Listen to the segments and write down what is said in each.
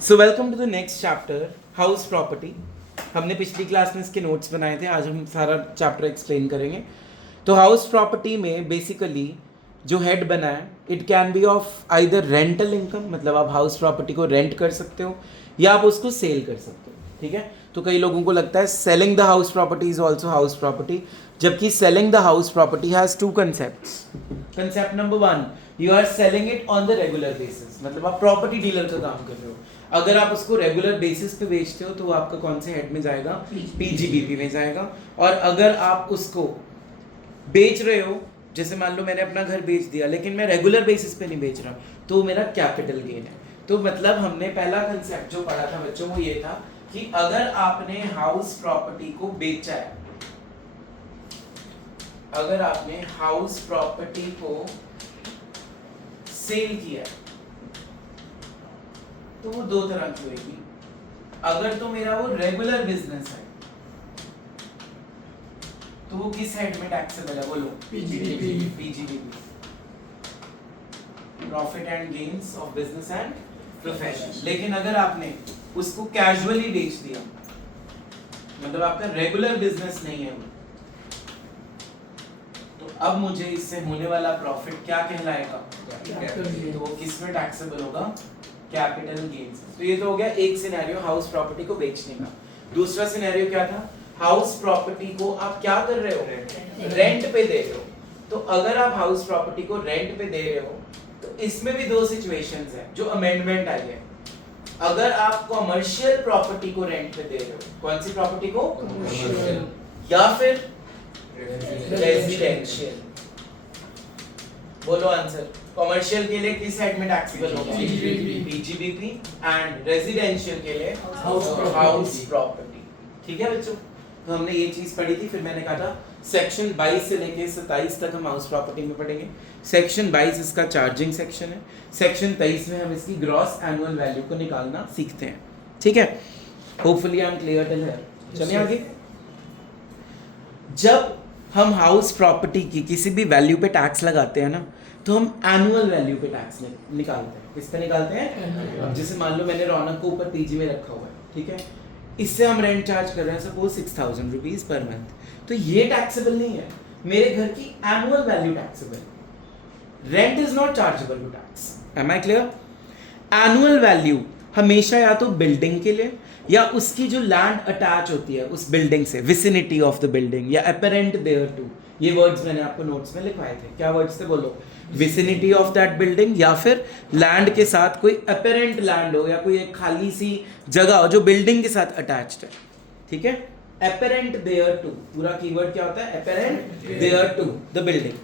So welcome to the next chapter, house property. हमने पिछली class में इसके नोट्स बनाए थे, आज हम सारा चैप्टर एक्सप्लेन करेंगे। तो हाउस प्रॉपर्टी में बेसिकली जो हेड बना है, it can B of either rental income, मतलब आप हाउस प्रॉपर्टी को रेंट कर सकते हो या आप उसको सेल कर सकते हो। ठीक है, तो कई लोगों को लगता है selling the house property is also house property, जबकि selling the house property has two concepts. Concept number 1, you are selling it on the regular basis, मतलब आप प्रॉपर्टी डीलर का काम कर रहे हो। अगर आप उसको रेगुलर बेसिस पे बेचते हो तो वो आपका कौन से हेड में जाएगा? पीजीबीपी में जाएगा। और अगर आप उसको बेच रहे हो, जैसे मान लो मैंने अपना घर बेच दिया लेकिन मैं रेगुलर बेसिस पे नहीं बेच रहा, तो मेरा कैपिटल गेन है। तो मतलब हमने पहला कंसेप्ट जो पढ़ा था बच्चों वो ये था कि अगर आपने हाउस प्रॉपर्टी को बेचा है, अगर आपने हाउस प्रॉपर्टी को सेल किया है, तो वो दो तरह की होगी। अगर तो मेरा वो रेगुलर बिजनेस है तो वो किस हेड में टैक्सेबल है? बोलो। PGBP, profit and gains of business and profession. लेकिन अगर आपने उसको कैजुअली बेच दिया, मतलब आपका रेगुलर बिजनेस नहीं है वो, तो अब मुझे इससे होने वाला प्रॉफिट क्या कहलाएगा? तो वो किस में टैक्सेबल होगा? Capital gains. तो ये तो हो गया एक सिनेरियो हाउस प्रॉपर्टी को बेचने का। दूसरा सिनेरियो क्या था? हाउस प्रॉपर्टी को आप क्या कर रहे हो? रेंट पे दे रहे हो। तो अगर आप हाउस प्रॉपर्टी को रेंट पे दे रहे हो तो इसमें भी दो सिचुएशंस हैं जो अमेंडमेंट आई है। अगर आप कॉमर्शियल प्रॉपर्टी को रेंट पे दे रहे हो, कौन सी प्रॉपर्टी को? कॉमर्शियल, या फिर रेजिडेंशियल। बोलो आंसर। कॉमर्शियल के लिए किस हेड में टैक्सेबल होगा? पीजीबीपी। एंड रेजिडेंशियल के लिए हाउस प्रॉपर्टी। ठीक है बच्चों, तो हमने ये चीज पढ़ी थी। फिर मैंने कहा था सेक्शन 22 से लेके 27 तक हम हाउस प्रॉपर्टी में पढ़ेंगे। सेक्शन 22 इसका चार्जिंग सेक्शन है। सेक्शन 23 में हम इसकी ग्रॉस एनुअल वैल्यू को निकालना सीखते हैं। ठीक है, hopefully I am clear till here. चलिए आगे। जब हम हाउस प्रॉपर्टी की किसी भी वैल्यू पे टैक्स लगाते हैं ना, तो हम एनुअल वैल्यू पे टैक्स निकालते हैं। किस पे निकालते हैं? अब जैसे मान लो मैंने रौनक को ऊपर पीजी में रखा हुआ है, ठीक है, इससे हम रेंट चार्ज कर रहे हैं सपोज 6000 रुपीज पर मंथ, तो ये टैक्सेबल नहीं है। मेरे घर की एनुअल वैल्यू टैक्सेबल है। Rent is not chargeable to tax. Am I clear? Annual value हमेशा या तो बिल्डिंग के लिए या उसकी जो लैंड अटैच होती है उस बिल्डिंग से, विसिनिटी ऑफ द बिल्डिंग या अपेरेंट देयर टू, ये वर्ड्स मैंने आपको नोट्स में लिखवाए थे। क्या वर्ड्स थे? बोलो। विसिनिटी ऑफ दैट बिल्डिंग, या फिर लैंड के साथ कोई अपेरेंट लैंड हो या कोई एक खाली सी जगह हो जो बिल्डिंग के साथ अटैच्ड है। ठीक है, अपेरेंट देयर टू, पूरा कीवर्ड क्या होता है? Appurtenant thereto the building.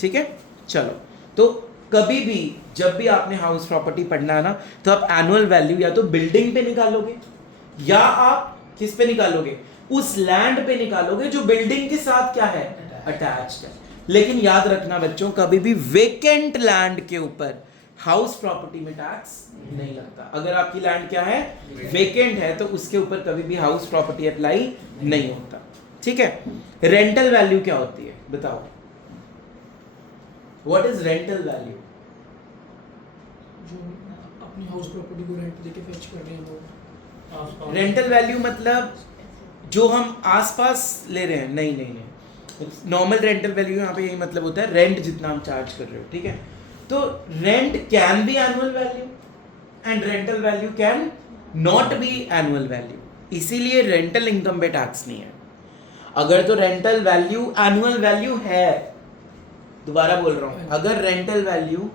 ठीक है, चलो। तो कभी भी जब भी आपने हाउस प्रॉपर्टी पढ़ना है ना, तो आप एनुअल वैल्यू या तो बिल्डिंग पे निकालोगे या आप किस पे निकालोगे? उस लैंड पे निकालोगे जो बिल्डिंग के साथ क्या है? अटैच्ड है। लेकिन याद रखना बच्चों, कभी भी वेकेंट लैंड के ऊपर हाउस प्रॉपर्टी में टैक्स नहीं लगता। अगर आपकी लैंड क्या है? वेकेंट है, तो उसके ऊपर कभी भी हाउस प्रॉपर्टी अप्लाई नहीं होता। ठीक है, रेंटल वैल्यू क्या होती है बताओ? What is rental value? जो अपनी हाउस प्रॉपर्टी को रेंट देके फेच कर रहे हैं वो। रेंटल वैल्यू मतलब जो हम आसपास ले रहे हैं। नहीं नहीं नहीं, नॉर्मल रेंटल वैल्यू यहाँ पे यही मतलब होता है रेंट जितना हम चार्ज कर रहे हो। ठीक है, तो rent can be annual value and rental value can not be annual value. इसीलिए रेंटल इनकम पे टैक्स नहीं है। अगर तो रेंटल वैल्यू एनुअल वैल्यू है, दोबारा बोल रहा हूँ, अगर रेंटल वैल्यू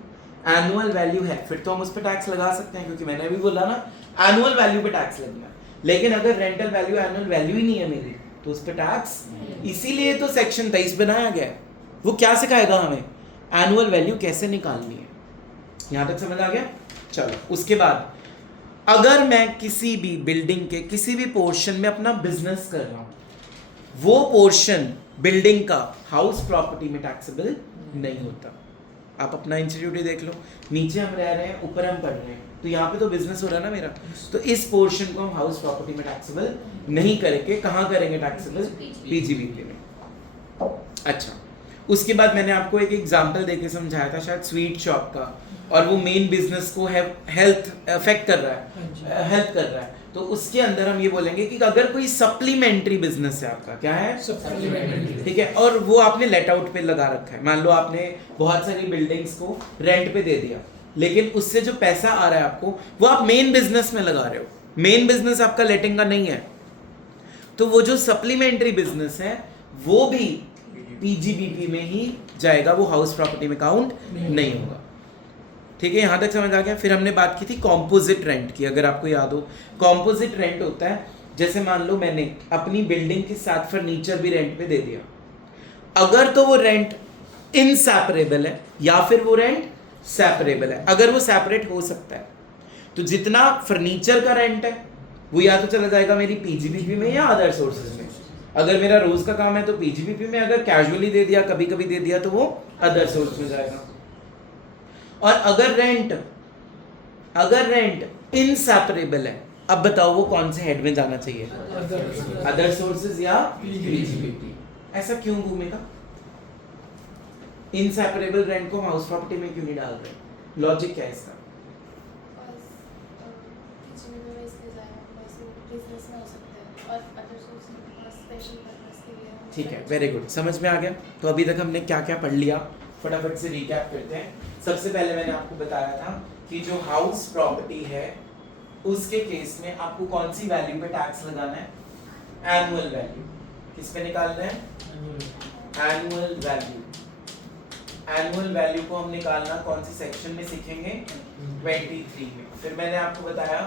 एनुअल वैल्यू है फिर तो हम उस पर टैक्स लगा सकते हैं, क्योंकि मैंने अभी बोला ना एनुअल वैल्यू पे टैक्स लगना। लेकिन अगर रेंटल वैल्यू एनुअल वैल्यू ही नहीं है मेरी, तो उस पर टैक्स। इसीलिए तो सेक्शन 23 बनाया गया है। वो क्या सिखाएगा हमें? एनुअल वैल्यू कैसे निकालनी है। यहां तक समझ आ गया? चलो, उसके बाद अगर मैं किसी भी बिल्डिंग के किसी भी पोर्शन में अपना बिजनेस कर रहा हूं, वो पोर्शन बिल्डिंग का हाउस प्रॉपर्टी में टैक्सेबल नहीं होता। आप अपना इंस्टीट्यूट ही देख लो, नीचे हम रह रहे हैं, ऊपर हम पढ़ रहे हैं, तो यहाँ पे तो बिजनेस हो रहा है ना मेरा, तो इस पोर्शन को हम हाउस प्रॉपर्टी में टैक्सेबल नहीं करेंगे। कहाँ करेंगे टैक्सेबल? पीजीबीपी में। अच्छा, उसके बाद मैंने आपको एक एग्जांपल देके समझाया था शायद स्वीट शॉप का, और वो मेन बिजनेस को हेल्थ अफेक्ट कर रहा हाँ जी। है, हेल्प कर रहा है, तो उसके अंदर हम ये बोलेंगे कि अगर कोई सप्लीमेंट्री बिजनेस है आपका, क्या है, Supplementary। ठीक है, और वो आपने लेट आउट पे लगा रखा है, मान लो आपने बहुत सारी बिल्डिंग्स को रेंट पे दे दिया, लेकिन उससे जो पैसा आ रहा है आपको वो आप मेन बिजनेस में लगा रहे हो, मेन बिजनेस आपका लेटिंग का नहीं है, तो वो जो सप्लीमेंट्री बिजनेस है वो भी पीजीबीपी में ही जाएगा, वो हाउस प्रॉपर्टी में काउंट नहीं होगा। ठीक है, यहाँ तक समझ आ गया। फिर हमने बात की थी कॉम्पोजिट रेंट की, अगर आपको याद हो, कॉम्पोजिट रेंट होता है जैसे मान लो मैंने अपनी बिल्डिंग के साथ फर्नीचर भी रेंट पे दे दिया, अगर तो वो रेंट इनसेपरेबल है या फिर वो रेंट सेपरेबल है। अगर वो सेपरेट हो सकता है तो जितना फर्नीचर का रेंट है वो या तो चला जाएगा मेरी पीजीबीपी में या अदर सोर्सेज में। अगर मेरा रोज का काम है तो पीजीबीपी में, अगर कैजुअली दे दिया, कभी कभी दे दिया, तो वो अदर सोर्स में जाएगा। और अगर रेंट इनसेपरेबल है, अब बताओ वो कौन से हेड में जाना चाहिए, अदर सोर्सेज या पीजीबीपी। ऐसा क्यों घूमेगा? इनसेपरेबल रेंट को हाउस प्रॉपर्टी में क्यों नहीं डाल रहे? लॉजिक क्या है इसका? ठीक है, वेरी गुड, समझ में आ गया। तो अभी तक हमने क्या क्या पढ़ लिया, फटाफट से रिकैप करते हैं। सबसे पहले मैंने आपको बताया था कि जो हाउस प्रॉपर्टी है उसके केस में आपको कौन सी वैल्यू पे टैक्स लगाना है? Annual value. किस पे निकालना है? Annual value. एनुअल वैल्यू को हम निकालना कौन सी सेक्शन में सीखेंगे? 23 में। फिर मैंने आपको बताया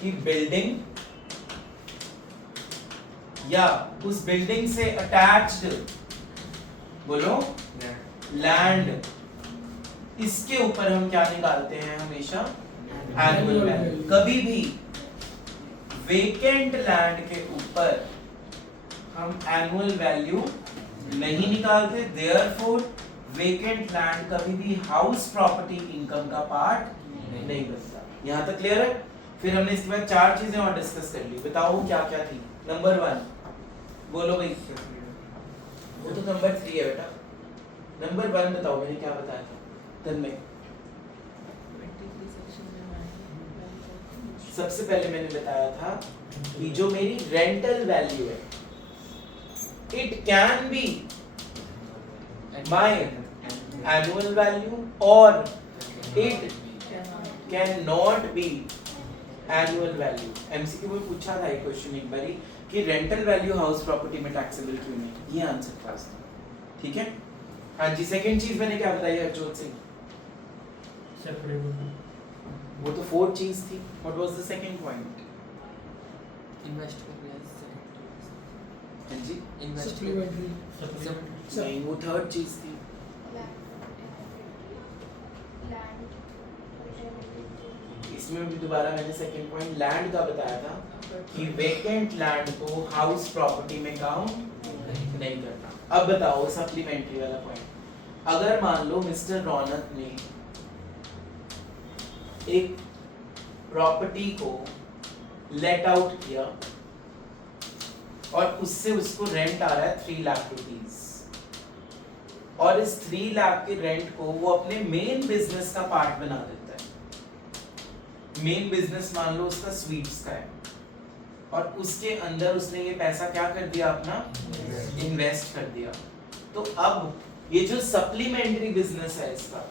कि बिल्डिंग या उस बिल्डिंग से अटैच्ड, बोलो, लैंड, इसके ऊपर हम क्या निकालते हैं हमेशा? Annual value. कभी भी वेकेंट लैंड के ऊपर हम एनुअल वैल्यू नहीं निकालते, देयरफॉर वेकेंट लैंड कभी भी हाउस प्रॉपर्टी इनकम का पार्ट नहीं बनता। यहाँ तक क्लियर है? फिर हमने इसके बाद 4 चीजें और डिस्कस कर ली, बताओ क्या क्या थी। नंबर 1, बोलो भाई, वो तो नंबर 3 है बेटा। नंबर 1 बताओ, मैंने क्या बताया था? तन्मय, सबसे पहले मैंने बताया था कि जो मेरी रेंटल वैल्यू है, it can be my annual value और it can not be annual value. MCQ में पूछा था एक क्वेश्चन एक बारी कि रेंटल वैल्यू हाउस प्रॉपर्टी में टैक्सेबल क्यों नहीं, ये आंसर था उसका। ठीक है, हाँ जी। सेकंड चीज मैंने क्या बताई हरजोत सिंह? सेपरेबल। वो तो 4th चीज थी। What was the second point? Invest कर रहे हैं। हाँ जी, इन्वेस्ट Supplementary। नहीं, वो 3rd चीज थी। इसमें भी दोबारा मैंने सेकंड पॉइंट लैंड का बताया था कि वेकेंट लैंड को हाउस प्रॉपर्टी में काउंट नहीं करना। अब बताओ सप्लीमेंट्री वाला पॉइंट। अगर मान लो मिस्टर रौनक ने एक प्रॉपर्टी को लेट आउट किया और उससे उसको रेंट आ रहा है 3 लाख रुपीस, और इस 3 लाख के रेंट को वो अपने मेन बिजनेस का पार्ट बना देता है। मेन बिजनेस मान लो उसका स्वीट्स का है, और उसके अंदर उसने ये पैसा क्या कर दिया, अपना इन्वेस्ट कर दिया। तो अब ये जो सप्लीमेंट्री बिजनेस है इसका,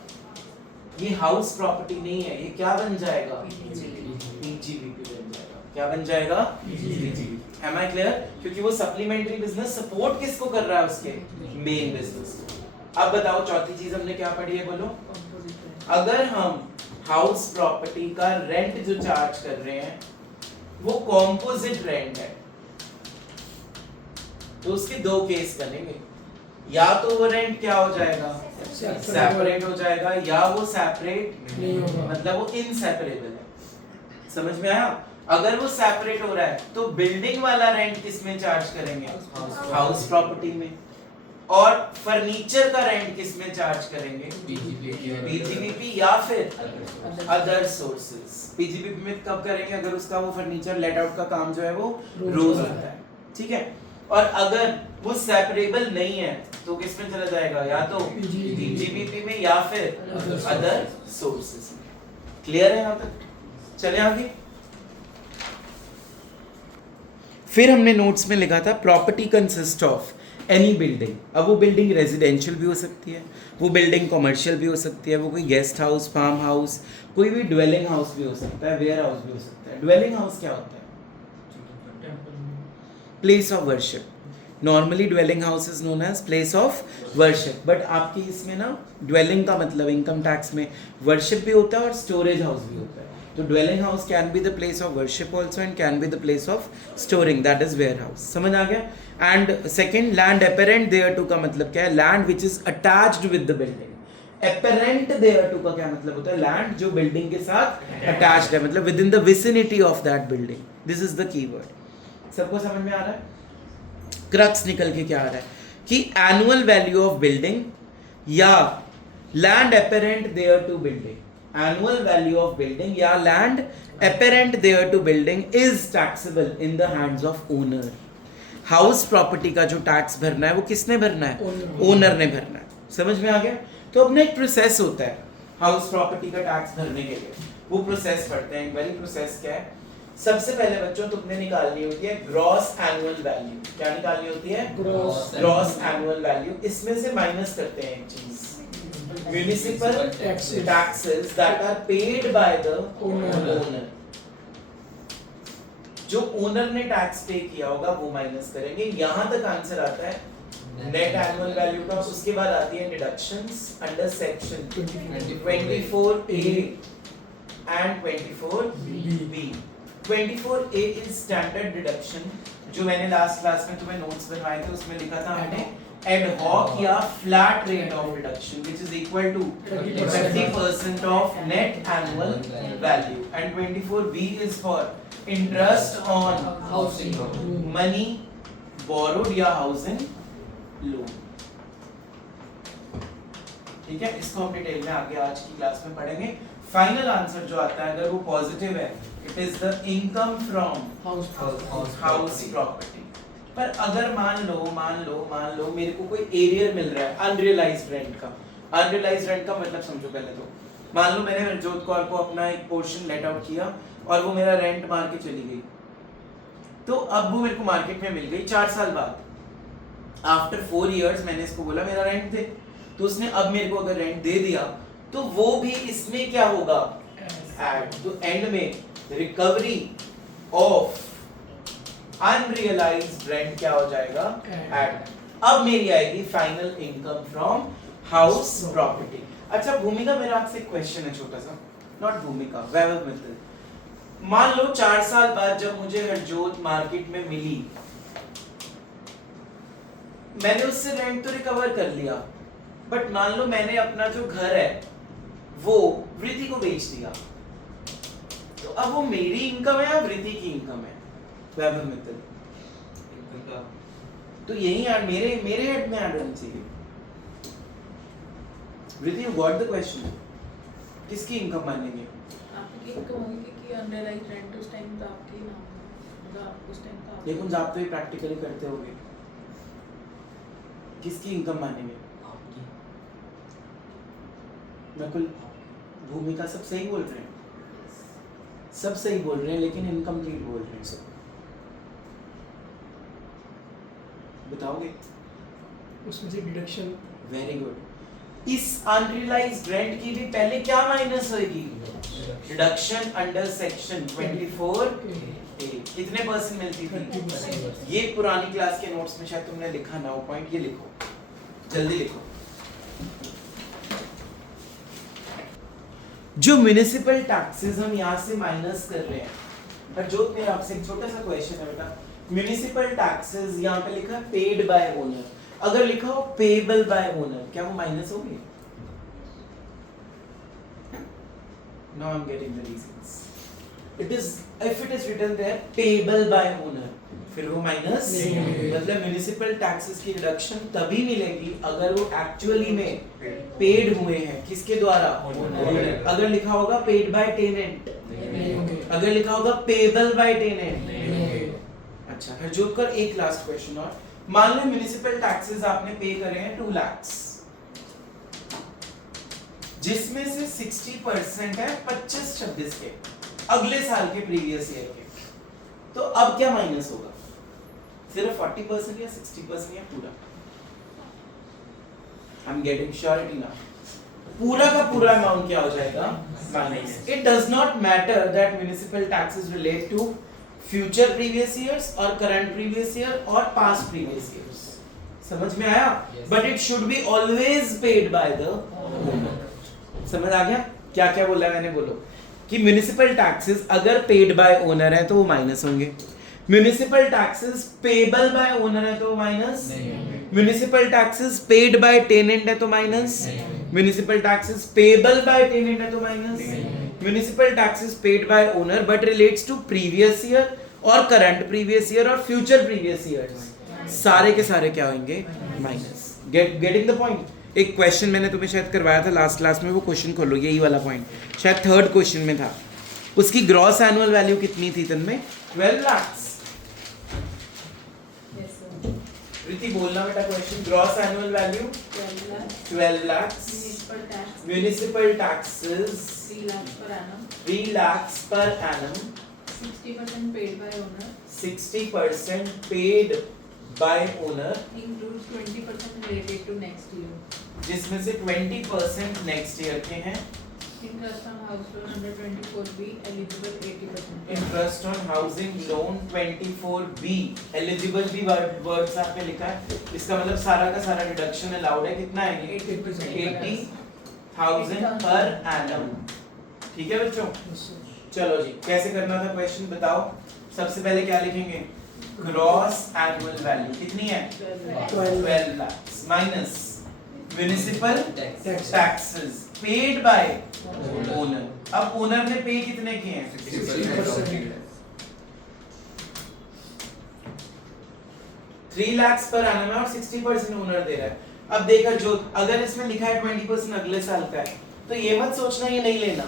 ये हाउस प्रॉपर्टी नहीं है, ये क्या बन जाएगा? पीजीबीपी बन जाएगा। क्या बन जाएगा? पीजीबीपी। Am I clear? क्योंकि वो सप्लीमेंट्री बिजनेस सपोर्ट किसको कर रहा है? उसके मेन बिजनेस को। अब बताओ चौथी चीज हमने क्या पढ़ी है, बोलो। अगर हम हाउस प्रॉपर्टी का रेंट जो चार्ज कर रहे हैं वो कॉम्पोजिट रेंट है, तो उसके 2 केस बनेंगे। या तो वो रेंट क्या हो जाएगा? सेपरेट हो जाएगा, या वो सेपरेट नहीं होगा, मतलब वो इनसेपरेबल है। समझ में आया? अगर वो सेपरेट हो रहा है तो बिल्डिंग वाला रेंट किस में चार्ज करेंगे? हाउस प्रॉपर्टी में। और फर्नीचर का रेंट किस में चार्ज करेंगे? पीजीबीपी या फिर अदर सोर्सेज। पीजीबीपी में कब करेंगे? अगर उसका वो फर्नीचर लेट आउट का काम जो है वो रोज होता है। ठीक है। और अगर वो सेपरेबल नहीं है तो किस में चला जाएगा, या तो पीजीबीपी में या फिर अदर सोर्सेस में। क्लियर है यहाँ तक? चले आगे। फिर हमने नोट्स में लिखा था property consist of any building. अब वो बिल्डिंग रेजिडेंशियल भी हो सकती है, वो बिल्डिंग कमर्शियल भी हो सकती है, वो कोई गेस्ट हाउस, फार्म हाउस, कोई भी ड्वेलिंग हाउस भी हो सकता है, वेयर हाउस भी हो सकता है। ड्वेलिंग हाउस क्या होता है? Place of worship. Normally dwelling house is known as place of worship, but आपकी इसमें ना ड्वेलिंग का मतलब इनकम टैक्स में वर्शिप भी होता है और स्टोरेज हाउस भी होता है। तो dwelling house can be the place of worship also and can be the place of storing, that is warehouse। समझ आ गया? And second, land apparent thereto का मतलब क्या है? Land which is attached with the building। apparent thereto का क्या मतलब होता है? Land जो building के साथ attached है, मतलब within the vicinity of that building। This is the keyword। सबको समझ में आ रहा है? क्रक्स निकल के क्या आ रहा है कि annual value of building या land apparent thereto building, annual value of building या land apparent thereto building is taxable in the hands of owner। House property का जो टैक्स भरना है वो किसने भरना है? ओनर ने भरना है। समझ में आ गया? तो अपना एक प्रोसेस होता है हाउस प्रॉपर्टी का टैक्स भरने के लिए, वो प्रोसेस पढ़ते हैं। वही प्रोसेस क्या है? सबसे पहले बच्चों तुमने निकालनी होती है ग्रॉस एनुअल वैल्यू। क्या निकालनी होती है? Gross annual value. इसमें से माइनस करते हैं एक चीज, municipal taxes that are paid by the owner। जो ओनर ने टैक्स पे किया होगा वो माइनस करेंगे। यहां तक आंसर आता है नेट एनुअल वैल्यू का। उसके बाद आती है deductions under section 24A and 24B। 24A is standard deduction, जो मैंने लास्ट क्लास में तुम्हें नोट्स बनवाए थे उसमें लिखा था हमने ad hoc या flat rate of reduction which is equal to 30% of net annual value, and 24B is for interest on housing money borrowed या housing loan। ठीक है, इसको हम डिटेल में आगे आज की क्लास में पढ़ेंगे। फाइनल आंसर जो आता है अगर वो पॉजिटिव है, it is the income from house property. पर अगर मान लो मेरे को कोई एरियर मिल रहा है अनरियलाइज्ड रेंट का। अनरियलाइज्ड रेंट का मतलब समझो पहले तो, मान लो मैंने हरजोत कौर को अपना एक पोर्शन लेट आउट किया और वो मेरा रेंट मार के चली गई, तो अब वो मेरे को मार्केट में मिल गई 4 साल बाद। आफ्टर 4 इयर्स मैंने इसको बोला मेरा रेंट दे, तो उसने अब मेरे को अगर रेंट दे दिया तो वो भी इसमें क्या होगा? ऐड। तो एंड में रिकवरी ऑफ अनरियलाइज्ड रेंट क्या हो जाएगा? ऐड। अब मेरी आएगी final income from house property. अच्छा भूमिका, मेरा आपसे क्वेश्चन है छोटा सा, नॉट भूमिका, वैभव मित्तल। मान लो 4 साल बाद जब मुझे हरजोत मार्केट में मिली, मैंने उससे रेंट तो रिकवर कर लिया, बट मान लो मैंने अपना जो घर है वो वृद्धि को बेच दिया, तो अब वो मेरी इनकम है या वृद्धि की इनकम है? वैभव मित्तल, तो यही मेरे हेड में ऐड होनी चाहिए। वृद्धि, यू गॉट द क्वेश्चन? किसकी इनकम मानेंगे? आपकी इनकम होगी कि अनरियलाइज्ड रेंट उस टाइम तो आपके ही नाम होगा, मतलब उस टाइम तो आप लेकिन आप तो ये प्रैक्टिकली करते होगे, किसकी इनकम मानेंगे? आपकी। बिल्कुल भूमिका सब सही बोल रहे हैं, सब सही बोल रहे हैं, लेकिन इनकम्प्लीट बोल रहे हैं सब। बताओगे? उसमें से डिडक्शन। Very good. इस अनरियलाइज्ड रेंट की भी पहले क्या माइनस होगी? Deduction under section 24A। कितने परसेंट मिलती थी? ये पुरानी क्लास के नोट्स में शायद तुमने लिखा ना हो पॉइंट, ये लिखो, जल्दी लिखो। जो म्युनिसिपल टैक्सेस हम यहाँ से माइनस कर रहे हैं, पर जो मेरा आपसे एक छोटा सा क्वेश्चन है बेटा, म्युनिसिपल टैक्सेस यहाँ पे लिखा पेड बाय ओनर, अगर लिखा हो पेबल बाय ओनर, क्या वो माइनस होंगे? Now I'm getting the reasons. It is, if it is written there payable by owner, फिर वो माइनस नहीं होंगे। मतलब म्युनिसिपल टैक्सेस की रिडक्शन तभी मिलेगी अगर वो एक्चुअली में पेड हुए हैं, किसके द्वारा? ओनर। अगर लिखा होगा पेड बाय टेनेंट, अगर लिखा होगा पेबल बाय टेनेंट। अच्छा हरजोत कर, एक लास्ट क्वेश्चन और, मान लो म्युनिसिपल टैक्सेस आपने पे करे हैं 2 लाख, जिसमें से 60% है 25-26 के अगले साल के प्रीवियस ईयर के, तो अब क्या माइनस होगा? सिर्फ 40% या 60% या पूरा? I am getting surety now. पूरा का पूरा अमाउंट क्या हो जाएगा? Minus. It does not matter that municipal taxes relate to future previous years और करंट प्रीवियस ईयर और पास्ट प्रीवियस ईयर्स। समझ में आया? But it should be always paid by the owner. समझ आ गया क्या क्या बोला मैंने? बोलो कि म्युनिसिपल टैक्सेस अगर पेड बाय ओनर है तो वो माइनस होंगे, municipal taxes payable by owner है तो minus, municipal taxes paid by tenant है तो minus, municipal taxes payable by tenant है तो minus, municipal taxes paid by owner but relates to previous year और करंट प्रीवियस ईयर और future previous years, सारे के सारे क्या होंगे? माइनस। Getting the point? एक क्वेश्चन मैंने तुम्हें शायद करवाया था लास्ट क्लास में, वो क्वेश्चन खोलो, यही वाला पॉइंट शायद 3rd क्वेश्चन में था। उसकी ग्रॉस एनुअल वैल्यू कितनी थी तन्मय? 12 लाख। प्रीति बोलना बेटा question. Gross annual value 12 lakh, municipal taxes 3 lakhs per annum, 3 lakhs per annum, 60% paid by owner, 60% paid by owner, includes 20% related to next year. जिसमें से 20% नेक्स्ट ईयर के हैं। Interest on house loan under 24B eligible 80%. Interest on housing loan 24B eligible भी words आप पे लिखा है, इसका मतलब सारा का सारा डिडक्शन अलाउड है। कितना है ये? 80,000 पर एनम। ठीक है बच्चों? चलो जी, कैसे करना था क्वेश्चन बताओ। सबसे पहले क्या लिखेंगे? ग्रॉस एनुअल वैल्यू कितनी है? 12 lakh minus municipal taxes paid by owner. अब ओनर ने पे कितने किए हैं? 60%। 3 लाख पर एनम और 60% ओनर दे रहा है। अब देखा जो अगर इसमें लिखा है 20% अगले साल का है, तो ये मत सोचना ये नहीं लेना,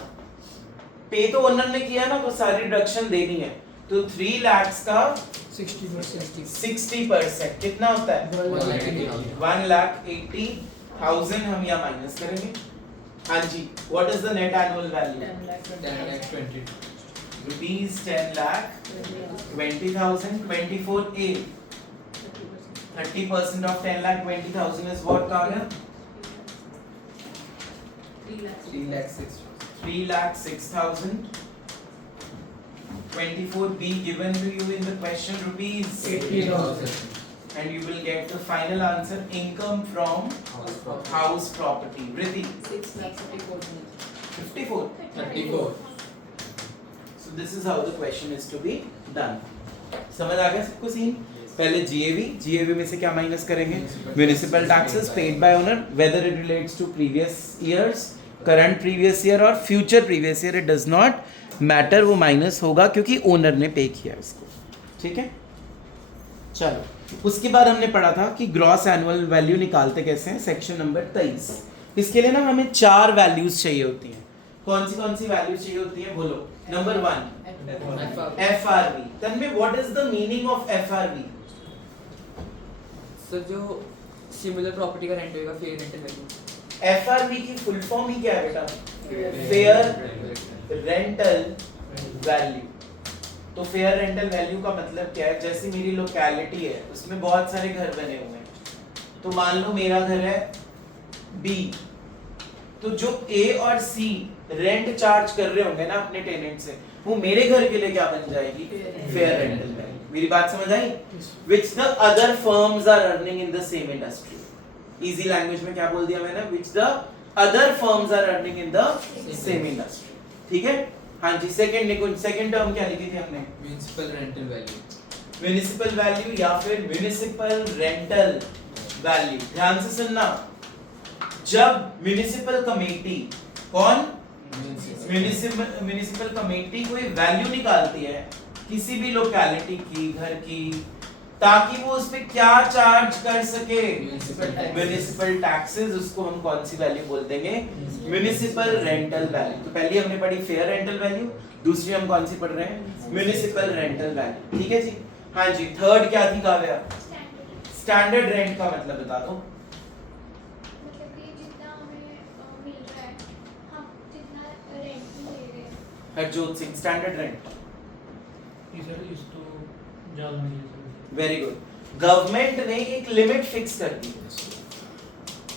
पे तो ओनर ने किया ना, तो सारी डिडक्शन देनी है। तो 3 लाख का 60% कितना होता है? 1,80,000 हम यहाँ माइनस करेंगे। हाँ जी, what is the net annual value? 10 lakh 20 rupees 10,20,000 24A 30% of 10,20,000 is what Kavya? 3 lakhs. 3,06,000 24B given to you in the question rupees 80,000. and you will get the final answer income from house property. Vritti 6 lakhs 34,000. 54. 34 So this is how the question is to be done. समझ आ गया सबको scene? पहले GAV में से क्या minus करेंगे? Municipal taxes paid by owner whether it relates to previous years, current previous year और future previous year, it does not matter, वो माइनस होगा क्योंकि ओनर ने पे किया इसको। ठीक है, चलो उसके बाद हमने पढ़ा था कि ग्रॉस एनुअल वैल्यू निकालते कैसे हैं, सेक्शन नंबर 23। इसके लिए ना हमें 4 वैल्यूज चाहिए होती हैं। कौन सी वैल्यूज चाहिए होती हैं बोलो? Number 1 FRV। Tanmay what is the meaning of FRV? Sir जो सिमिलर प्रॉपर्टी का रेंट होगा फेयर रेंटल वैल्यू। FRV की फुल फॉर्म ही क्या है बेटा? Fair rental value. तो फेयर रेंटल वैल्यू का मतलब क्या है? जैसे मेरी लोकेलिटी है उसमें बहुत सारे घर बने हुए हैं, तो मान लो मेरा घर है B, तो जो A और C रेंट चार्ज कर रहे होंगे ना अपने टेनेंट से, वो मेरे घर के लिए क्या बन जाएगी? Fair rental value. मेरी बात समझ आई? Which the other firms are earning in the same industry. Easy language में क्या बोल दिया मैंने? Which the other firms are earning in the same industry. ठीक है? हाँ जी, सेकंड टर्म क्या लिखी थी हमने? Municipal rental value. Municipal value या फिर म्युनिसिपल रेंटल वैल्यू। ध्यान से सुनना, जब म्युनिसिपल कमेटी, कौन? म्युनिसिपल कमेटी कोई वैल्यू निकालती है किसी भी लोकेलिटी की, घर की, ताकि वो उस पे क्या चार्ज कर सके? Municipal taxes. उसको हम कौन सी वैल्यू बोल देंगे? Municipal rental value. तो पहली हमने पढ़ी फेयर रेंटल वैल्यू, दूसरी हम कौन सी पढ़ रहे हैं? Municipal rental value. ठीक है जी? हाँ जी, थर्ड क्या थी काव्या? स्टैंडर्ड रेंट का मतलब बता दो। मतलब कि जितना हमें मिल रहा है, हम जितना रेंट भी ले रहे हैं। Harjot Singh, standard rent. इधर इस तो ज़्यादा नहीं है वेरी गुड। गवर्नमेंट ने एक लिमिट फिक्स कर दी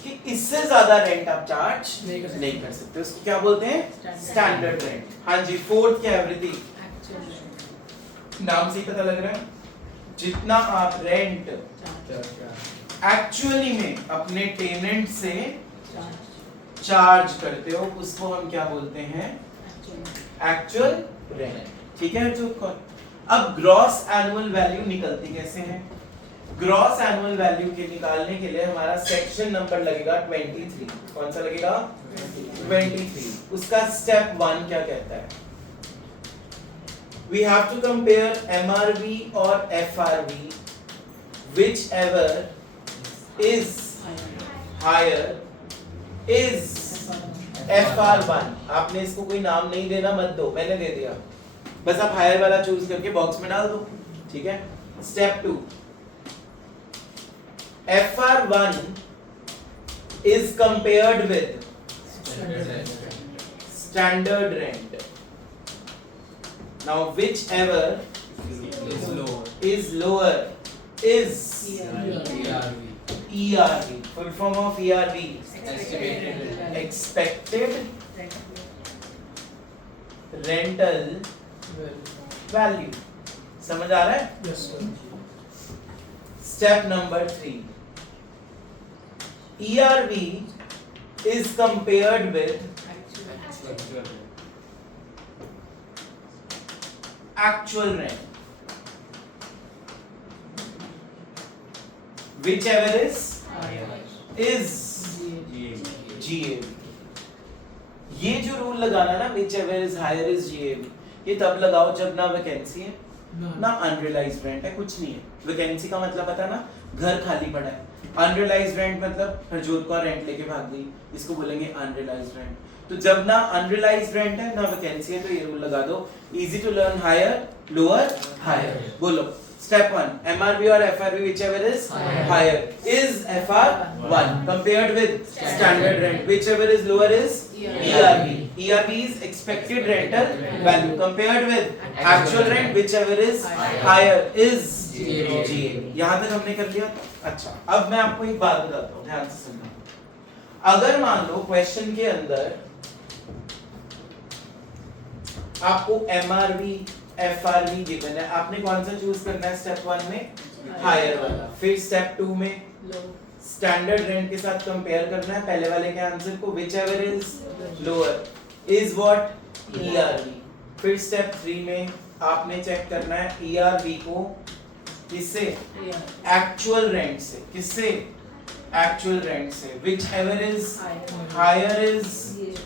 कि इससे ज्यादा रेंट आप चार्ज नहीं कर सकते। उसको क्या बोलते हैं? Standard rent. हाँ जी, फोर्थ क्या है वृद्धि? नाम से ही पता लग रहा है, जितना आप रेंट एक्चुअली में अपने टेनेंट से चार्ज करते हो उसको हम क्या बोलते हैं? Actual rent. ठीक है जो अब ग्रॉस एनुअल वैल्यू निकलती कैसे है? ग्रॉस एनुअल वैल्यू के निकालने के लिए हमारा सेक्शन नंबर लगेगा 23। कौन सा लगेगा? 23। उसका स्टेप 1 क्या कहता है? We have to compare MRV or FRV, whichever is higher is FR1। आपने इसको कोई नाम नहीं देना, मत दो, मैंने दे दिया, बस आप हायर वाला चूज करके बॉक्स में डाल दो। ठीक है। Step 2, FR1 is compared with standard rent। Now whichever is lower is ERV। Full form of ERV, expected rental value। समझ आ रहा है? Yes sir. Step number 3, ERV is compared with actual rent, whichever is GAV। ये जो rule लगाना ना, whichever is higher is GAV, ये तब लगाओ जब ना वैकेंसी है ना अनरियलाइज्ड रेंट है, कुछ नहीं है। वैकेंसी का मतलब पता ना, घर खाली पड़ा है। अनरियलाइज्ड रेंट मतलब हरजोत का रेंट लेके भाग गई, इसको बोलेंगे अनरियलाइज्ड रेंट। तो जब ना अनरियलाइज्ड रेंट है ना वैकेंसी है, तो ये रूल लगा दो, easy to learn, higher lower higher. बोलो स्टेप 1, MRV और FRV whichever is higher is FR1 compared with standard rent, whichever is lower is ERV। ERV is expected rental value compared with actual rent, whichever is higher is GAV। यहाँ तक हमने कर लिया। अच्छा, अब मैं आपको एक बात बताता हूँ, ध्यान से सुनना। अगर मान लो क्वेश्चन के अंदर आपको MRV FRV गिवन है, आपने कौन सा चूज करना है? स्टेप 1 में हायर वाला, फिर स्टेप 2 में स्टैंडर्ड रेंट के साथ कंपेयर करना है पहले वाले के आंसर को, whichever is lower is what? ERV। फिर स्टेप 3 में आपने चेक करना है ERV को किससे? एक्चुअल रेंट से। किससे? एक्चुअल रेंट से। whichever is higher is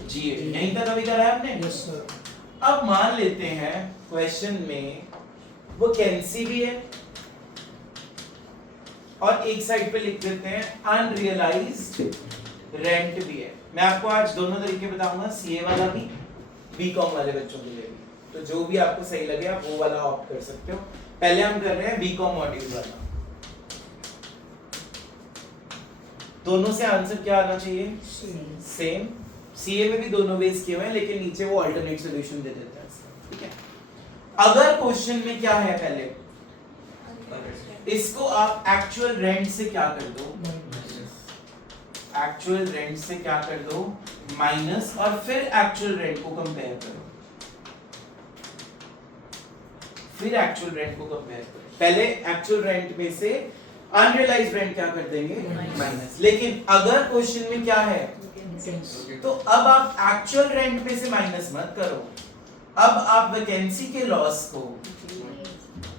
GAV। यहीं तक अभी करा है आपने? Yes sir. अब मान लेते हैं क्वेश्चन में वो वैकेंसी भी है और एक साइड पे लिख देते हैं अनरियलाइज्ड रेंट भी है। मैं आपको आज दोनों तरीके बताऊंगा, सीए वाला भी, बीकॉम वाले बच्चों के लिए भी। तो जो भी आपको सही लगे आप वो वाला ऑप्ट कर सकते हो। पहले हम कर रहे हैं बीकॉम मॉड्यूल वाला। दोनों से आंसर क्या आना चाहिए? सेम। सीए में भी दोनों बेस किए हुए हैं, लेकिन नीचे वो अल्टरनेट सॉल्यूशन दे देता है। ठीक है। अगर क्वेश्चन में क्या है, पहले इसको आप एक्चुअल रेंट से क्या कर दो? एक्चुअल रेंट से क्या कर दो? माइनस, और फिर एक्चुअल रेंट को कंपेयर करो। फिर एक्चुअल रेंट को कंपेयर करो। पहले एक्चुअल रेंट में से अनरियलाइज्ड रेंट क्या कर देंगे? माइनस। लेकिन अगर क्वेश्चन में क्या है, तो अब आप एक्चुअल रेंट में से माइनस मत करो, अब आप वैकेंसी के लॉस को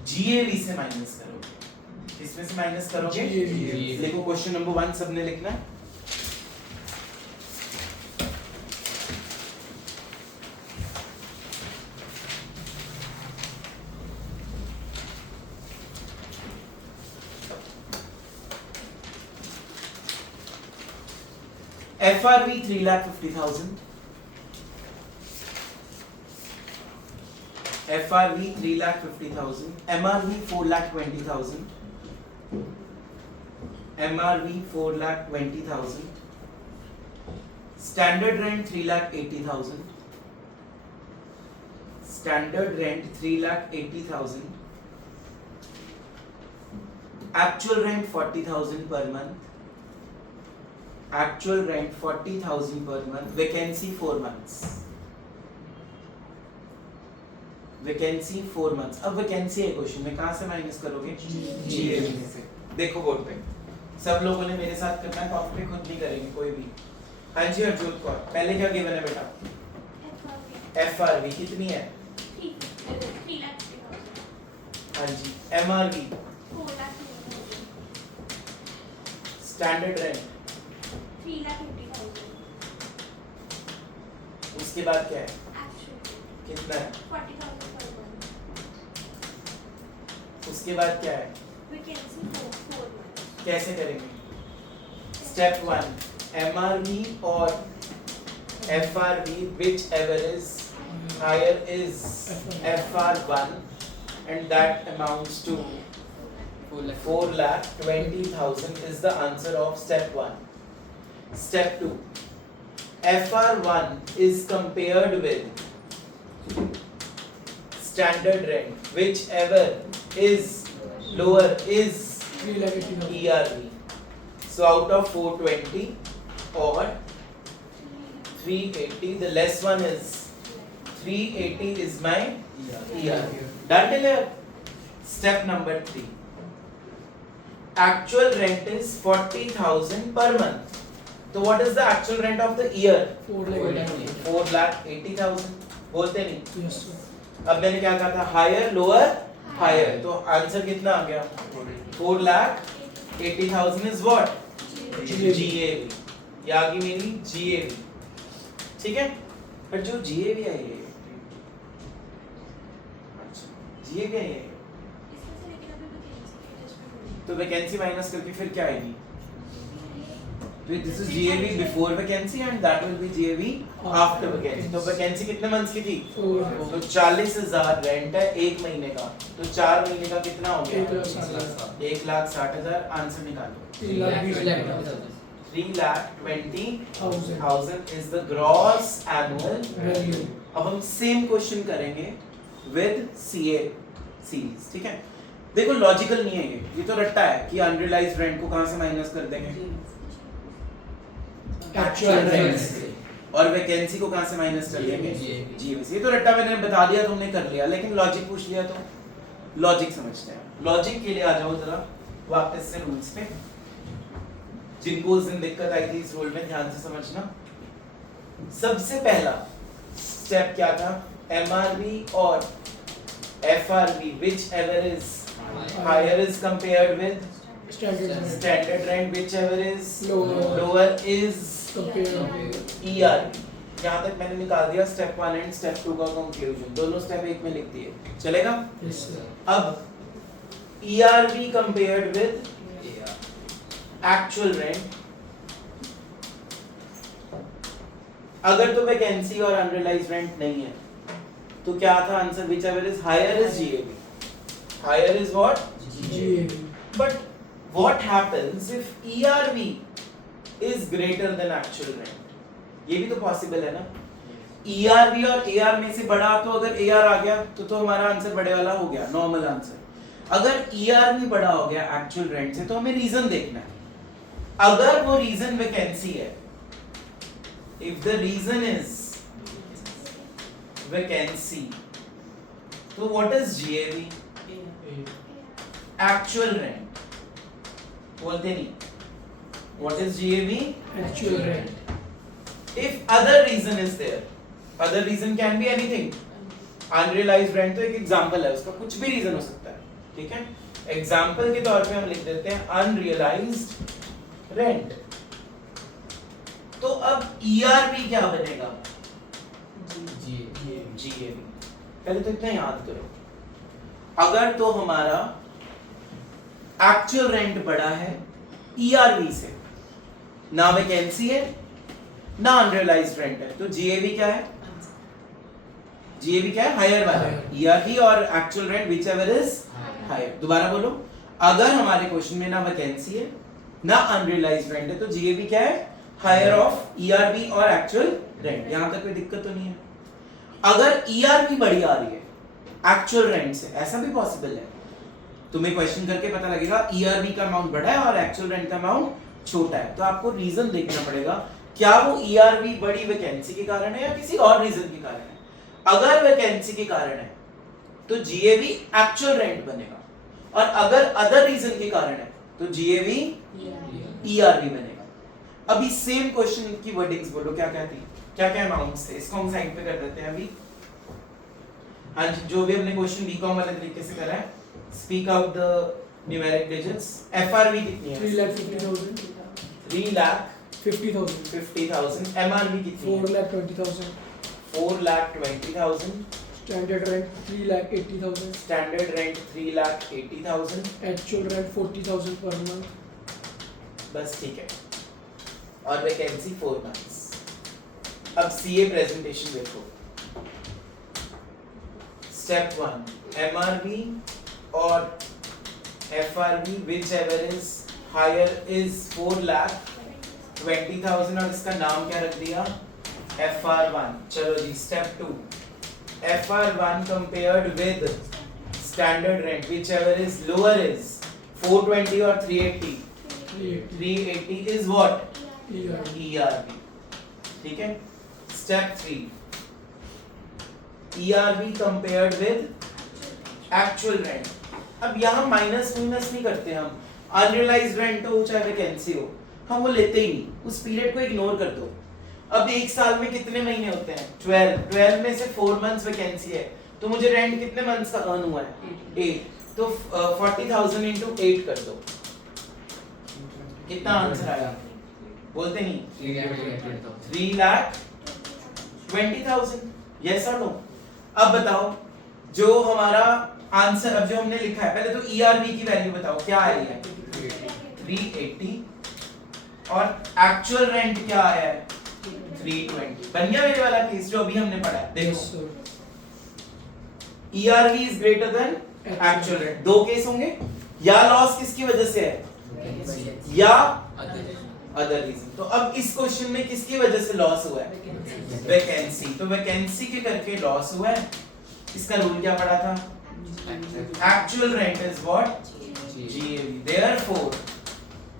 जीएवी से माइनस करोगे। इसमें से माइनस करोगे GAV। देखो क्वेश्चन नंबर 1 सबने लिखना है। FRV 3,50,000, FRV 3,50,000, MRV 4,20,000, MRV 4,20,000, standard rent 3,80,000, standard rent 3,80,000, actual rent 40,000 per month, actual rent 40,000 per month, vacancy 4 months, vacancy 4 months. अब वैकेंसी है क्वेश्चन में, कहाँ से माइनस करोगे? GAV में से. देखो बोर्ड पे सब लोगों ने मेरे साथ करना है, कॉपी पे खुद नहीं करेंगे कोई भी. हाँ जी अर्जुन कौर, पहले क्या गिवन है बेटा? FRV कितनी है? 3,50,000. हाँ जी. MRV 4,50,000. Standard rent 3,50,000. उसके बाद क्या है? Actual कितना है? 40,000 per month. उसके बाद क्या है? Vacancy 4 months. कैसे करेंगे? स्टेप 1 MRV और FRV which ever is higher is FR1 and that amounts to 4,20,000 is the answer of step 1. Step 2 FR1 is compared with standard rent whichever is lower is 3,80,000. ERV. So out of 420 or 380, the less one is 380 is my ERV. Done till here? Step number 3. Actual rent is 40,000 per month. So what is the actual rent of the year? 4,80,000. 4,80,000. बोलते नहीं. Yes sir. अब मैंने क्या कहा था? Higher lower higher. तो answer कितना आ गया? 4,80,000 is what? GAV. ये आ गई मेरी GAV. ठीक है? पर जो GAV आई है, GAV आई है, इसमें से लेकिन अभी vacancy की adjustment होगी. तो वैकेंसी माइनस करके फिर क्या आएगी? तो this is GAV before vacancy and that will be GAV after vacancy. तो वैकेंसी कितने मंथ्स की थी? 4 तो 40,000 रेंट है 1 महीने का. तो 4 महीने का कितना हो गया? 1,60,000. 1,60,000. आंसर निकालो. 3,20,000. 3,20,000 is the gross annual Value. अब हम सेम क्वेश्चन करेंगे विद CA सीरीज. ठीक है? देखो लॉजिकल नहीं है ये तो रट्टा है कि अनरियलाइज्ड रेंट को कहां से माइनस कर देंगे? Actual rent. और वैकेंसी को कहां से माइनस कर देंगे? GAV से. ये तो रट्टा मैंने बता दिया, तुमने कर लिया, लेकिन लॉजिक पूछ लिया तो लॉजिक समझते हैं. लॉजिक के लिए आ जाओ जरा वापस से रूल्स पे. जिनको उस दिन दिक्कत आई थी इस रूल में ध्यान से समझना. सबसे पहला स्टेप क्या था? MRV और FRV whichever is higher is compared with Standard rent. standard rent whichever is Lower. lower is Compared. ERV. यहाँ तक मैंने निकाल दिया स्टेप 1 एंड स्टेप 2 का कंक्लूजन. दोनों स्टेप एक में लिख दिए. चलेगा? Yes sir. अब ERV compared with actual rent. अगर तो वैकेंसी और अनरियलाइज्ड रेंट नहीं है तो क्या था answer? whichever is higher is GAV. Higher is what? GAV. But what happens if ERV is greater than actual rent? ये भी तो पॉसिबल है ना. ERV और AR में से बड़ा, तो अगर AR आ गया तो हमारा आंसर बड़े वाला हो गया, नॉर्मल आंसर. अगर ERV बड़ा हो गया एक्चुअल रेंट से तो हमें रीजन देखना है. अगर वो रीजन वैकेंसी है, if the reason is vacancy, तो what is GAV? Actual rent. बोलते नहीं. What is GAV? Actual rent. If other reason is there, other reason can be anything. Unrealized rent तो एक एग्जांपल है, उसका कुछ भी रीजन हो सकता है. ठीक है? एग्जांपल के तौर पे हम लिख देते हैं अनरियलाइज्ड रेंट. तो अब ERV क्या बनेगा? GAV. पहले तो इतना याद करो. अगर तो हमारा एक्चुअल रेंट बड़ा है ERV से, ना वैकेंसी है ना अनरियलाइज्ड रेंट है, तो GAV क्या है? GAV क्या है? हायर वाला. ERV और actual rent whichever is higher. दोबारा बोलो. अगर हमारे क्वेश्चन में ना वैकेंसी है ना अनरियलाइज्ड रेंट है, तो जीएवी क्या है? हायर ऑफ ईआरवी और एक्चुअल रेंट। यहां तक कोई दिक्कत तो नहीं है। अगर ईआरवी बड़ी आ रही है एक्चुअल रेंट से, ऐसा भी पॉसिबल है, तुम्हें क्वेश्चन करके पता लगेगा ईआरवी का अमाउंट बड़ा है और एक्चुअल रेंट का अमाउंट छोटा है, तो आपको रीजन देखना पड़ेगा, क्या वो ईआरवी बड़ी वैकेंसी के कारण है या किसी और रीजन के कारण है। अगर वैकेंसी के कारण है तो जीएवी एक्चुअल रेंट बनेगा, और अगर अदर रीजन के कारण है तो जीएवी ईआरवी बनेगा। अभी सेम क्वेश्चन की वर्डिंग्स बोलो, क्या क्या थी, क्या क्या अमाउंट्स थे, इसको हम साइड पे कर देते हैं अभी। हाँ जी, जो भी हमने क्वेश्चन बीकॉम वाले तरीके से करा है, speak out the numeric digits. FRV कितनी है? 3,50,000 3,50,000। 50,000 एमआरवी कितनी है? 4,20,000 4,20,000। Standard rent 3,80,000 standard rent 3,80,000। Actual rent 40,000 per month. बस ठीक है, और वैकेंसी 4 मंथ्स। अब सीए प्रेजेंटेशन देखो। स्टेप 1, एमआरवी और FRV whichever is higher is 4,20,000 और इसका नाम क्या रख दिया? FR1। चलो जी, step 2, FR1 compared with standard rent whichever is lower is 420 or 380? 380 is what? ERV। ठीक है। Step 3, ERV compared with actual rent। अब यहाँ माइनस नहीं करते हम, अनरियलाइज्ड रेंट हो चाहे वैकेंसी हो, हम वो लेते ही नहीं, उस पीरियड को इग्नोर कर दो। अब एक साल में कितने महीने होते हैं? 12 में से 4 मंथ्स वैकेंसी है, तो मुझे रेंट कितने मंथ्स का अर्न हुआ है? 8। तो 40,000 into 8 कर दो, कितना आंसर आया? बोलते नहीं? 3,20,000। यस और नो? अब बताओ, जो हमारा आंसर, अब जो हमने लिखा है, पहले तो ईआरवी की वैल्यू बताओ, क्या आ रही है? 380, और एक्चुअल रेंट क्या आया है? 320। बन गया मेरे वाला केस जो अभी हमने पढ़ा है। देखो, ERV is greater than actual rent. दो केस होंगे, या लॉस किसकी वजह से है या अदर रीजन। तो अब इस क्वेश्चन में किसकी वजह से लॉस हुआ है? वैकेंसी। तो वैकेंसी के करके लॉस हुआ है। इसका रूल क्या पढ़ा था? Actual rent is what? GAV। Therefore,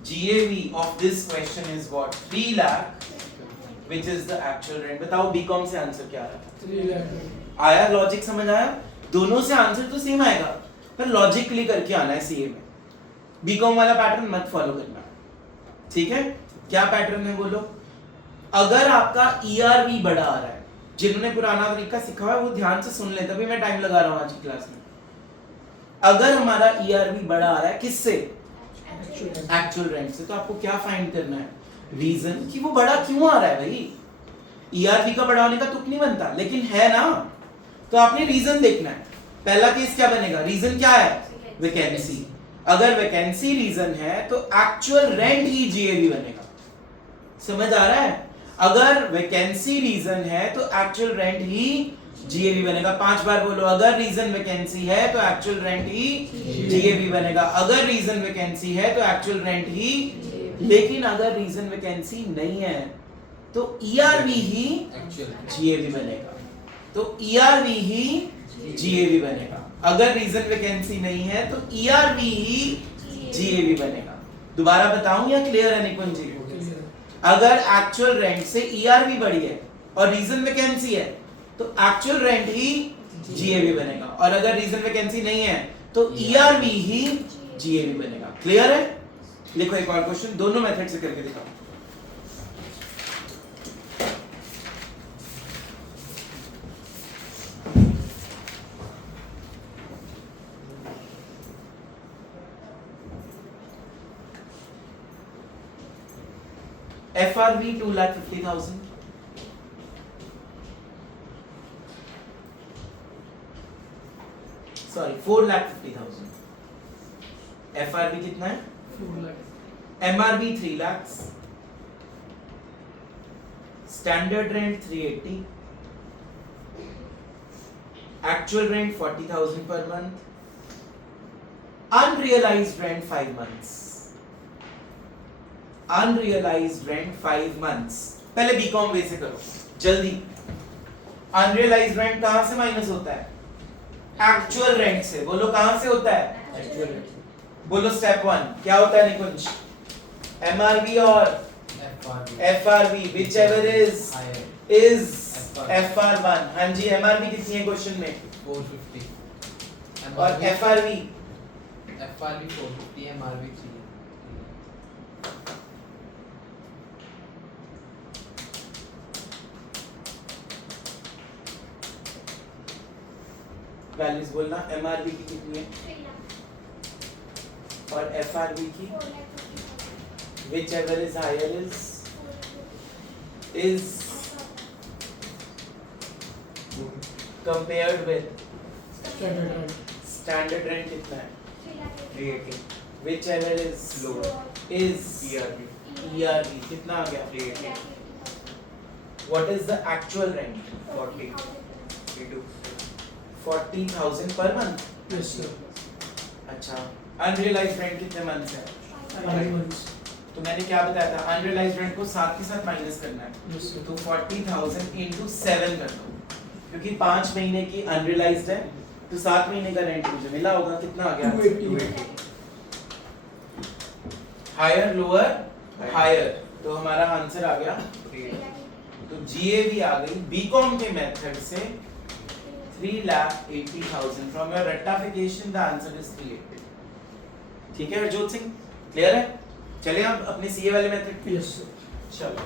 GAV of this question is what? 3 lakh, which is the actual rent। बताओ बीकॉम से आंसर क्या आ रहा था? 3 लाख। आया? लॉजिक समझ आया? दोनों से आंसर तो सेम आएगा, पर लॉजिकली करके आना है सीए में। बीकॉम वाला पैटर्न मत फॉलो करना, ठीक है? क्या पैटर्न है बोलो? अगर आपका ईआरवी बड़ा आ रहा है, जिन्होंने पुराना तरीका सीखा हुआ है वो ध्यान से सुन ले, तभी मैं टाइम लगा रहा हूँ आज की क्लास में। अगर हमारा ईआरवी बड़ा आ रहा है किससे? एक्चुअल रेंट से, तो आपको क्या फाइंड करना है? रीजन, कि वो बड़ा क्यों आ रहा है भाई। ईआरवी का बड़ा होने का तुक नहीं बनता, लेकिन है ना, तो आपने रीजन देखना है। पहला केस क्या बनेगा? रीजन क्या है? वैकेंसी। अगर वैकेंसी रीजन है तो एक्चुअल रेंट ही जीएवी बनेगा। समझ आ रहा है? अगर वैकेंसी रीजन है तो एक्चुअल रेंट ही जीएवी बनेगा। 5 बार बोलो, अगर रीजन वैकेंसी है तो एक्चुअल रेंट ही जीएवी बनेगा। अगर रीजन वैकेंसी है तो एक्चुअल रेंट ही, लेकिन अगर रीजन वैकेंसी नहीं है तो ईआरवी ही जीएवी बनेगा। तो ईआरवी ही जीएवी बनेगा। अगर रीजन वैकेंसी नहीं है तो ईआरवी ही जीएवी बनेगा। दोबारा बताऊं या क्लियर है निकुंज जी? अगर एक्चुअल रेंट से ईआरवी बड़ी है और रीजन वैकेंसी है तो एक्चुअल रेंट ही जीएवी बनेगा, और अगर रीजन वैकेंसी नहीं है तो ईआरवी ही जीएवी बनेगा। क्लियर है? लिखो एक और क्वेश्चन, दोनों मेथड से करके दिखाओ। FRV 2,50,000, sorry 4,50,000। FRV कितना है? 4 lakh. MRV 3 lakhs, standard rent 380, actual rent 40,000 per month, unrealised rent 5 months। Unrealised rent 5 months. पहले बीकॉम वे से करो जल्दी। अनरियलाइज्ड रेंट कहां से माइनस होता है? एक्चुअल रेंट से। बोलो कहां से होता है? एक्चुअल रेंट बोलो स्टेप 1 क्या होता है निकुंज? एमआरबी और FRB which ever is FR1। हाँ जी, एमआरबी कितनी है क्वेश्चन में? 450 और एफआरबी? FRB 450 MRB 3 वैल्यूज बोलना। एमआरबी की कितनी है 3 लाख और एफआरबी की? 4 lakh 50,000 whichever is higher is compared with standard rent standard rent कितना है? 3 lakh 380 whichever is lower is ERB ERB कितना आ गया? 380 What is the actual rent? 40 40,000 40,000 per month। Yes sir अच्छा, unrealized rent कितने months है? 5 मंथ्स तो मैंने क्या बताया था? unrealized rent को साथ के साथ माइनस करना है। यस सर तो 40,000 into 7 कर दो, क्योंकि 5 महीने की unrealized है तो 7 महीने का रेंट मुझे मिला होगा। कितना आ गया? 280 हायर लोअर हायर, तो हमारा आंसर आ गया। 3 लाख तो जीएवी आ गई बीकॉम के मेथड से 3,80,000। From your rectification the answer is 380। ठीक है हरजोत सिंह, क्लियर है? चलिए अब अपने सीए वाले मेथड पे। यस सर चलो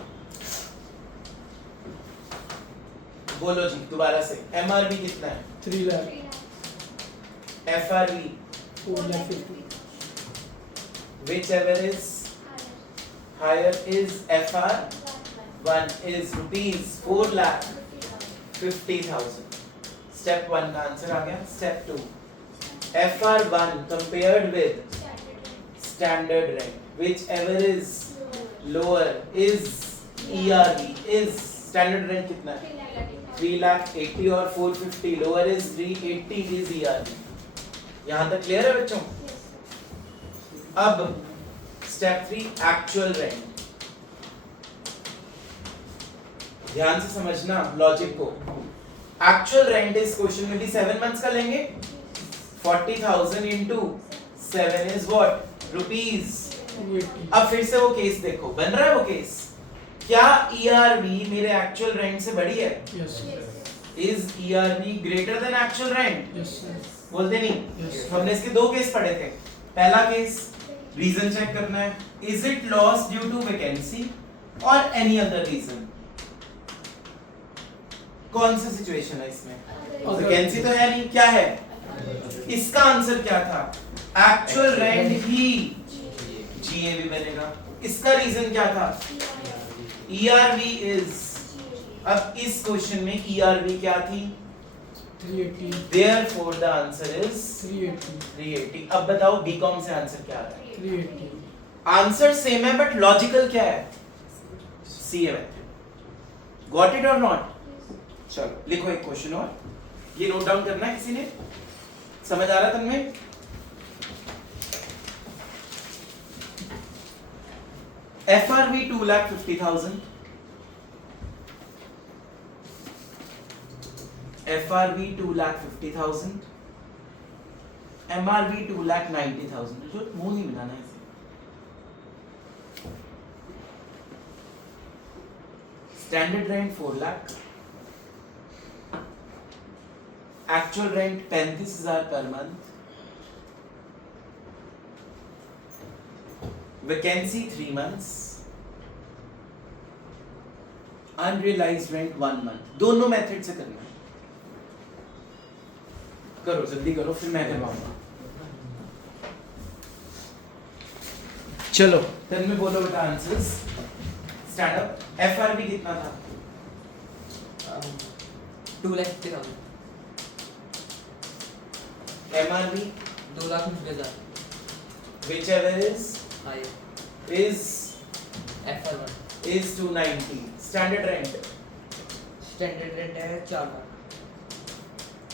बोलो जी दोबारा से। एमआरबी कितना है? 3 lakh 3 lakh FRB 4 lakh 50 whichever is higher is FR1 is rupees 4,50,000। Step 1 का आंसर आ गया। Step 2 FR1 compared with standard rent whichever is lower is ERB is standard rent कितना है? 3,80,000 और 450 lower is 380 is ERB। यहाँ तक क्लियर है बच्चों? अब स्टेप 3 एक्चुअल रेंट। ध्यान से समझना लॉजिक को। एक्चुअल रेंट इस क्वेश्चन में भी 7 मंथ्स का लेंगे। 40,000 into 7 is what? रुपीज। 280 अब फिर से वो केस देखो, बन रहा है वो केस। क्या ERB मेरे एक्चुअल रेंट से बड़ी है? Yes sir is ERB greater than actual rent? Yes sir बोलते नहीं? Yes. हमने इसके 2 केस पढ़े थे। पहला केस रीजन चेक करना है, is it loss due to vacancy और एनी अदर रीजन। कौन सा सिचुएशन है इसमें? अगर- वैकेंसी तो है नहीं, क्या है? इसका आंसर क्या था? एक्चुअल रेंट ही जीएबी बनेगा। इसका रीजन क्या था? ERB is. अब इस क्वेश्चन में ERB क्या थी? 380 Therefore the answer is 380 380। अब बताओ बीकॉम से आंसर क्या आ रहा है? 380 आंसर सेम है बट लॉजिकल क्या है? सी है मेथड। गॉट इट और नॉट? चलो लिखो एक क्वेश्चन और, ये नोट डाउन करना है किसी ने? समझ आ रहा था तुम्हें? FRB 2,50,000, FRB 2,50,000, MRB 2,90,000। जो मुंह नहीं बनाना है इसे। Standard rent 4 lakh, actual rent 35,000 per month, vacancy 3 months, unrealised rent 1 month। दोनों मेथड से करना है। करो जल्दी करो, फिर मैं करवाऊंगा। चलो फिर में बोलो बेटा आंसर्स। Stand up. एफआरबी कितना था? 2,50,000 MRB 2,50,000 whichever is higher is FR1 is 290। Standard rent standard rate है 4 lakh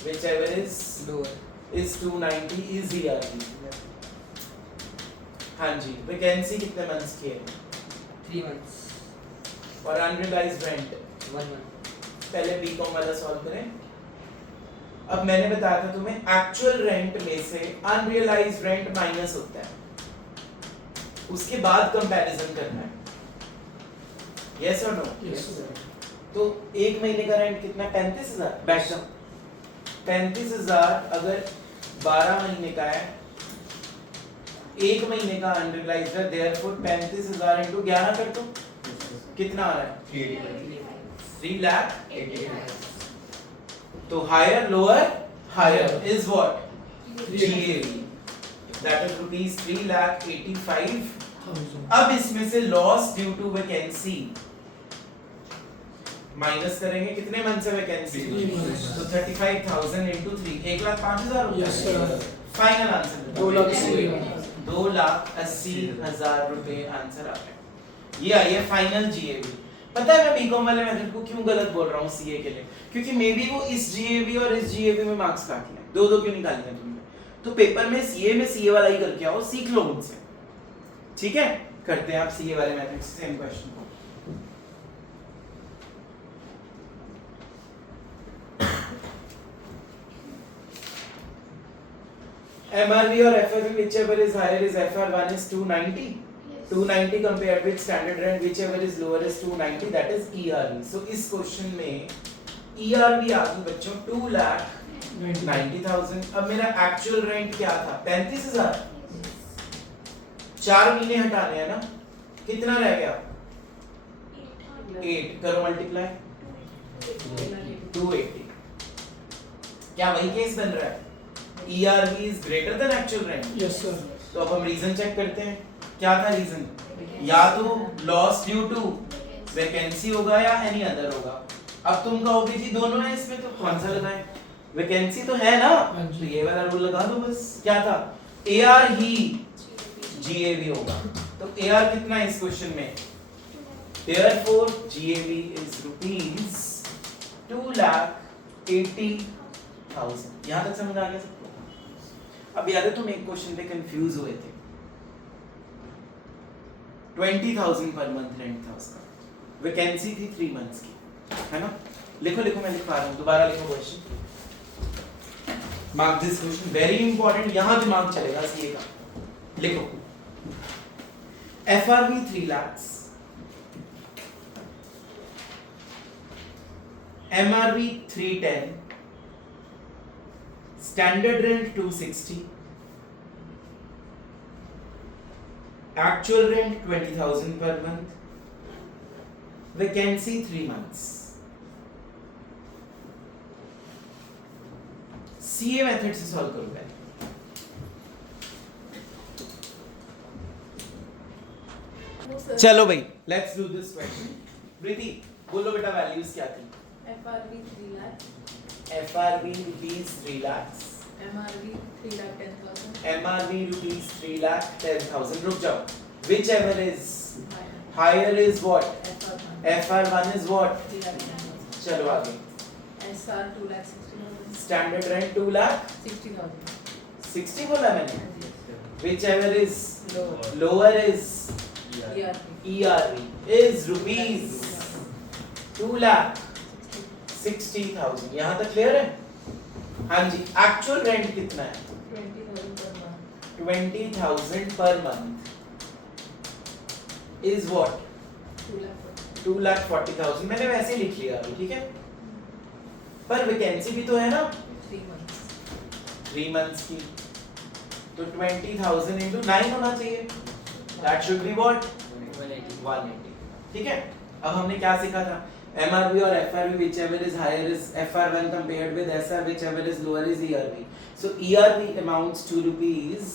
whichever is lower is 290 is ERB। हाँ जी, वैकेंसी कितने मंथ्स की है? 3 months. और अनरियलाइज्ड रेंट 1 month. पहले बीकॉम वाला सॉल्व करें। अब मैंने बताया था तुम्हें एक्चुअल रेंट में से अनरियलाइज्ड रेंट माइनस होता है, उसके बाद कंपैरिजन करना है। यस और नो? Yes sir. तो एक महीने का रेंट कितना? 35,000। बैठ जाओ। 35,000 अगर 12 महीने का है, एक महीने का अनरियलाइज्ड है, देयरफॉर 35,000 into 11 कर दो, कितना आ रहा है? 3 लाख। तो higher lower higher is what? GAV, that is rupees 3,85,000। अब इसमें से loss due to vacancy minus करेंगे, कितने मंथ से वैकेंसी? 3 months। तो 35,000 into 3, 1,05,000। Yes sir. Final answer 2,80,000। 2,80,000 रुपए आंसर आ गया। ये आई है फाइनल GAV। पता है मैं बीकॉम वाले मेथड को क्यों गलत बोल रहा हूँ सीए के लिए? क्योंकि मे बी वो इस GAV और इस GAV में मार्क्स काट लें, दो क्यों निकालते हैं तुमने? तो पेपर में सीए में सीए वाला ही करके आओ, सीख लो मुझसे। ठीक है, करते हैं आप सीए वाले मेथड से सेम क्वेश्चन को। MRV or FRV, whichever is higher is FR1 is 290. 290 compared with standard rent, whichever is lower is 290, that is ERV. So इस क्वेश्चन में ERV आ गई बच्चों 2,90,000। अब मेरा एक्चुअल रेंट क्या था? 35,000। 4 महीने हटाने हैं ना, कितना रह गया? 8 करो मल्टीप्लाई 280। क्या वही केस बन रहा है? ERV is greater than actual rent। Yes sir. तो अब हम रीजन चेक करते हैं, क्या था रीजन? या तो लॉस ड्यू टू वैकेंसी होगा या एनी अदर होगा। अब तुम कहोगे जी दोनों है इसमें, तो कौन सा लगाएं? वैकेंसी तो है ना, तो ये वाला रूल लगा दो बस। क्या था? AR ही GAV होगा। तो AR कितना है इस क्वेश्चन में? Therefore GAV is rupees 2,80,000। यहाँ तक समझ आ गया सबको? अब याद है तुम एक क्वेश्चन पे कंफ्यूज हुए थे, 20,000 पर मंथ रेंट था उसका, वैकेंसी थी 3 मंथ्स की, है ना? लिखो लिखो, मैं लिखवा रहा हूँ, दोबारा लिखो question. Mark this question, very important, यहाँ दिमाग चलेगा सीए का। लिखो FRV 3 lakhs, MRV 310, standard rent 260, actual rent 20,000 per month, vacancy 3 months। CA method से सॉल्व करो पहले। चलो भाई, लेट्स डू दिस क्वेश्चन। प्रीति बोलो बेटा, वैल्यूज क्या थी? FRV 3 lakh, FRV rupees 3 lakhs, MRV 3,10,000, MRV rupees 3,10,000। रुक जाओ, whichever is higher, higher is what? FR1 FR1 is what? 3,10,000, चलो आगे। SR 2,60,000, स्टैंडर्ड रेंट 2,60,000 60,000, बोला मैंने। whichever is lower, lower is ERP ERV is rupees 2,60,000। यहाँ तक क्लियर है? हाँ जी। एक्चुअल रेंट कितना है? 20,000 per month, 20,000 per month is what? 2,40,000, 2,40,000। मैंने वैसे ही लिख लिया अभी, ठीक है? पर वैकेंसी भी तो है ना 3 months, 3 months की, तो 20,000 into 9 होना चाहिए। That should be what? 180। ठीक है? अब हमने क्या सीखा था? MRV और FRV, whichever is higher is FR1 compared with SR, whichever is lower is ERV। So ERV amounts to rupees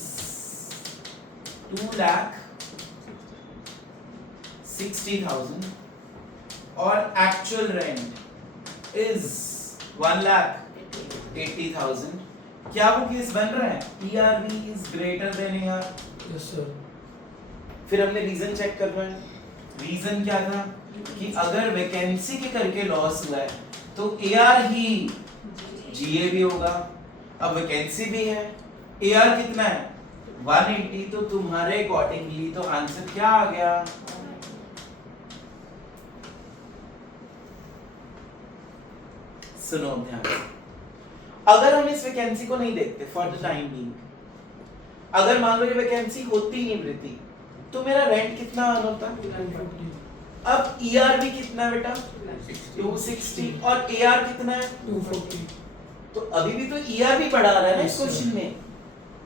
2,60,000 और actual rent is 1,80,000। क्या वो केस बन रहा है? ERV is greater than AR। Yes sir. फिर हमने reason check करना है। रीजन क्या था? कि अगर वैकेंसी के करके लॉस हुआ है तो AR ही GAV होगा। अब वैकेंसी भी है, AR कितना है? 180। तो तुम्हारे अकॉर्डिंगली तो आंसर क्या आ गया? सुनो अब ध्यान से, अगर हम इस वैकेंसी को नहीं देखते फॉर द टाइम बीइंग, अगर मान लो ये वैकेंसी होती नहीं वृद्धि, तो मेरा रेंट कितना अर्न होता? 250 अब ईआरवी कितना है बेटा? 260 और एआर कितना है? 240 तो अभी भी तो ईआरवी बढ़ा रहा है ना इस Yes, sir. क्वेश्चन में,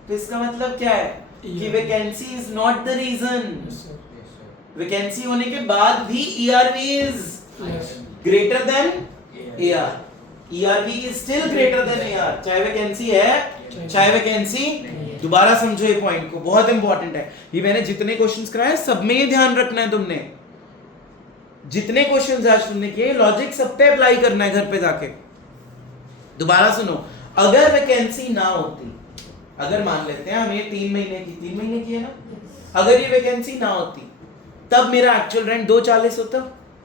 तो इसका मतलब क्या है कि ERV. Vacancy is not the reason, Yes, sir. Vacancy होने के बाद भी ERV is Yes. Greater than AR, ERV is still greater than AR, चाहे वैकेंसी है चाहे वैकेंसी। दोबारा समझो ये पॉइंट को, बहुत इंपॉर्टेंट है ये। मैंने जितने क्वेश्चंस कराए सब में ये ध्यान रखना है तुमने, जितने क्वेश्चंस आज तुमने किए लॉजिक सब पे अप्लाई करना है घर पे जाके। दोबारा सुनो, अगर वैकेंसी ना होती, अगर मान लेते हैं हमें 3 महीने की है ना, अगर ये वैकेंसी ना होती तब मेरा एक्चुअल रेंट 240 होता,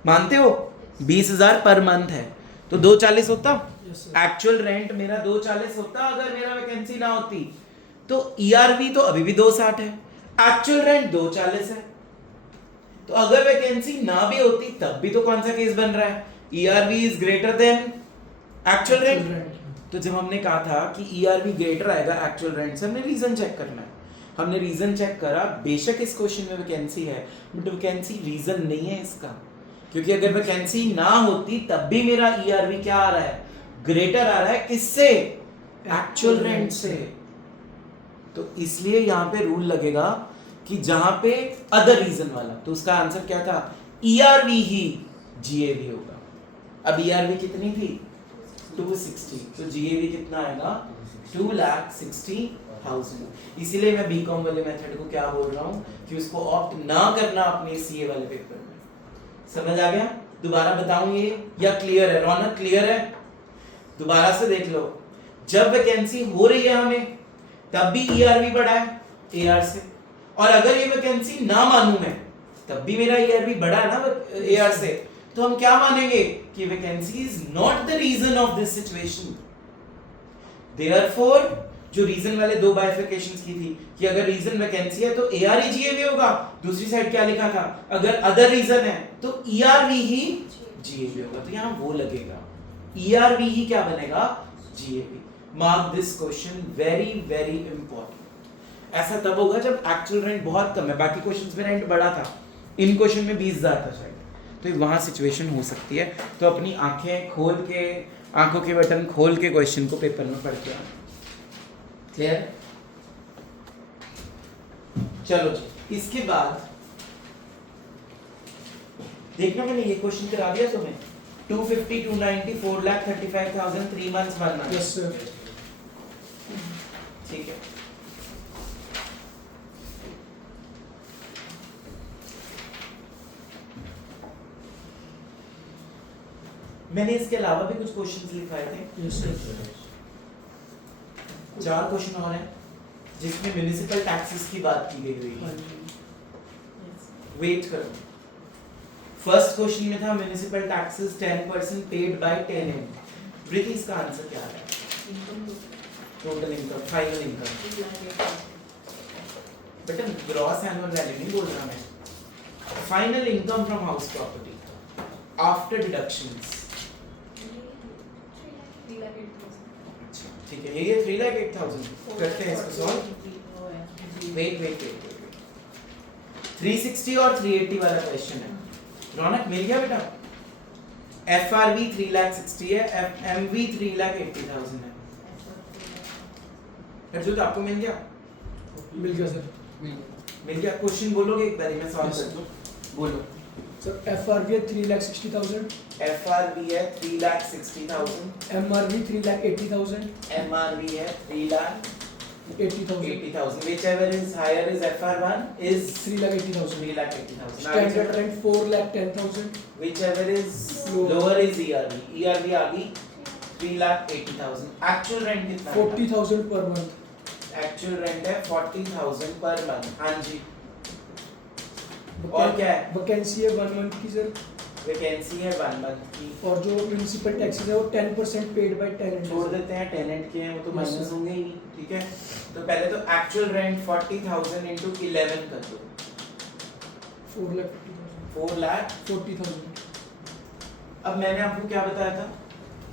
मानते हो? 20,000 पर मंथ है तो 240 होता, Yes, sir. एक्चुअल रेंट मेरा 240 होता अगर मेरा वैकेंसी ना होती। तो ईआरवी तो अभी भी 260 है, एक्चुअल रेंट 240 है, तो अगर वैकेंसी ना भी होती तब भी तो कौन सा केस बन रहा है? ERV is greater than actual rent. तो जब हमने कहा था कि ईआरवी ग्रेटर आएगा एक्चुअल रेंट से, हमने रीजन चेक करना है। हमने रीजन चेक करा, बेशक इस क्वेश्चन में वैकेंसी है बट वैकेंसी रीजन नहीं है इसका, क्योंकि अगर वैकेंसी ना होती तब भी मेरा ईआरवी क्या आ रहा है? ग्रेटर आ रहा है, किससे? एक्चुअल रेंट से। तो इसलिए यहां पे रूल लगेगा कि जहां पे अदर रीजन वाला, तो उसका आंसर क्या था? ईआरवी ही जीएवी होगा। अब ईआरवी कितनी थी? 260, तो जीएवी कितना आएगा? 2,60,000। इसीलिए मैं बीकॉम वाले मेथड को क्या बोल रहा हूं कि उसको ऑप्ट ना करना अपने सीए वाले पेपर में। समझ आ गया? दोबारा बताऊं ये या क्लियर है? रौनक क्लियर है? दोबारा से देख लो, जब वैकेंसी हो रही है हमें तब भी ईआरवी बढ़ा है एआर से, और अगर ये वैकेंसी ना मानूं मैं तब भी मेरा ईआरवी बढ़ा है ना एआर से, तो हम क्या मानेंगे कि vacancy is not the reason of this situation. Therefore जो रीजन वाले दो बाइफिकेशंस की थी कि अगर रीजन वैकेंसी है तो एआर ही जीएवी होगा, दूसरी साइड क्या लिखा था? अगर अदर रीजन है तो ईआरवी ही जीएवी होगा, तो यहां वो लगेगा, ईआरवी ही क्या बनेगा? GAV. Mark this question, very very important. ऐसा तब होगा जब एक्चुअल रेंट बहुत कम है, बाकी क्वेश्चंस में रेंट बढ़ा था, इन क्वेश्चन में 20,000 था शायद, तो वहां सिचुएशन हो सकती है। तो अपनी आंखें खोल के, आंखों के बटन खोल के क्वेश्चन को पेपर में पढ़ के आना। क्लियर? चलो जी, इसके बाद देखना, मैंने ये क्वेश्चन करा दिया तुम्हें। 250, 290, 4,35,000, 3 months 1 month। Yes, sir. ठीक है। मैंने इसके अलावा भी कुछ क्वेश्चंस लिखवाए थे, Yes, sir. 4 क्वेश्चन और हैं जिसमें म्युनिसिपल टैक्सेस की बात की गई हुई हाँ है। जी। वेट करो, फर्स्ट क्वेश्चन में था municipal taxes 10% paid by tenant. वृद्धि, इसका आंसर क्या है? Total income, final income. बेटा ग्रॉस एनुअल वैल्यू नहीं बोल रहा मैं, final income from house property after deductions. अच्छा ठीक है, ये 3,08,000 करते हैं इसको सॉल्व। वेट 360 और 380 वाला क्वेश्चन है। रौनक मिल गया बेटा? एफआरवी 3,60,000 है, एमवी 3,80,000 है। अर्जुन आपको मिल गया? मिल गया सर। मिल गया? क्वेश्चन बोलोगे एक बार, मैं सॉल्व Yes, कर दूं? बोलो। सर एफआरवी है 3,60,000, एफआरवी है 3,60,000, एमआरवी 3,80,000, एमआरवी है 3,80,000। 80,000, Whichever is higher is FR1 is 3,80,000, 3,80,000. Standard rent 4,10,000, Whichever is lower is ERV. ERV आ गई 3,80,000. Actual rent कितना है? 40,000 पर मंथ। Actual rent है 40,000 per month. हाँ जी। और क्या है? वैकेंसी है 1 मंथ की सर, वैकेंसी है 1 मंथ की। और जो म्युनिसिपल टैक्सेस है वो 10% पेड बाय टेनेंट। छोड़ देते हैं, टेनेंट के हैं वो तो Yes, माइनस sir. होंगे ही नहीं, ठीक है। तो पहले तो एक्चुअल रेंट 40,000 into 11 कर दो, 4,50,000, 4,40,000। 40,000। अब मैंने आपको क्या बताया था?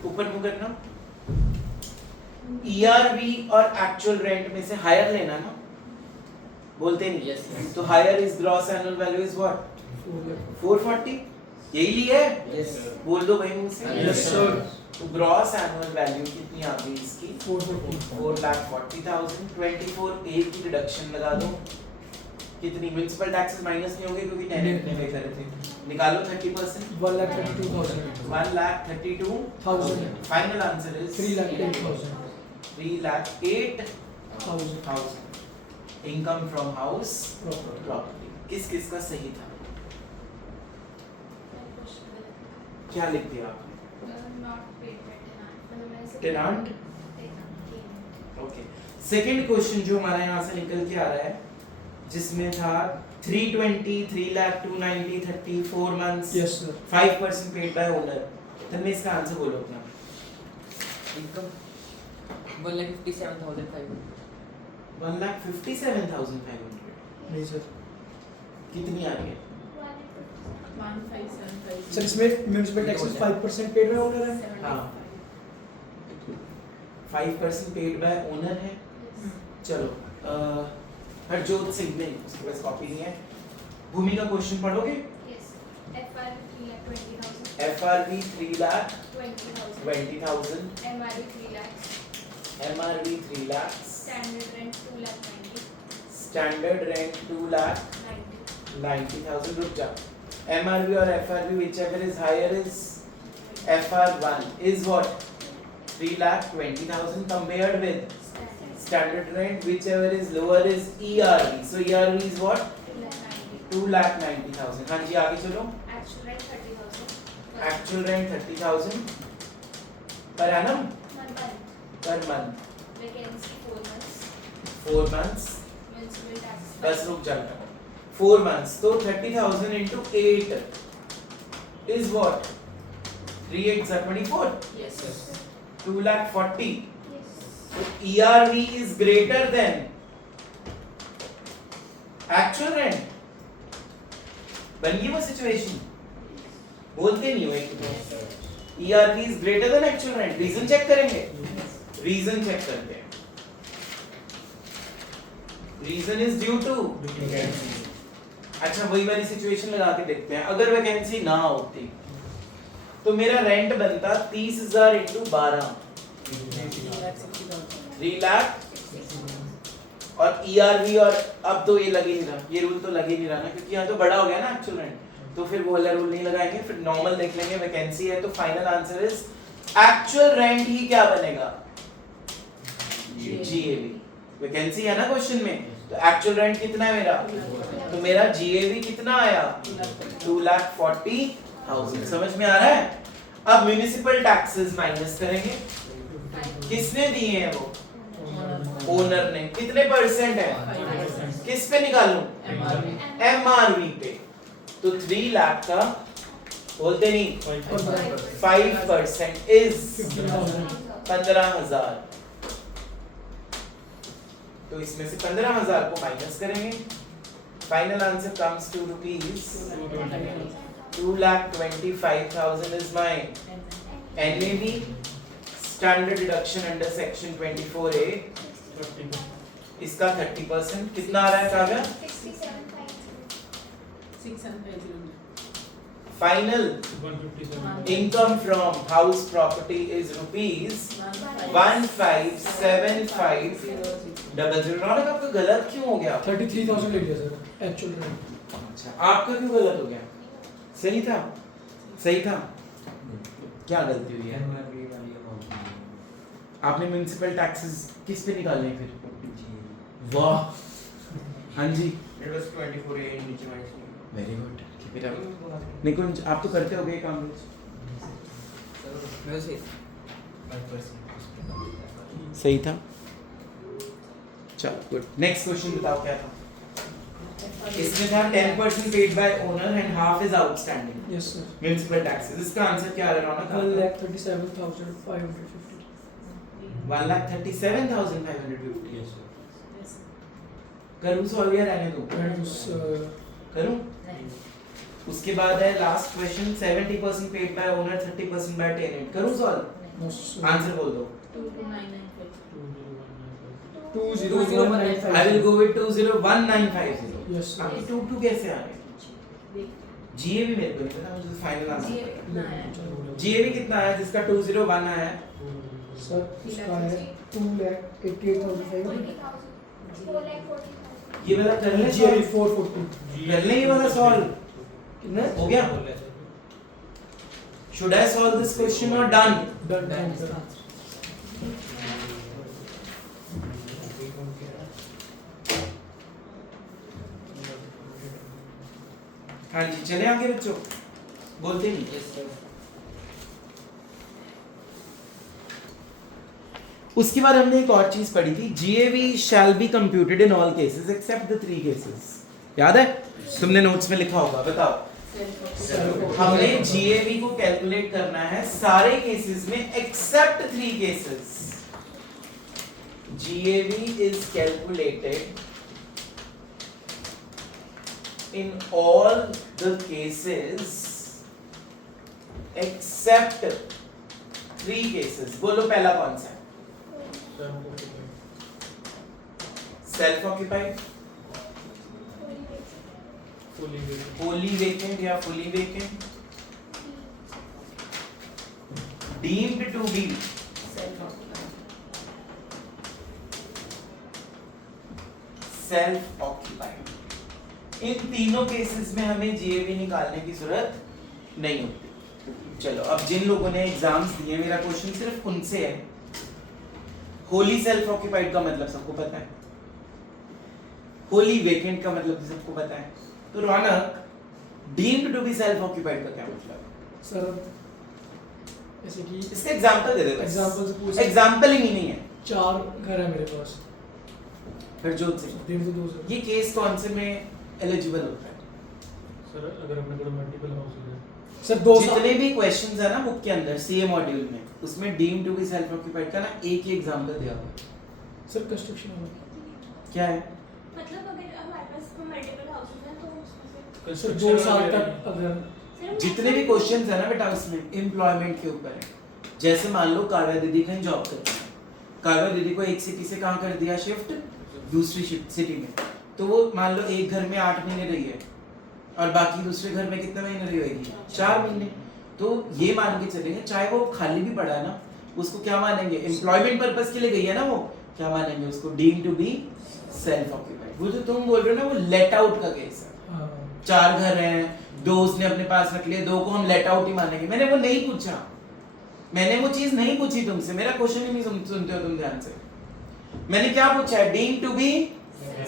ऊपर मुंह करना। ईआरवी और एक्चुअल रेंट में से हायर लेना ना, बोलते नहीं। Yes, sir. तो higher is gross annual value is what 440, यही लिया है? Yes. बोल दो भाई मुंह से। Yes, sir. तो ग्रॉस एनुअल वैल्यू कितनी आ गई इसकी? 440 4,40,000। 24A की रिडक्शन लगा दो, कितनी? म्युनिसिपल टैक्सेस माइनस नहीं होंगे क्योंकि टेनेंट ने पे करे थे। निकालो 30%। 1,32,000 1,32,000। Final answer is 3,08,000 3,08,000 income from house property. Property. किस किस का सही था? क्वेश्चन गलत क्या लिख दिया आपने? नॉट पेड बाय टेनांट मतलब मैं ऐसे टेनांट? टेनांट ओके। सेकंड क्वेश्चन जो हमारा यहाँ से निकल के आ रहा है, जिसमें था 320, 3,02,90, 30, 4 months, yes sir 5% paid by owner. तब इसका आंसर बोलो अपना। Income 1,57,500. 1,57,500 नहीं सर कितनी आ रही है? 1575 सर इसमें municipal taxes 5% paid by owner है। हाँ 5% पेड बाय ओनर है। चलो हरजोत सिंह नहीं, उसके पास कॉपी नहीं है। भूमि का क्वेश्चन पढ़ोगे? Yes FRV 3,20,000 FRV 3,20,000, 20,000 MRV 3 lakhs MRV 3 lakhs, standard rent 2,90,000 standard rent 2,90,000। रुक जा। MRV और FRV whichever is higher is FR1 is what? 3,20,000 compared with standard rent whichever is lower is ERV. So ERV is what? 2,90,000। हाँ जी आगे चलो। actual rent 30,000 Actual rent 30,000 per annum, month per month, vacancy 4 months 4 months। municipal tax बस रुक जाता 4 months तो 30,000 into 8 is what? 3 8 are 24, Yes. 2,40,000। yes So ERV is greater than actual rent। बन गई वो सिचुएशन? बोलते नहीं हो एक तो। ERV is greater than actual rent। Reason check करेंगे? रीजन चेक करते हैं। Reason is due to. अच्छा वही वाली सिचुएशन लगा के देखते हैं। अगर वैकेंसी ना होती तो मेरा रेंट बनता 30,000 इंटू 12, 3 लाख। और ERV और अब तो ये लग ही नहीं रहा, ये रूल तो लग ही नहीं रहा ना, क्योंकि यहाँ तो बड़ा हो गया ना एक्चुअल रेंट, तो फिर वो वाला रूल नहीं लगाएंगे, फिर नॉर्मल देख लेंगे। वैकेंसी है तो final answer is actual rent ही क्या बनेगा? GAV। वैकेंसी है ना क्वेश्चन में, तो एक्चुअल रेंट कितना है मेरा? तो मेरा GAV कितना आया? 2,40,000। समझ में आ रहा है? अब म्युनिसिपल टैक्सेस माइनस करेंगे। किसने दिए हैं वो? ओनर ने। कितने परसेंट है? किस पे निकालूं? MRV पे। तो 3 लाख का बोलते नहीं 5% इज 15,000। तो इसमें से 15,000 को माइनस करेंगे। Final answer comes to rupees 2,25,000 is my NAV। Standard deduction under section 24A इसका 30%। कितना आ रहा है कागज? 67,500 final income from house property is rupees 1,575,000। Raunak आपका गलत क्यों हो गया? 33,000 ले लिया सर एक्चुअल रेंट। अच्छा आपका क्यों गलत हो गया? सही था? सही था? क्या गलती हुई है? आपने म्युनिसिपल टैक्सेस किस पे निकालने हैं फिर? वाह हाँ जी वेरी गुड। निकुंज आप तो करते हो गए काम रोज। मैं से सही था? चलो गुड। नेक्स्ट क्वेश्चन बताओ क्या था? इसमें था 10% paid by owner and half is outstanding yes sir municipal taxes. इसका आंसर क्या आ रहा है रौनक? 1,37,550 1,37,550। करूं सॉल्व या रहने दूं? करूं? उसके बाद है last question 70% paid by owner 30% by tenant. करूं सॉल्व? 995 No, sir. आंसर बोल दो. 22995 20195. I will go with 201,950. Yes, sir. आपकी 22 कैसे आ गए? GAV मेरे को नहीं पता, मुझे फाइनल आंसर. GAV कितना आया? GAV कितना आया जिसका 201 आया है? सर उसका है 2,88,500. 4,40,000. ये वाला कर ले. GAV 440. कर ले ये वाला सॉल्व. कितना हो गया? Should I solve this question or done? Done done sir. हाँ जी, चले आगे बच्चों. बोलते नहीं. Yes, sir. उसके बाद हमने एक और चीज पढ़ी थी. GAV shall be computed in all cases except the 3 cases. याद है? तुमने नोट्स में लिखा होगा. बताओ. हमने GAV को कैलकुलेट करना है सारे केसेस में except 3 cases. GAV is calculated in all the cases except 3 cases. बोलो पहला कौन सा है? सेल्फ ऑक्यूपाइड, fully vacant या fully vacant, deemed to be self occupied. इन तीनों केसेस में हमें GAV निकालने की जरूरत नहीं होती. चलो अब जिन लोगों ने एग्जाम्स दिए, मेरा क्वेश्चन सिर्फ उनसे है. होली सेल्फ ऑक्यूपाइड का मतलब सबको पता है. होली वेकेंट का मतलब भी सबको पता है. तो Raunak, deemed to be self occupied का क्या मतलब है? सर जैसे कि इसका एग्जांपल दे दे. एग्जांपल से पूछ. एग्जांपल ही नहीं है. 4 घर है मेरे पास. फिर जोत से देर से 2 सर. ये केस कौन से में एलिजिबल होता है? सर अगर अपने को मल्टीपल हाउस है सर 2 जितने भी क्वेश्चंस है ना बुक के अंदर सीए मॉड्यूल में, उसमें deemed to be self occupied का ना एक ही एग्जांपल दिया हुआ है. सर कंस्ट्रक्शन वाला. क्या है? मतलब अगर हमारे पास मल्टीपल हाउसेस हैं तो उसमें से सर 2 साल तक अगर जितने भी क्वेश्चंस है ना बेटा उसमें एम्प्लॉयमेंट के ऊपर है. जैसे मान लो काव्या दीदी कहीं जॉब करती है. काव्या दीदी को एक सिटी से कहाँ कर दिया शिफ्ट? दूसरी सिटी में. तो वो मान लो एक घर में 8 महीने रही है और बाकी दूसरे घर में कितने महीने रही होगी? 4 महीने. तो ये मान के चलेंगे चाहे वो खाली भी पड़ा है ना, उसको क्या मानेंगे? एम्प्लॉयमेंट पर्पस के लिए गई है ना वो, क्या मानेंगे उसको? Deemed to be self occupied. वो जो तुम बोल रहे हो ना वो लेट आउट का केस है. 4 घर हैं, 2 उसने अपने पास रख लिए, 2 को हम लेट आउट ही मानेंगे. मैंने वो नहीं पूछा, मैंने वो चीज नहीं पूछी तुमसे. मेरा क्वेश्चन ही नहीं सुनते हो तुम ध्यान से. मैंने क्या पूछा है? Deemed to be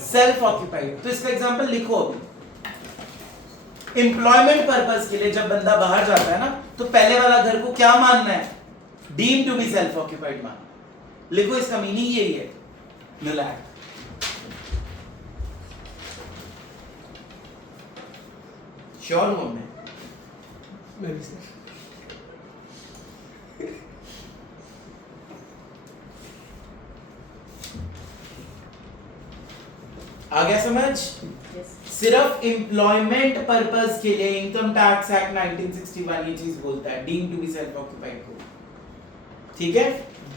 self occupied. तो इसका एग्जांपल लिखो अभी. एम्प्लॉयमेंट पर्पस के लिए जब बंदा बाहर जाता है ना, तो पहले वाला घर को क्या मानना है? Deemed to be self occupied मानना. लिखो, इसका मीनिंग यही है. नलायक. श्योर हूं मैं. मैं भी सर. आ गया समझ? सिर्फ एम्प्लॉयमेंट पर्पस के लिए इनकम टैक्स एक्ट 1961 ये चीज बोलता है deemed to be self occupied को. ठीक है.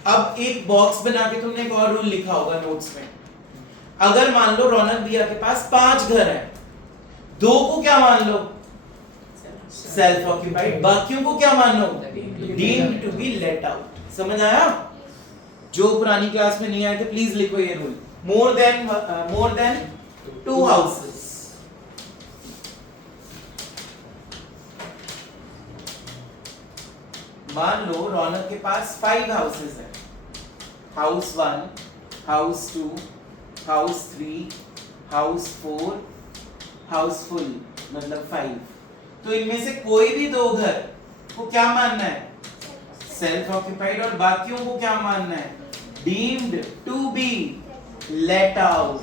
अब एक बॉक्स बना के तुमने एक और रूल लिखा होगा नोट्स में. अगर मान लो रौनक भैया के पास 5 घर है, 2 को क्या मान लो? Self occupied. बाकियों को क्या मान लो? Deemed to be let out. समझ आया? जो पुरानी क्लास में नहीं आए थे प्लीज लिखो ये रूल. More than 2 houses. मान लो रौनक के पास 5 हाउसेस है. House 1, house 2, house 3, house 4, Housefull मतलब 5. तो इनमें से कोई भी 2 घर को क्या मानना है? Self occupied. और बाकियों को क्या मानना है? Deemed to be let out.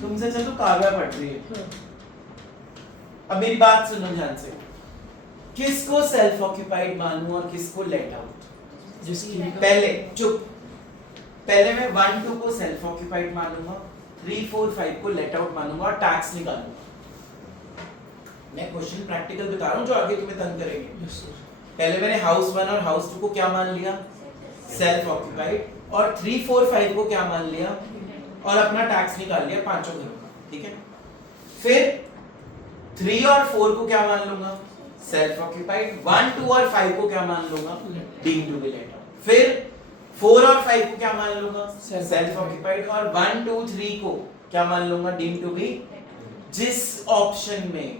तुमसे चलो काव्या पढ़ रही है. अब मेरी बात सुनो ध्यान से. किसको सेल्फ ऑक्यूपाइड मानूं और किसको लेट आउट? जिसकी पहले चुप. पहले मैं 1 2 को सेल्फ ऑक्यूपाइड मानूंगा, 3 4 5 को लेट आउट मानूंगा और टैक्स निकालूंगा. मैं क्वेश्चन प्रैक्टिकल बता रहा हूं जो आगे तुम्हें तंग करेंगे. Yes sir. पहले मैंने हाउस 1 और हाउस 2 को क्या मान लिया? सेल्फ ऑक्यूपाइड, और 3, 4, 5 को क्या मान लिया और अपना टैक्स निकाल लिया पांचों घरों का, ठीक है। फिर 3 और 4 को क्या मान लूंगा, सेल्फ ऑक्यूपाइड। 1, 2 और 5 को क्या मान लूंगा, deemed to be let out. फिर 4 और 5 को क्या मान लूंगा, सेल्फ ऑक्यूपाइड, और 1, 2, 3 को क्या मान लूंगा, डीम्ड टू बी। जिस ऑप्शन में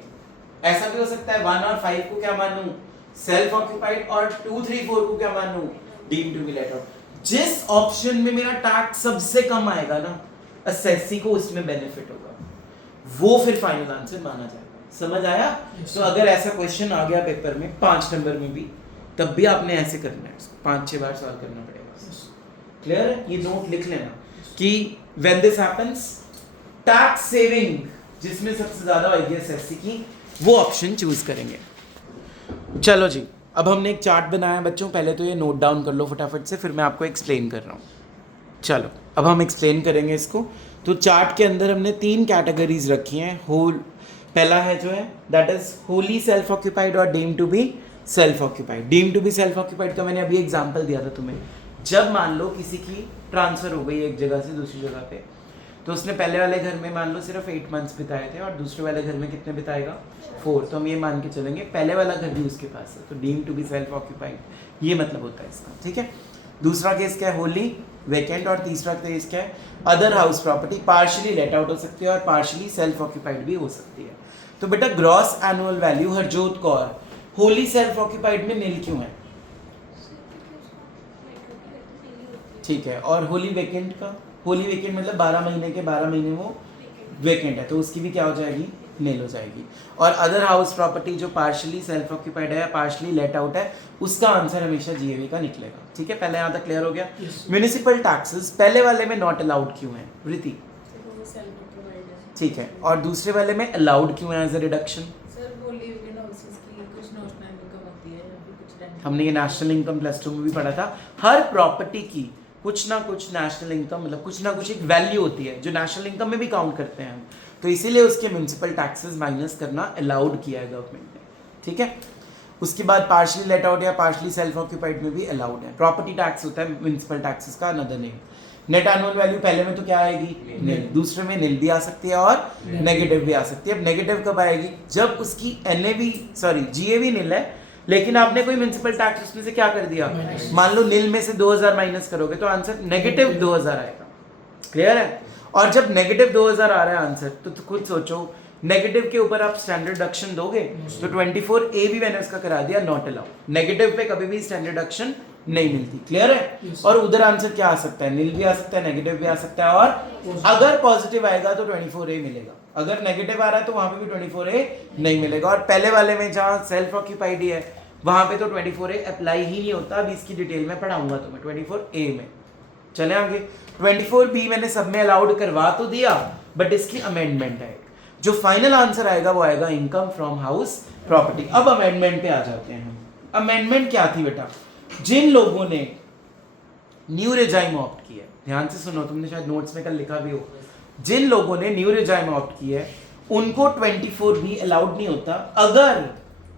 ऐसा भी हो सकता है 1 और 5 को क्या मानूं, सेल्फ ऑक्यूपाइड, और 2, 3, 4 को क्या मानूं, deemed to be let out. जिस ऑप्शन में मेरा टैक्स सबसे कम आएगा ना, असेसी को उसमें बेनिफिट होगा, वो फिर फाइनल आंसर माना जाएगा। समझ आया? तो अगर ऐसा क्वेश्चन आ गया पेपर में 5 नंबर में भी, तब भी आपने ऐसे करना है, 5-6 बार सॉल्व करना पड़ेगा। क्लियर है? ये नोट लिख लेना कि when this happens, tax saving जिसमें सबसे ज्यादा होगी एसएससी की, वो ऑप्शन चूज करेंगे। चलो जी, अब हमने एक चार्ट बनाया है बच्चों, पहले तो ये नोट डाउन कर लो फटाफट से, फिर मैं आपको एक्सप्लेन कर रहा हूँ। चलो अब हम एक्सप्लेन करेंगे इसको। तो चार्ट के अंदर हमने 3 कैटेगरीज रखी हैं। होल पहला है जो है that is wholly self occupied और deemed to be self occupied. Deemed to be self occupied का मैंने अभी एग्जांपल दिया था तुम्हें। जब मान लो किसी की ट्रांसफर हो गई एक जगह से दूसरी जगह पे, तो उसने पहले वाले घर में मान लो सिर्फ 8 मंथ्स बिताए थे और दूसरे वाले घर में कितने बिताएगा, 4। तो हम ये मान के चलेंगे पहले वाला घर भी उसके पास है, तो deemed to be self occupied, ये मतलब होता है इसका, ठीक है। दूसरा केस क्या है, होली वेकेंट, और तीसरा केस क्या है, other house property, partially let out हो सकती है और पार्शियली सेल्फ ऑक्यूपाइड भी हो सकती है। तो बेटा gross annual value Harjot Kaur Holi self occupied में नील क्यों है, ठीक है। और होली वेकेंट का, होली वेकेंट मतलब 12 महीने के 12 महीने वो वेकेंट है, तो उसकी भी क्या हो जाएगी, नील हो जाएगी। और अदर हाउस प्रॉपर्टी जो पार्शियली सेल्फ ऑक्यूपाइड है या पार्शियली लेट आउट है, उसका आंसर हमेशा जीएवी का निकलेगा, ठीक है। पहले यहाँ तक क्लियर हो गया। म्यूनिसिपल टैक्सेस पहले वाले में नॉट अलाउड क्यों है वृत्ति, ठीक है, और दूसरे वाले में अलाउड क्यों है एज अ रिडक्शन। हमने ये नेशनल इनकम प्लस 2 में भी पढ़ा था। हर प्रॉपर्टी की कुछ ना कुछ नेशनल इनकम, मतलब कुछ ना कुछ एक वैल्यू होती है जो नेशनल इनकम में भी काउंट करते हैं हम, तो इसीलिए उसके म्यूनिसिपल टैक्सेस माइनस करना अलाउड किया है गवर्नमेंट ने, ठीक है। उसके बाद पार्शियली लेट आउट या पार्शियली सेल्फ ऑक्यूपाइड में भी अलाउड है। प्रॉपर्टी टैक्स होता है म्यूनिसिपल टैक्सेस का another name. Net annual value पहले में तो क्या आएगी, नील, दूसरे में नील भी आ सकती है और नेगेटिव भी आ सकती है। अब नेगेटिव कब आएगी, जब उसकी एनएवी सॉरी जीएवी नील है, लेकिन आपने कोई म्यूनिसिपल टैक्स उसमें से क्या कर दिया, मान लो नील में से 2000 माइनस करोगे तो आंसर नेगेटिव 2000 आएगा। क्लियर है? और जब नेगेटिव 2000 आ रहा है आंसर, तो खुद सोचो नेगेटिव के ऊपर आप स्टैंडर्ड डिडक्शन दोगे, तो 24A भी मैंने उसका करा दिया नॉट अलाउड। नेगेटिव पे कभी भी स्टैंडर्ड डिडक्शन नहीं मिलती। क्लियर है? और उधर आंसर क्या आ सकता है, नील भी आ सकता है, नेगेटिव भी आ सकता है, और अगर पॉजिटिव आएगा तो 24A मिलेगा, अगर नेगेटिव आ रहा है तो वहां पे भी 24A नहीं मिलेगा। और पहले वाले में जहां सेल्फ ऑक्यूपाइड है वहां पे तो 24A अप्लाई ही नहीं होता। अभी इसकी डिटेल में पढ़ाऊंगा तुम्हें 24A में। चले आगे। 24B मैंने सब में अलाउड करवा तो दिया, बट इसकी अमेंडमेंट है। जो फाइनल आंसर आएगा वो आएगा इनकम फ्रॉम हाउस प्रॉपर्टी। अब अमेंडमेंट पे आ जाते हैं हम। अमेंडमेंट क्या थी बेटा, जिन लोगों ने न्यू रेजाइम ऑप्ट किया, ध्यान से सुनो, तुमने शायद नोट्स में कल लिखा भी हो, जिन लोगों ने न्यू रेजाइम ऑप्ट किया है उनको 24B अलाउड नहीं होता अगर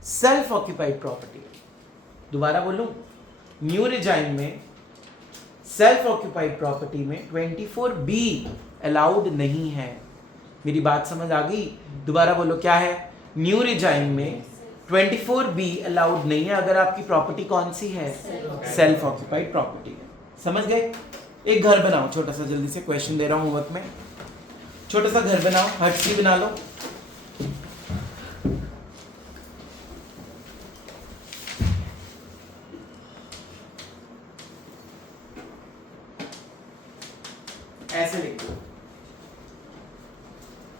सेल्फ ऑक्यूपाइड प्रॉपर्टी। दोबारा बोलूं, न्यू रेजाइम में सेल्फ ऑक्यूपाइड प्रॉपर्टी में 24B अलाउड नहीं है। मेरी बात समझ आ गई? दोबारा बोलो, क्या है, न्यू रेजाइम में 24B अलाउड नहीं है अगर आपकी प्रॉपर्टी कौन सी है, सेल्फ ऑक्यूपाइड प्रॉपर्टी है। समझ गए? एक घर बनाओ छोटा सा, जल्दी से क्वेश्चन दे रहा हूं होमवर्क में। छोटा सा घर बनाओ, हट सी बना लो। ऐसे लिख दो,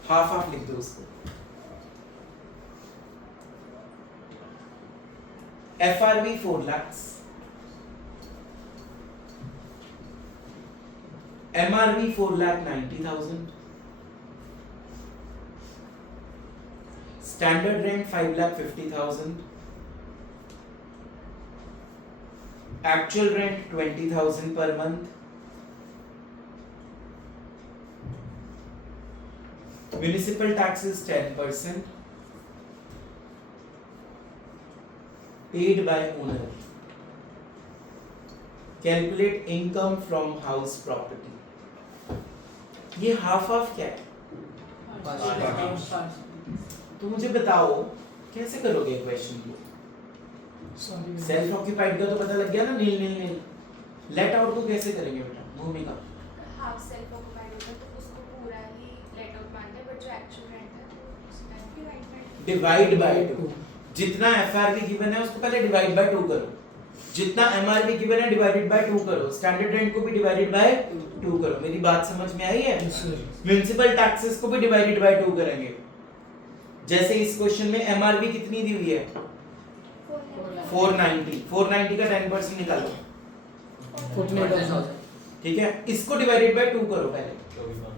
हाफ हाफ लिख दो उसको। FRV 4 lakhs, MRV 4,90,000, standard rent 5,50,000, actual rent 20,000 per month, municipal taxes 10%, paid by owner, calculate income from house property. ये हाफ हाफ क्या है? तो मुझे बताओ कैसे करोगे क्वेश्चन को? सारी सेल्फ ऑक्यूपाइड का तो पता लग गया ना, नील नील नील। लेट आउट को कैसे करेंगे बेटा? भूमिका हाफ सेल्फ ऑक्युपाइड होता है तो उसको पूरा ही लेट आउट मानते हैं, बट जो एक्चुअल रेंट है वो उसका डिवाइड बाय 2। जितना एफआरवी गिवन है उसको पहले डिवाइड बाय 2 करो, जितना एमआरवी गिवन है डिवाइडेड बाय 2 करो, स्टैंडर्ड रेंट को भी डिवाइडेड बाय 2 करो। मेरी बात समझ में आई है? Yes, sir. म्युनिसिपल टैक्सेस को भी डिवाइडेड बाय 2 करेंगे। जैसे इस क्वेश्चन में एमआरवी कितनी दी हुई है? 490। 490 का 10% निकालो, 49,000। ठीक है? इसको डिवाइडेड बाय 2 करो पहले। 24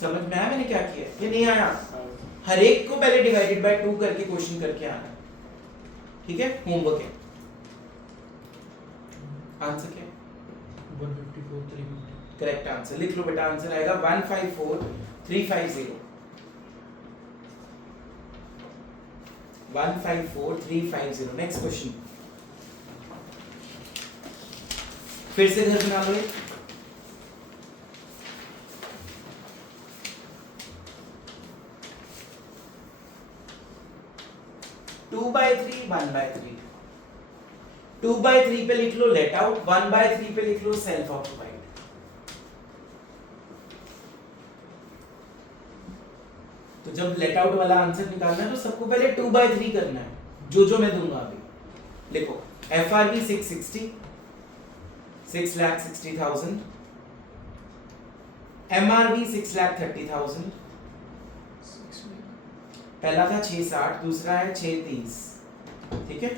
समझ में आया मैंने क्या किया? ये नहीं आया? हर एक को पहले डिवाइडेड बाय 2 करके क्वेश्चन करके आना, ठीक है? होमवर्क है। आंसर क्या है? 154,350. करेक्ट आंसर लिख लो बेटा। आंसर आएगा 154350। 154350। Next question. फिर से घर बना लो। 2/3 1/3। 2/3 पे लिख लो लेट आउट, 1/3 पे लिख लो सेल्फ ऑक्युपाइड। तो जब लेट आउट वाला आंसर निकालना है तो सबको पहले 2/3 करना है, जो मैं दूंगा अभी। लिखो एफआरवी 660, 6,60,000। एमआरवी 6,30,000। पहला था 660, दूसरा है 630, ठीक है?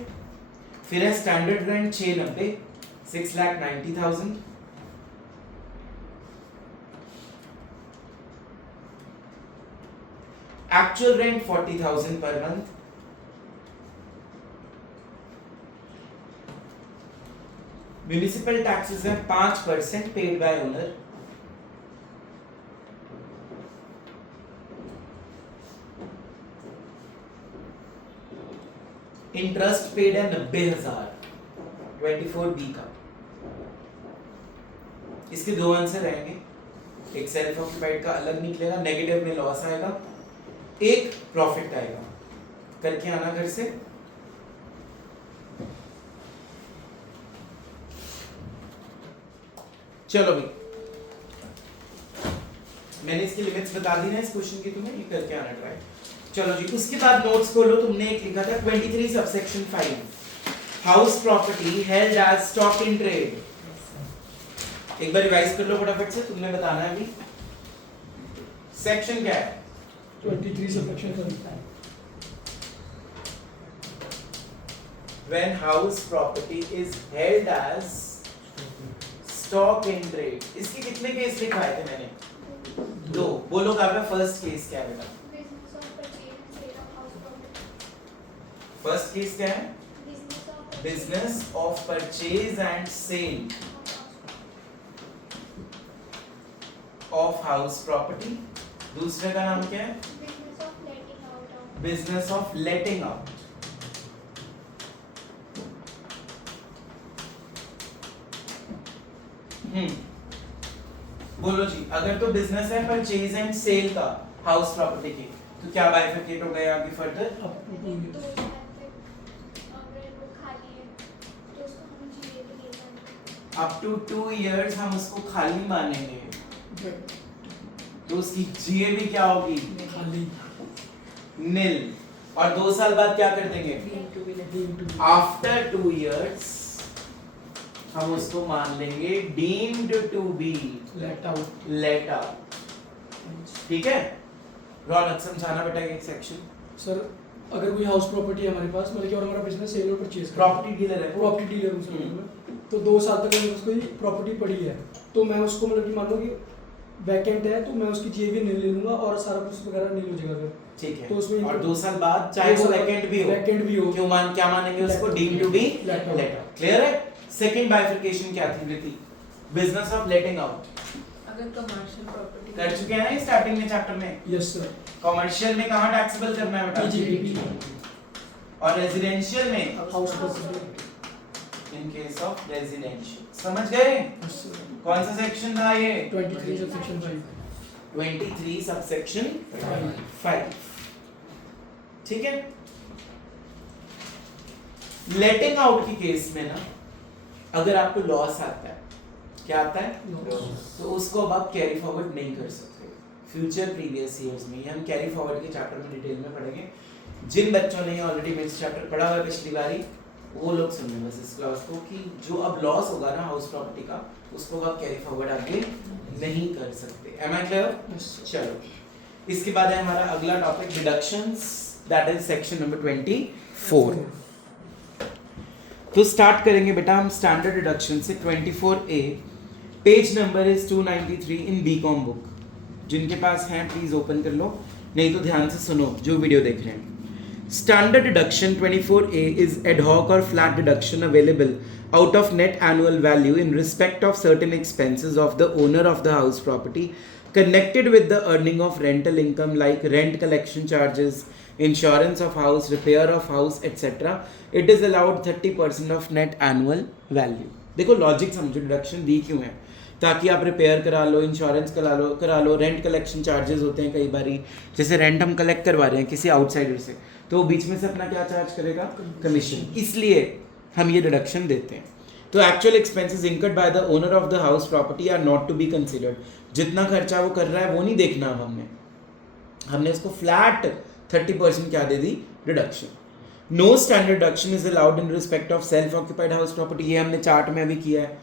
फिर है standard rent 690, 6,90,000। Actual rent 40,000 per month. Municipal taxes है 5% paid by owner. Interest paid है 90,000, 24B का। इसके दो आंसर रहेंगे, एक सेल्फ ऑक्यूपाइड का अलग निकलेगा, नेगेटिव में लॉस आएगा, एक प्रॉफिट आएगा। करके आना घर से। चलो भाई, मैंने इसकी लिमिट्स बता दी ना इस क्वेश्चन की, तुम्हें ये करके आना ट्राई। चलो जी, उसके बाद नोट्स खोलो। तुमने एक लिखा था 23 subsection 5, house property held as stock in trade. एक बार रिवाइज कर लो फटाफट से, तुमने बताना है अभी। सेक्शन क्या है? 23 subsection 7। When house property is held as stock in trade। इसके कितने केस लिखाए थे मैंने? 2। बोलो काव्या, फर्स्ट केस क्या है बेटा? फर्स्ट केस क्या है? Business of purchase and sale of house property. दूसरे का नाम क्या है? Business of letting out. बोलो जी, अगर तो बिजनेस है परचेज एंड सेल का हाउस प्रॉपर्टी की, तो क्या बाइफरकेट हो गया आगे फर्दर? अप टू 2 इयर्स हम उसको खाली मानेंगे, तो उसकी जीएबी क्या होगी? खाली। नील। और 2 साल बाद क्या कर देंगे? आफ्टर 2 इयर्स हम उसको मान लेंगे deemed to be let out. Let out. ठीक है? रौनक समझाना बेटा ये सेक्शन। सर अगर कोई हाउस प्रॉपर्टी है हमारे पास, मतलब कि और हमारा बिजनेस सेल और परचेज प्रॉपर्टी डीलर है वो। प्रॉपर्टी डीलर हूं सर मैं। तो 2 साल तक अगर उसको प्रॉपर्टी पड़ी है तो मैं उसको मतलब कि मान लो कि वैकेंट है तो मैं उसकी जीएबी नील ले लूंगा और सारा कुछ वगैरह नील हो जाएगा फिर। ठीक है। तो उसमें और 2 साल बाद चाहे वो वैकेंट भी हो, क्यों क्या मानेंगे उसको? Deemed to be let out. Clear है? सेकंड बाइफरकेशन क्या थी बेटी? Business of letting out. अगर कमर्शियल प्रॉपर्टी कर चुके हैं ना स्टार्टिंग में चैप्टर में। Yes sir. कमर्शियल में कहां टैक्सेबल करना है बेटा? पीजीपी और रेजिडेंशियल में house property in case of residential. समझ गए? Yes, sir. कौन सा सेक्शन था ये? 23 subsection 5. 23 सबसेक्शन 5। ठीक है। लेटिंग आउट की केस में ना, अगर आपको लॉस आता है, क्या आता है? तो उसको अब आप कैरी फॉरवर्ड नहीं कर सकते फ्यूचर प्रीवियस ईयर्स में। ये हम कैरी फॉरवर्ड के चैप्टर में डिटेल में पढ़ेंगे। जिन बच्चों ने ऑलरेडी मेंस चैप्टर पढ़ा हुआ है पिछली बारी, वो लोग सुनने बस इस क्लास को कि जो अब लॉस होगा ना हाउस प्रॉपर्टी का, उसको आप कैरी फॉरवर्ड आगे नहीं कर सकते। Am I clear? Yes, sir. चलो, इसके बाद है हमारा अगला topic deductions, that is section number 24। तो स्टार्ट करेंगे बेटा हम स्टैंडर्ड डिडक्शन से। 24A, page number is 293 in BCom book. जिनके पास हैं प्लीज ओपन कर लो, नहीं तो ध्यान से सुनो जो वीडियो देख रहे हैं। Standard deduction 24A is ad hoc or flat deduction available out of net annual value in respect of certain expenses of the owner of the house property connected with the earning of rental income like rent collection charges, insurance of house, repair of house, etc. It is allowed 30% of net annual value. देखो logic समझो, deduction दी क्यों है? ताकि आप repair करा लो, insurance करा लो, rent collection charges होते हैं कई बारी, जैसे रेंट हम कलेक्ट करवा रहे हैं किसी आउटसाइडर से, तो वो बीच में से अपना क्या चार्ज करेगा? कमीशन। इसलिए हम ये डिडक्शन देते हैं। तो actual expenses incurred by the owner of the house property are not to be considered. जितना खर्चा वो कर रहा है वो नहीं देखना। अब हमने इसको फ्लैट 30% क्या दे दी? Deduction. No standard deduction is allowed in respect of self occupied house property. ये हमने चार्ट में अभी किया है।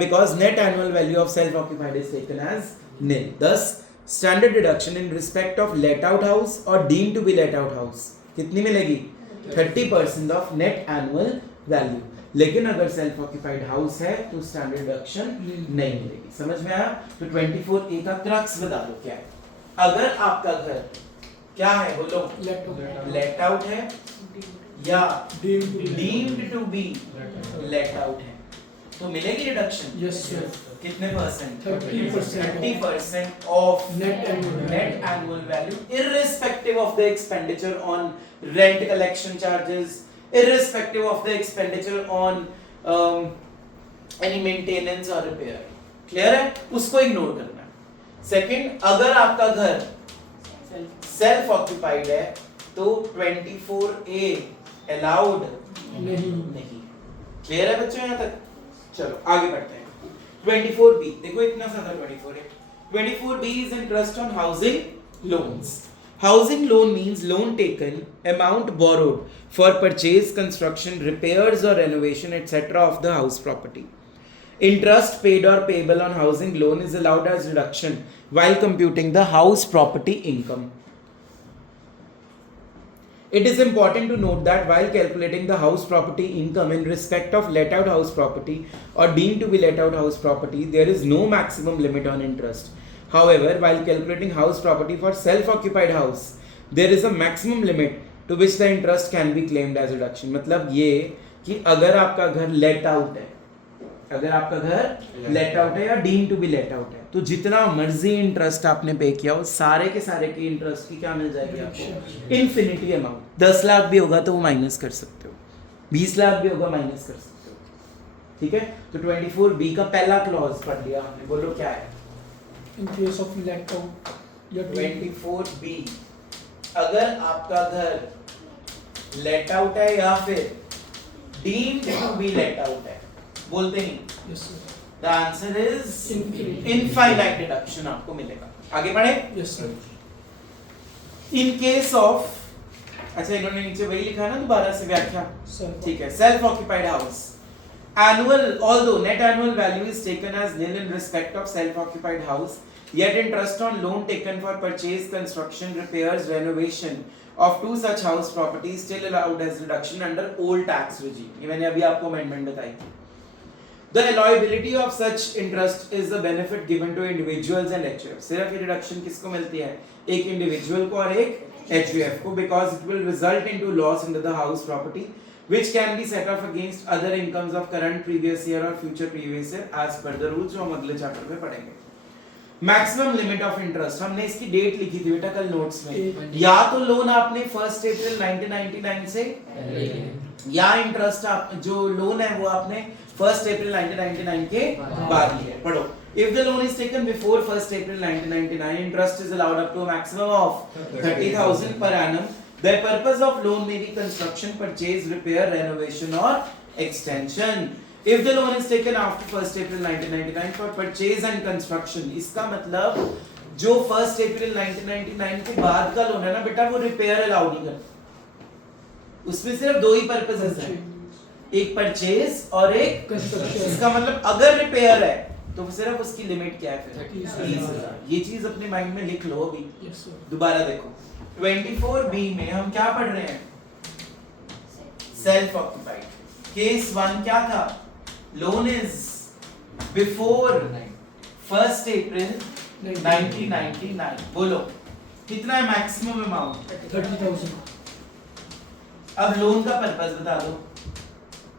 Because net annual value of self-occupied is taken as nil. Thus, standard deduction in respect of let out house or deemed to be let out house कितनी मिलेगी? 30% of net annual value. लेकिन अगर self occupied house है तो standard deduction नहीं मिलेगी। समझ में आया? तो 24A का क्रक्स बता दो क्या है। अगर आपका घर क्या है बोलो? लेट आउट है या deemed to be let out है, तो मिलेगी रिडक्शन। Yes, sir. कितने percent? 30%. 30% of Net annual value, irrespective of the expenditure on rent collection charges, irrespective of the expenditure on any maintenance or repair. Clear है? उसको ignore करना है। Second, अगर आपका घर सेल्फ ऑक्यूपाइड है तो 24A अलाउड नहीं। क्लियर है बच्चों यहाँ तक? चलो आगे बढ़ते हैं। 24B, देखो इतना सारा 24 है। 24B is interest on housing loans. Housing loan means loan taken, amount borrowed for purchase, construction, repairs or renovation, etc. of the house property. Interest paid or payable on housing loan is allowed as deduction while computing the house property income. It is important to note that while calculating the house property income in respect of let out house property or deemed to be let out house property, there is no maximum limit on interest. However, while calculating house property for self-occupied house, there is a maximum limit to which the interest can be claimed as deduction. मतलब ये कि अगर आपका घर let out है, अगर आपका घर let out है या deemed to be let out है, तो जितना मर्जी इंटरेस्ट आपने पे किया हो, सारे के सारे की इंटरेस्ट की क्या मिल जाएगी आपको? Infinity amount. 10 लाख भी होगा तो वो माइनस कर सकते हो, 20 लाख भी होगा माइनस कर सकते हो। ठीक है? तो 24B का पहला क्लॉज पढ़ लिया हमने, बोलो क्या है? In case of let out या 24B, अगर आपका घर लेट आउट है या फिर deemed to be let out है, बोलते नहीं। Yes, sir. The answer is Infinite. infinite deduction आपको मिलेगा। आगे बढ़े? Yes, sir. In case of, अच्छा इन्होंने नीचे वही लिखा है ना दोबारा से व्याख्या, Sir. ठीक है। Self occupied house, annual, although net annual value is taken as nil in respect of self occupied house, yet interest on loan taken for purchase, construction, repairs, renovation of two such house properties still allowed as deduction under old tax regime. ये मैंने अभी आपको amendment बताई थी। The allowability of such interest is the benefit given to individuals and HUF. सिर्फ ये deduction किसको मिलती है? एक individual को और एक HUF को, because it will result into loss into the house property, which can be set off against other incomes of current, previous year or future previous year as per the rules जो हम अगले chapter में पढ़ेंगे। Maximum limit of interest, हमने इसकी date लिखी थी बेटा कल नोट्स में। एक- या तो लोन आपने 1 अप्रैल 1999 से, या इंटरेस्ट आप जो लोन है वो आपने 1 अप्रैल 1999 के बाद लिया है। पढ़ो, if the loan is taken before 1 April 1999, interest is allowed up to a maximum of 30,000 per annum. The purpose of loan may be construction, purchase, repair, renovation or extension. If the loan is taken after 1 April 1999 for purchase and construction, इसका मतलब जो 1 April 1999 के बाद का loan है ना बेटा, वो रिपेयर अलाउ नहीं करता। उसमें सिर्फ दो ही पर्पसेस हैं, एक परचेज और एक Construction. इसका मतलब अगर रिपेयर है तो सिर्फ उसकी लिमिट क्या है फिर 30,000। ये चीज अपने माइंड में लिख लो अभी। Yes, sir. दोबारा देखो 24B में हम क्या पढ़ रहे हैं, सेल्फ ऑक्यूपाइड। केस 1 क्या था, लोन इज बिफोर 1 अप्रैल 1999। बोलो कितना है मैक्सिमम अमाउंट? 30,000 अब लोन का पर्पस बता दो।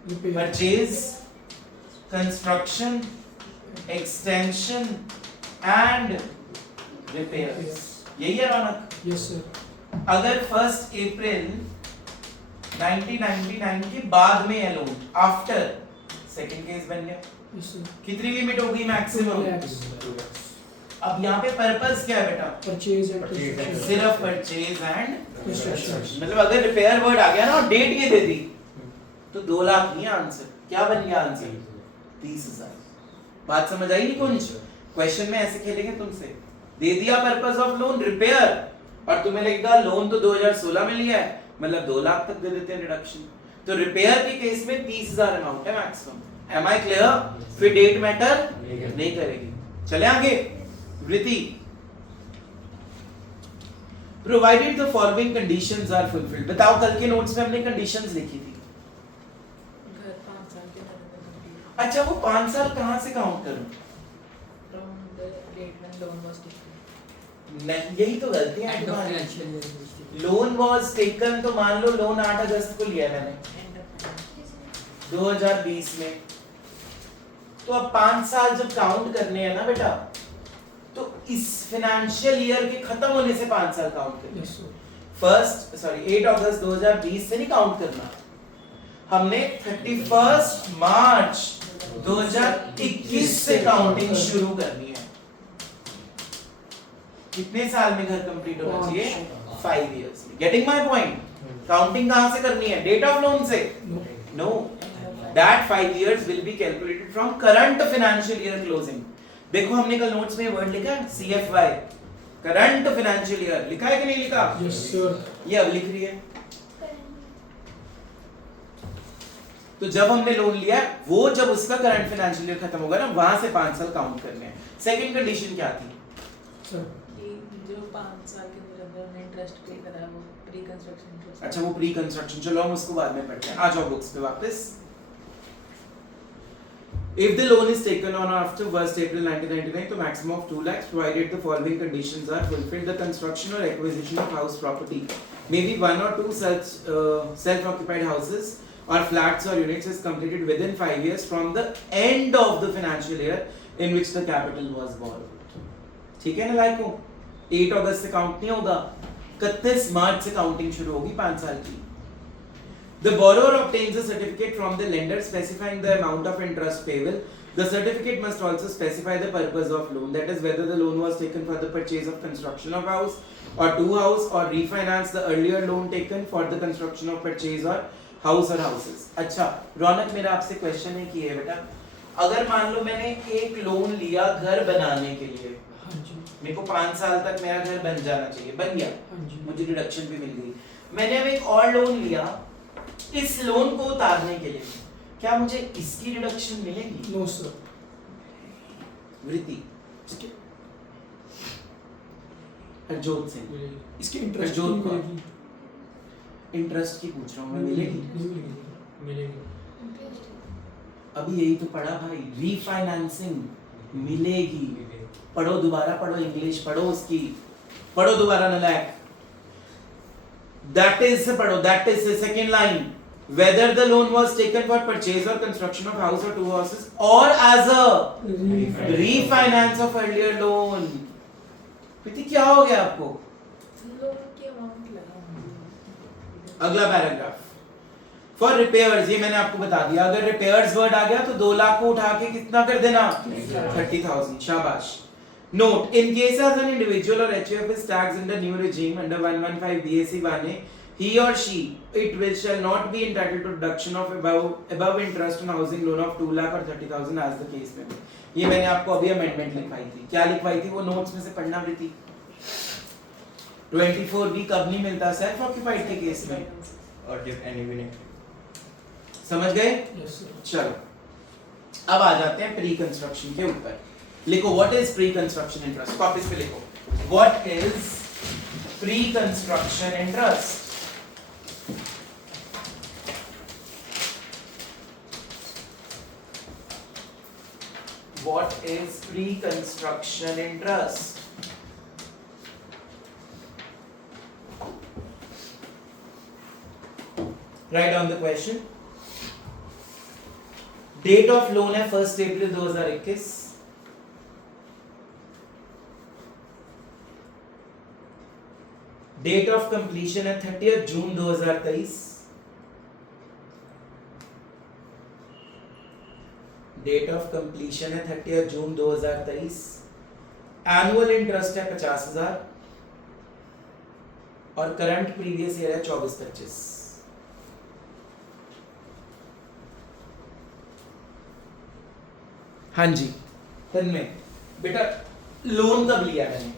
रुपये। Purchase, construction, extension and repair, यही है रौनक। Yes, sir. अगर 1 अप्रैल 1999 के बाद में है लोन, आफ्टर, सेकंड केस बन गया। Yes, sir. कितनी लिमिट होगी मैक्सिमम? 2 lakhs. अब यहाँ पे पर्पस क्या है बेटा? Purchase and construction. सिर्फ परचेज एंड Construction. मतलब अगर रिपेयर वर्ड आ गया ना और डेट ये दे दी तो 2 लाख नहीं आंसर। क्या बन गया आंसर? 30,000। बात समझ आई नहीं कुछ? क्वेश्चन में ऐसे खेलेंगे तुमसे, दे दिया पर्पस ऑफ लोन रिपेयर और तुम्हें लगेगा लोन तो 2016 में लिया है, मतलब 2 लाख तक दे देते हैं रिडक्शन। तो रिपेयर के केस में 30,000 अमाउंट है मैक्सिमम। Am I clear? फिर डेट मैटर नहीं करेगी। चले आगे। वृत्ति, provided the following conditions are fulfilled. बताओ कल के नोट्स में हमने कंडीशंस लिखी थी। घर 5 साल के अंदर अच्छा वो 5 साल कहां से काउंट करूं? From the date when loan was taken. नहीं, यही तो गलती है End of तुम्हारी। financial year was taken. Loan was taken तो मान लो लोन 8 अगस्त को लिया मैंने एंड ऑफ 2020 में, तो अब 5 साल जब काउंट करने हैं ना बेटा, तो इस फाइनेंशियल ईयर के खत्म होने से 5 साल काउंट करने Yes, sir. 8 अगस्त 2020 से नहीं काउंट करना, हमने 31 मार्च 2021 से काउंटिंग शुरू करनी है। कितने साल में घर कंप्लीट होना चाहिए? 5 years. Getting my point? Counting कहां से करनी है? डेट ऑफ लोन से? No. No, that 5 years will be calculated from current financial year closing। देखो हमने कल नोट्स में वर्ड लिखा है CFY, करंट फाइनेंशियल ईयर, लिखा है कि नहीं लिखा? Yes, sir. ये अब लिख रही है। तो जब हमने लोन लिया वो जब उसका करंट फाइनेंशियल ईयर खत्म होगा ना, वहां से 5 साल काउंट करने हैं। सेकंड कंडीशन क्या थी? Sir. कि जो 5 साल के अंदर हमने इंटरेस्ट पे करा है वो प्री कंस्ट्रक्शन इंटरेस्ट। अच्छा वो प्री कंस्ट्रक्शन, चलो हम उसको बाद में पढ़ते हैं। आ जाओ बुक्स पे वापस। If the loan is taken on after 1 April 1999 to maximum of 2 lakhs, provided the following conditions are fulfilled: the construction or acquisition of house property, maybe 1 or 2 such self-occupied houses or flats or units, is completed within 5 years from the end of the financial year in which the capital was borrowed। ठीक है ना लाइको? 8 अगस्त से count नहीं होगा, 31 मार्च से counting शुरू होगी 5 साल की। The borrower obtains a certificate from the lender specifying the amount of interest payable. The certificate must also specify the purpose of loan, that is whether the loan was taken for the purchase of construction of house or 2 house, or refinance the earlier loan taken for the construction of purchase or house or houses। अच्छा रौनक, मेरा आपसे question है कि है बेटा, अगर मान लो मैंने एक लोन लिया घर बनाने के लिए, हाँ जी। मेरे को 5 साल तक मेरा घर बन जाना चाहिए, बन गया, हाँ जी। मुझे डिडक्शन भी मिल गई। मैंने अब एक और लोन लिया, इस लोन को उतारने के लिए क्या मुझे इसकी डिडक्शन मिलेगी? No, sir. वृत्ति हरजोत सिंह, मिलेगी। इसकी इंटरेस्ट जो नहीं को- मिलेगी। इंटरेस्ट की पूछ रहा हूँ मैं, मिलेगी? नहीं मिलेगी। मिलेगी। अभी यही तो पढ़ा भाई, रीफाइनेंसिंग मिलेगी। पढ़ो दोबारा, पढ़ो इंग्लिश, पढ़ो उसकी, पढ़ो दोबारा नलायक। दैट इज से पढ़ो, दैट इज से second line, whether the loan was taken for purchase or construction of house or two houses or as a refinance of earlier loan. प्रीति क्या हो गया आपको? लोन की अमाउंट लगा। अगला पैराग्राफ, फॉर रिपेयर्स, ये मैंने आपको बता दिया, अगर रिपेयर्स वर्ड आ गया तो 2 लाख को उठा के कितना कर देना? 30,000, शाबाश। Note, in case as an individual or HUF is taxed under new regime under 115 BAC 1A, he or she shall not be entitled to deduction of above interest on housing loan of 2 lakh or 30,000 as the case may be. ये मैंने आपको अभी amendment लिखवाई थी। क्या लिखवाई थी? वो नोट्स में से पढ़ना भी थी। 24B कब नहीं मिलता सेल्फ ऑक्यूपाइड के केस में? और if any winning. समझ गए? Yes sir. चलो अब आ जाते हैं प्री कंस्ट्रक्शन के ऊपर। लिखो what is pre construction interest, copies पे लिखो what is pre construction interest. What is pre-construction interest? Write down the question. Date of loan है 1 अप्रैल 2021। Date of completion है 30 जून 2023। डेट ऑफ कंप्लीशन है 30 जून 2023। एनुअल इंटरेस्ट है 50,000 और करंट प्रीवियस ईयर है 24-25। हाँ जी तन्मय बेटा, लोन कब लिया मैंने?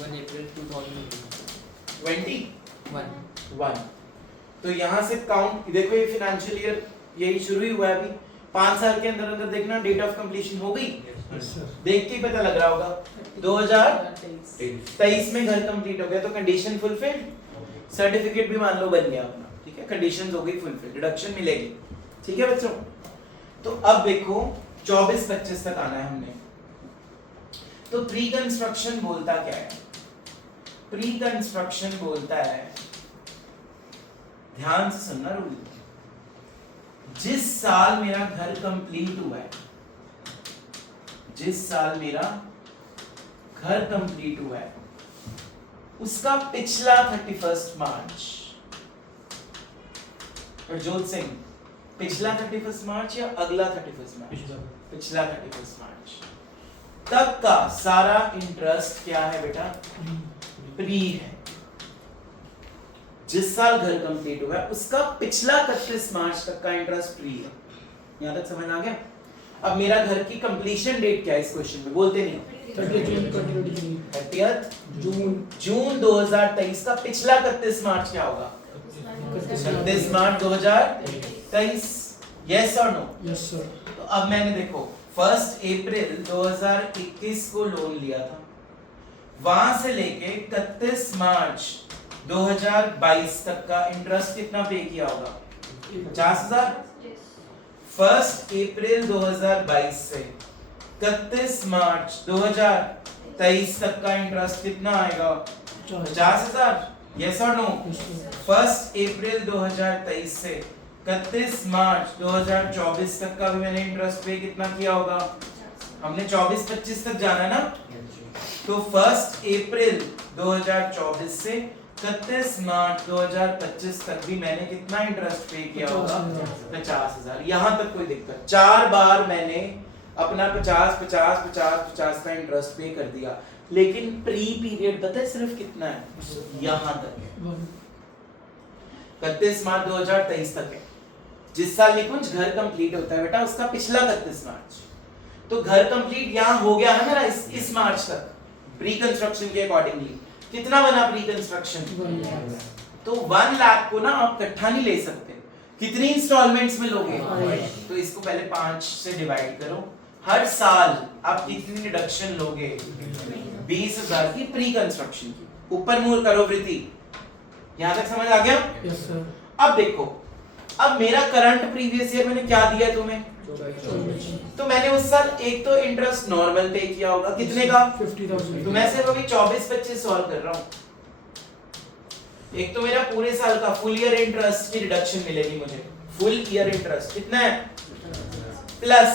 1 April 2021. तो यहां से काउंट देखो, ये फाइनेंशियल ईयर यही शुरू ही हुआ है अभी। 5 साल के अंदर अंदर देखना डेट ऑफ कंप्लीशन हो गई, यस सर। देख के ही पता लग रहा होगा। 2023 में घर कंप्लीट हो गया तो कंडीशन फुलफिल्ड, सर्टिफिकेट भी मान लो बन गया अपना, ठीक है, कंडीशंस हो गई फुलफिल्ड, डिडक्शन मिलेगी, ठीक है बच्चों। तो अब देखो 24-25 तक आना है हमने। तो प्री कंस्ट्रक्शन बोलता क्या है? प्री कंस्ट्रक्शन बोलता है, ध्यान से सुनना रूल, जिस साल मेरा घर कंप्लीट हुआ है, जिस साल मेरा घर कंप्लीट हुआ है उसका पिछला 31 मार्च, प्रजोत सिंह पिछला 31 मार्च या अगला 31 मार्च? पिछला 31 मार्च तक का सारा इंटरेस्ट क्या है बेटा? प्री है। जिस साल घर कंप्लीट हुआ है उसका पिछला 31 मार्च तक का इंटरेस्ट फ्री है। यहां तक समझ आ गया? अब मेरा घर की कंप्लीशन डेट क्या है इस क्वेश्चन में? बोलते नहीं। 30 जून 2023 का पिछला 31 मार्च क्या होगा? 31 मार्च 2023। यस और नो? Yes sir. तो अब मैंने देखो 1 अप्रैल 2021 को लोन लिया था, वहां से लेके 31 मार्च 2022 तक का इंटरेस्ट कितना पे किया होगा? 50,000। 1 अप्रैल 2022 से 31 मार्च 2023 तक का इंटरेस्ट कितना आएगा? 50,000। यस और नो? 1 अप्रैल 2023 से 31 मार्च 2024 तक का भी मैंने इंटरेस्ट पे कितना किया होगा? हमने 24-25 तक जाना ना, तो 1 अप्रैल 2024 से 31 मार्च 2025 तक भी मैंने कितना इंटरेस्ट पे किया होगा? 50,000। यहां तक कोई दिक्कत? 4 बार मैंने अपना 50 का इंटरेस्ट पे कर दिया, लेकिन प्री पीरियड पता है सिर्फ कितना है? यहां तक है, 31 मार्च 2023 तक है। जिस साल निकुंज घर कंप्लीट होता है बेटा उसका पिछला 31 मार्च, तो घर कंप्लीट यहां हो गया ना मेरा इस मार्च तक प्री कंस्ट्रक्शन के अकॉर्डिंगली। कितना बना प्री कंस्ट्रक्शन? तो 1 लाख को ना आप इकट्ठा नहीं ले सकते, कितनी इंस्टॉलमेंट्स में लोगे? तो इसको पहले 5 से डिवाइड करो, हर साल आप कितनी डिडक्शन लोगे? 20,000 की प्री कंस्ट्रक्शन की। ऊपर मूल करो वृद्धि। यहां तक समझ आ गया? Yes sir. अब देखो, अब मेरा करंट प्रीवियस ईयर मैंने क्या दिया है तुम्हें? तो मैंने उस साल एक तो इंटरेस्ट नॉर्मल पे किया होगा, कितने का? 50,000। तो मैं सिर्फ अभी 24-25 सॉल्व कर रहा हूं। एक तो मेरा पूरे साल का फुल ईयर इंटरेस्ट की रिडक्शन मिलेगी मुझे फुल ईयर इंटरेस्ट कितना है प्लस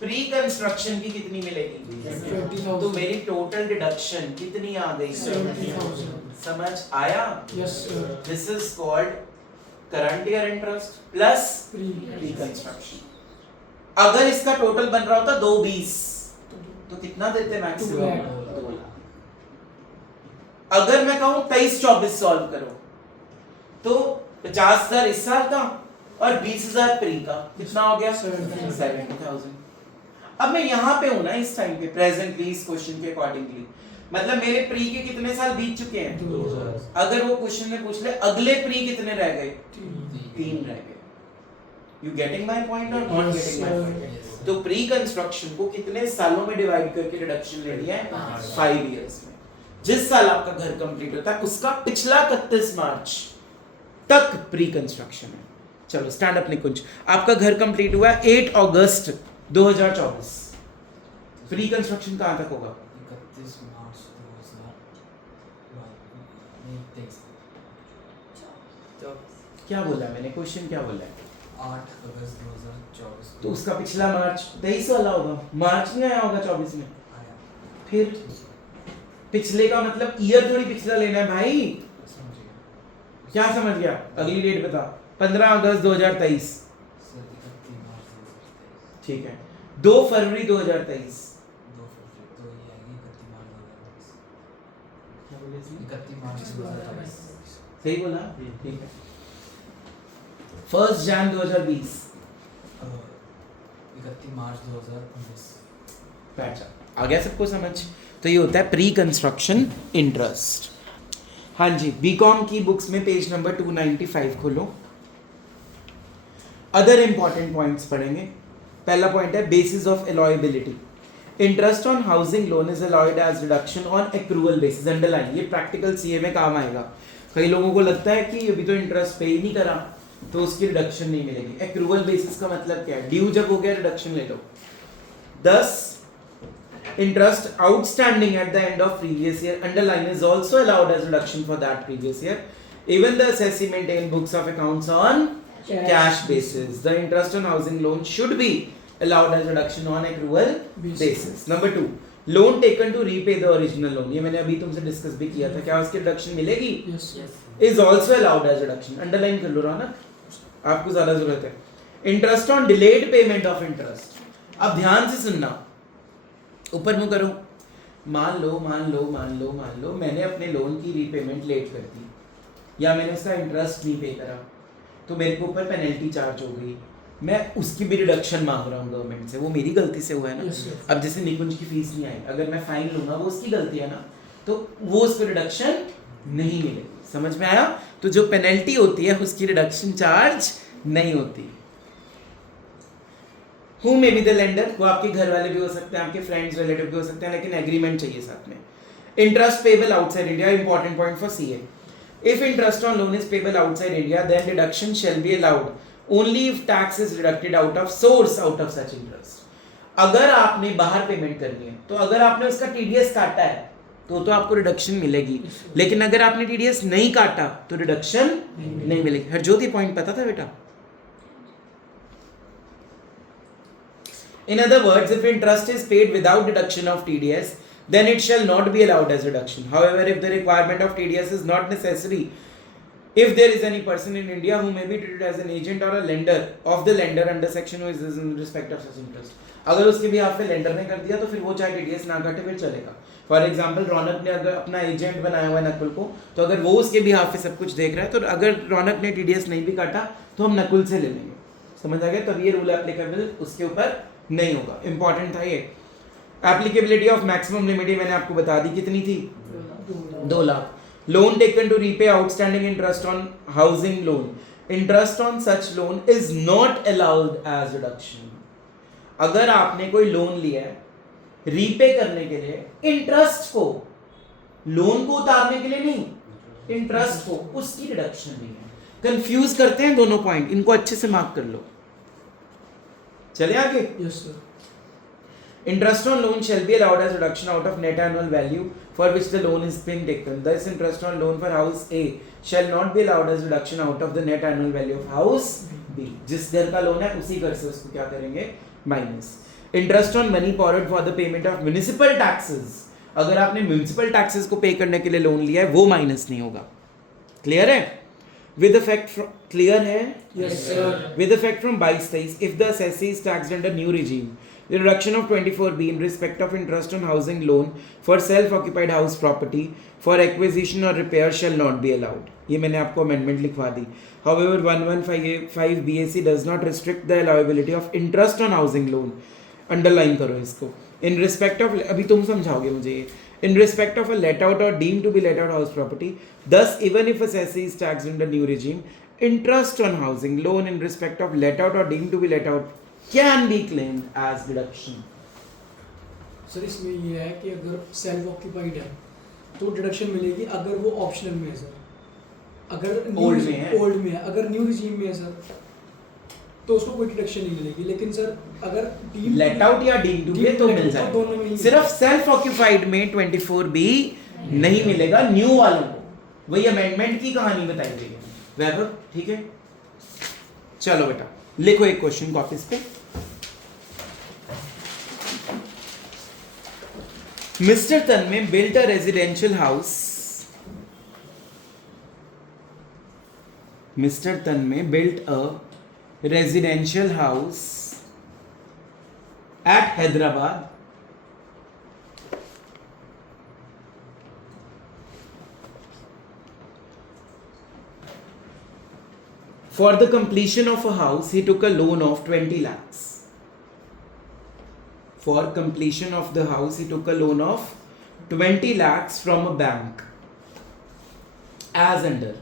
प्री कंस्ट्रक्शन की कितनी मिलेगी 20,000 तो मेरी टोटल डिडक्शन कितनी आ गई 70,000 समझ आया yes sir this is called current year interest plus pre pre construction अगर इसका टोटल बन रहा होता 220 तो कितना देते 2 मैक्सिमम lakh। 2 लाख अगर मैं कहूं 23-24 सॉल्व करो तो 50,000 इस साल का और 20,000 प्री का कितना हो गया 70,000 अब मैं यहाँ पे हूं ना इस टाइम पे प्रेजेंटली इस क्वेश्चन के अकॉर्डिंगली मतलब मेरे प्री के कितने साल बीत चुके हैं 2000 अगर वो क्वेश्चन में पूछ ले अगले प्री कितने रह गए 3 रह गए यू गेटिंग माय पॉइंट और not Yes, getting my sir. Point तो प्री कंस्ट्रक्शन को कितने सालों में डिवाइड करके रिडक्शन लेनी है 5 इयर्स में जिस साल आपका घर कंप्लीट होता है उसका पिछला 31 मार्च तक प्री कंस्ट्रक्शन है चलो स्टैंड अप निकुंज आपका घर कंप्लीट हुआ है 8 अगस्त 2024 प्री कंस्ट्रक्शन कहां तक होगा 31 मार्च 2000 क्या बोला मैंने क्वेश्चन क्या बोला है 8 अगस्त 2024 तो उसका पिछला मार्च 23 वाला होगा मार्च नहीं आया होगा 24 में आया फिर पिछले का मतलब ईयर थोड़ी पिछला लेना है भाई समझ गया क्या समझ गया अगली डेट बता 15 अगस्त 2023 सर 31 मार्च 2023 ठीक है 2 फरवरी 2023 2 फरवरी तो ये आएगी 31 मार्च 2023 सही बोला ठीक है 1 जन 2020 31 मार्च 2019 पैचा आ गया सबको समझ तो ये होता है प्री कंस्ट्रक्शन इंटरेस्ट हाँ जी बीकॉम की बुक्स में पेज नंबर 295 खोलो अदर इंपॉर्टेंट पॉइंट्स पढ़ेंगे पहला पॉइंट है basis of allowability interest on housing loan is allowed as reduction on accrual basis underline ये प्रैक्टिकल सीए में काम आएगा कई लोगों को लगता है कि अभी तो इंटरेस्ट पे ही नहीं करा तो उसकी रिडक्शन नहीं मिलेगी एक्रूवल बेसिस का मतलब क्या है ड्यू जब हो गया रिडक्शन ले लो 10 interest outstanding at the end of previous year underline is also allowed as reduction for that previous year even the assessee maintain books of accounts on cash basis the interest on housing loan should be allowed as reduction on accrual basis number 2 loan taken to repay the original loan ये मैंने अभी तुमसे discuss भी किया था क्या उसकी reduction मिलेगी yes is also allowed as reduction underline कर लो रौनक आपको ज्यादा जरूरत है interest on delayed payment of interest अब ध्यान से सुनना ऊपर मुंह करो मान लो मैंने अपने लोन की रीपेमेंट लेट कर दी या मैंने उसका इंटरेस्ट नहीं पे करा तो मेरे को ऊपर पेनल्टी चार्ज हो गई मैं उसकी भी रिडक्शन मांग रहा हूँ गवर्नमेंट से वो मेरी गलती से हुआ है ना Yes, sir. अब जैसे निकुंज की फीस नहीं आई अगर मैं फाइन लूंगा वो उसकी गलती है ना तो वो उसको रिडक्शन नहीं मिलेगी समझ में आया तो जो पेनल्टी होती है उसकी रिडक्शन चार्ज नहीं होती Who may be the lender? वो आपके घर वाले भी हो सकते हैं आपके फ्रेंड्स रिलेटिव भी हो सकते हैं लेकिन एग्रीमेंट चाहिए साथ में interest payable outside India important point for CA if interest on loan is payable outside India then deduction shall be allowed only if tax is deducted out of source out of such interest अगर आपने बाहर payment करनी है तो अगर आपने उसका TDS काटा है तो आपको रिडक्शन मिलेगी लेकिन अगर आपने टीडीएस नहीं काटा तो रिडक्शन नहीं मिलेगी हरजोत पॉइंट पता था बेटा In other words, if interest is paid without deduction of TDS, then it shall not be allowed as reduction. However, if the requirement of TDS is not necessary, if there is any person in India who may be treated as an agent or a lender of the lender under section who is in respect of such interest, अगर उसके भी आप पे lender ने कर दिया तो फिर वो चाहे TDS ना काटे फिर चलेगा. फॉर एग्जाम्पल रौनक ने अगर अपना एजेंट बनाया हुआ है नकुल को तो अगर वो उसके भी पे सब कुछ देख रहा है तो अगर रौनक ने TDS नहीं भी काटा तो हम नकुल से ले लेंगे. समझ आ गया तब ये रूल एप्लीकेबल उसके ऊपर नहीं होगा इंपॉर्टेंट था ये एप्लीकेबिलिटी ऑफ मैक्सिमम लिमिट मैंने आपको बता दी कितनी थी 2 lakh loan taken to repay outstanding interest on housing loan interest on such loan is not allowed as reduction अगर आपने कोई लोन लिया है रीपे करने के लिए इंटरेस्ट को लोन को उतारने के लिए नहीं इंटरेस्ट को उसकी रिडक्शन नहीं है कंफ्यूज करते हैं दोनों पॉइंट इनको अच्छे से मार्क कर लो चले आगे yes sir Interest on loan shall be allowed as reduction out of net annual value for which the loan is being taken. Thus, interest on loan for house A shall not be allowed as reduction out of the net annual value of house B. जिस घर का loan है उसी घर से उसको क्या करेंगे, minus. Interest on money borrowed for the payment of municipal taxes. अगर आपने म्यूनिसिपल टैक्सेस को पे करने के लिए लोन लिया है वो माइनस नहीं होगा. क्लियर है? With effect from, क्लियर है? Yes, sir. With effect from 22, if the assessee is taxed under new regime, the reduction of 24B in respect of interest on housing loan for self-occupied house property for acquisition or repair shall not be allowed. ये मैंने आपको amendment लिखवा दी. However, 1155 BAC does not restrict the allowability of interest on housing loan. Underline करो इसको. In respect of, अभी तुम समझाओगे मुझे ये. In respect of a let out or deemed to be let out house property, thus even if assessee is taxed under new regime, interest on housing loan in respect of let out or deemed to be let out can be claimed as deduction. Sir इसमें ये है कि अगर self occupied है तो deduction मिलेगी अगर वो ऑप्शनल में है सर. अगर Old में है. ओल्ड में है, अगर न्यू रिजीम में है सर तो उसको कोई डिडक्शन नहीं मिलेगी. लेकिन सर अगर deemed लेट आउट या डीम टू बी तो मिल तो दोनों में जाएगा. ही सिर्फ सेल्फ ऑक्यूपाइड में 24B नहीं मिलेगा न्यू वालों को. वही अमेंडमेंट की कहानी बताई गई है. वैभव ठीक है, चलो बेटा लिखो एक क्वेश्चन कॉपीज पे. Mr. Tanmay built a residential house. Mr. Tanmay built a residential house at Hyderabad for the completion of a house. He took a loan of 20 lakhs. For completion of the house, he took a loan of 20 lakhs from a bank as under.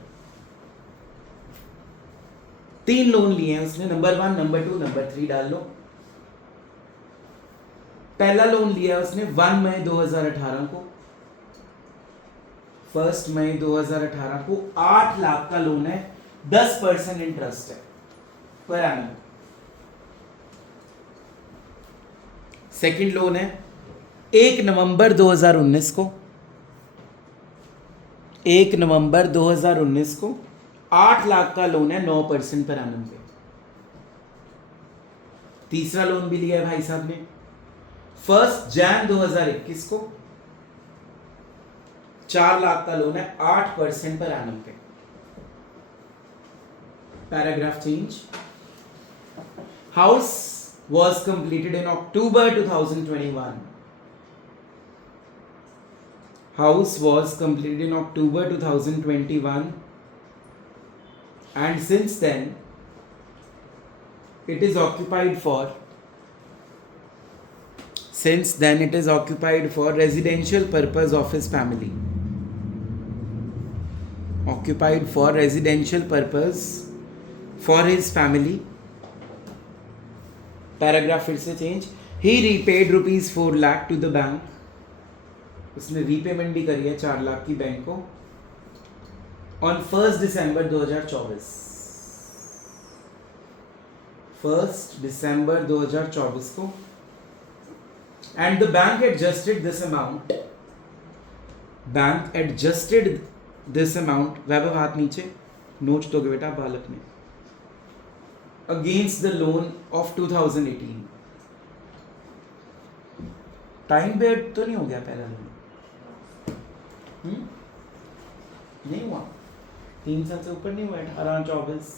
3 loan लिए हैं उसने, number 1, number 2, number 3 डाल लो. पहला loan लिया उसने 1 मई 2018 को. 1 मई 2018 को 8 लाख का लोन है, 10% इंटरेस्ट है पर एनम. सेकंड लोन है 1 नवंबर 2019 को. 1 नवंबर 2019 को 8 लाख का लोन है 9% पर एनम पे. तीसरा लोन भी लिया है भाई साहब ने 1 जनवरी 2021 को. 4 लाख का लोन है 8% पर एनम पे. Paragraph change. House was completed in October 2021. House was completed in October 2021 and since then it is occupied for residential purpose of his family. Occupied for residential purpose for his family. Paragraph फिर से change. He repaid ₹4 lakh to the bank. उसने repayment भी करी है 4 लाख की bank को on 1 दिसंबर 2024. 1 दिसंबर 2024 को. And the bank adjusted this amount. Vaibhav हाथ नीचे, नोट दोगे बेटा बालक में. Against the loan of 2018. Time bed तो नहीं हो गया पहला लोन? नहीं हुआ. 3 साल से ऊपर नहीं हुआ. 18-24.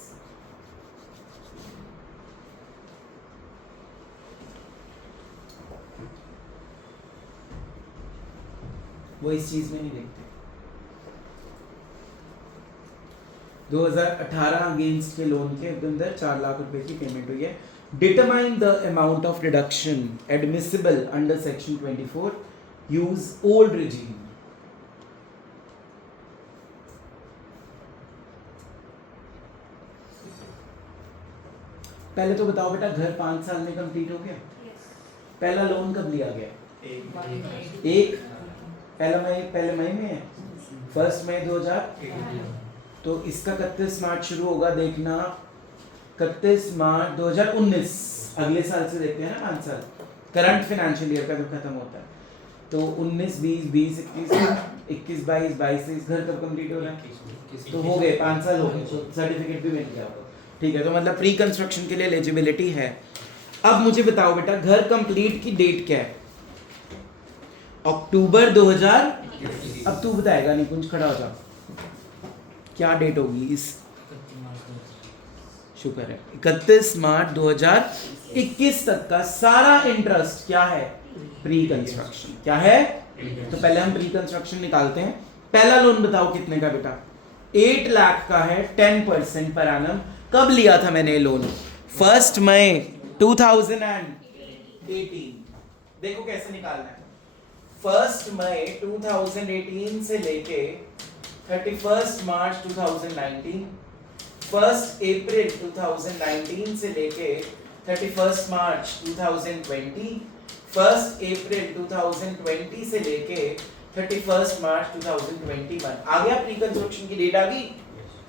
वो इस चीज में नहीं देखते. 2018 अगेंस्ट के लोन के अंदर 4 लाख रुपए की पेमेंट हुई है. Determine the amount of deduction admissible under section 24. Use old regime. पहले तो बताओ बेटा, घर 5 साल में कंप्लीट हो गया. पहला लोन कब लिया गया? पहले मई में है. 1 मई 2018. तो इसका 31 मार्च शुरू होगा देखना. 31 मार्च 2019 अगले साल से देखते हैं ना 5 साल. करंट फाइनेंशियल ईयर का जब खत्म होता है तो 19 20 20 21 22 22 घर कब कंप्लीट हो रहा है तो हो गए 5 साल हो गए तो सर्टिफिकेट भी मिल गया आपको ठीक है तो मतलब प्री कंस्ट्रक्शन के लिए एलिजिबिलिटी है अब मुझे बताओ बेटा घर कंप्लीट की डेट क्या है अक्टूबर 2000 अब तू बताएगा नहीं कुछ खड़ा हो जा क्या डेट होगी इस 31 मार्च 2021 शुक्र है 31 मार्च 2021 तक का सारा इंटरेस्ट क्या है प्री कंस्ट्रक्शन क्या है तो पहले हम प्री कंस्ट्रक्शन निकालते हैं पहला लोन बताओ कितने का बेटा 8 लाख का है 10% पर एनम कब लिया था मैंने लोन 1 मई 2018 देखो कैसे निकालना है 1 मई 2018 से लेके 31 मार्च 2019 1 अप्रैल 2019 से लेके 31 मार्च 2020 1 अप्रैल 2020 से लेके 31 मार्च 2021 आ गया प्री कंस्ट्रक्शन की डेट आ गई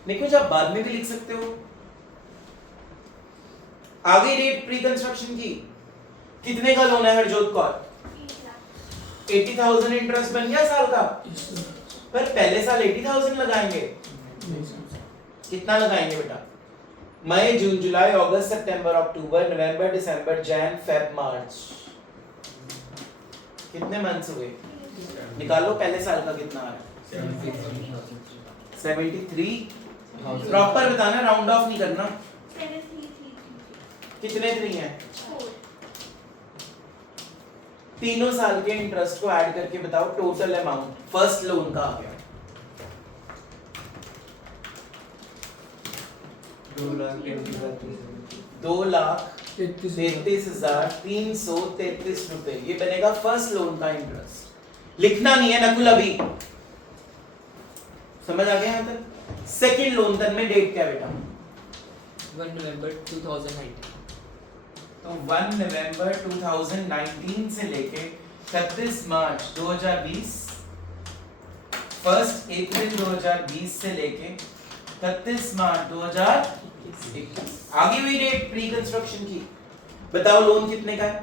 देखो आप बाद में भी लिख सकते हो आ गई डेट प्री कंस्ट्रक्शन की कितने का लोन है हरजोत कौर 80,000 इंटरेस्ट बन गया साल का पर पहले साल 80,000 लगाएंगे कितना लगाएंगे बेटा मई जून जुलाई अगस्त सितंबर अक्टूबर नवंबर दिसंबर जैन फेब मार्च कितने मंथ्स हुए निकालो पहले साल का कितना आ रहा है 73 प्रॉपर बताना राउंड ऑफ नहीं करना कितने 3 हैं तीनों साल के इंटरेस्ट को ऐड करके बताओ टोटल अमाउंट फर्स्ट लोन का आ गया 2,33,333 रुपए ये बनेगा फर्स्ट लोन का इंटरेस्ट लिखना नहीं है नकुल अभी समझ आ गया यहाँ तक सेकंड लोन तक में डेट क्या बेटा 1 November 2019 तो 1 नवंबर 2019 से लेके 31 मार्च 2020 1 अप्रैल 2020 से लेके 31 मार्च 2021 आगे हुई डेट प्री कंस्ट्रक्शन की बताओ लोन कितने का है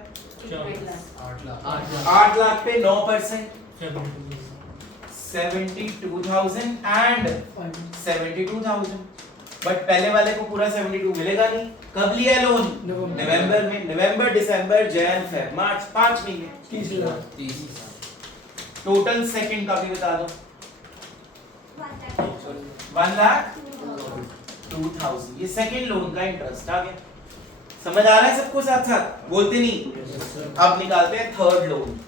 8 लाख पे 9% 72,000 एंड 72,000 बट पहले वाले को पूरा 72 मिलेगा नहीं कब लिया लोन नवंबर में नवंबर दिसंबर जैन फेब मार्च 5 महीने 30 लाख टोटल सेकंड का भी बता दो 1,02,000 ये सेकंड लोन का इंटरेस्ट आ गया समझ आ रहा है सबको साथ साथ बोलते नहीं अब निकालते हैं थर्ड लोन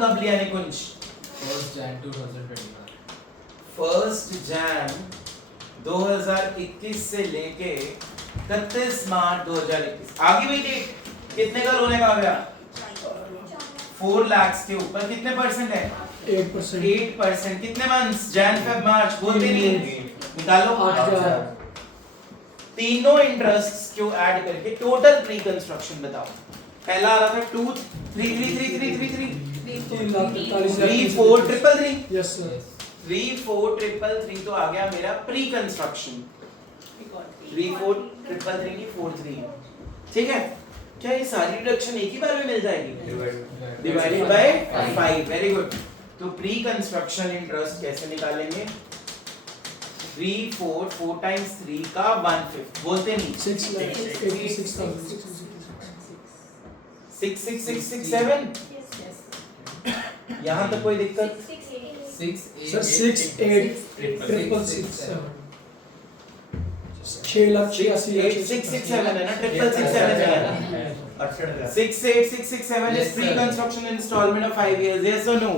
कब लिया निकुंज 1 Jan 2021 1 Jan 2021 से लेके 31 मार्च 2021 आगे भी डेट कितने का लोन है कहा गया 4 लाख के ऊपर कितने परसेंट है 8% 8% कितने मंथ्स जैन फेब मार्च बोलते नहीं निकालो 8,000 तीनों इंटरेस्ट्स को ऐड करके टोटल प्री कंस्ट्रक्शन बताओ पहला आ रहा था 2 3 3 3 3 3 3 3 4 ट्रिपल 3 यस सर 3 4 ट्रिपल 3 तो आ गया मेरा प्री कंस्ट्रक्शन 3 4 ट्रिपल 3 की 4 3 ठीक है क्या ये सारी डिडक्शन एक ही बार में मिल जाएगी डिवाइडेड बाय 5 वेरी गुड तो प्री कंस्ट्रक्शन इंटरेस्ट कैसे निकालेंगे 3 4 4 टाइम्स 3 का 1/5 बोलते नहीं 6 लाख 86,000 6 6 6 6 7 यहाँ तक कोई दिक्कत 6 सर 6 8 ट्रिपल 6 6 लाख 86,000 6 6 7 है ना ट्रिपल 6 7 है 6 8 6 6 7 is pre construction instalment of 5 years yes और नो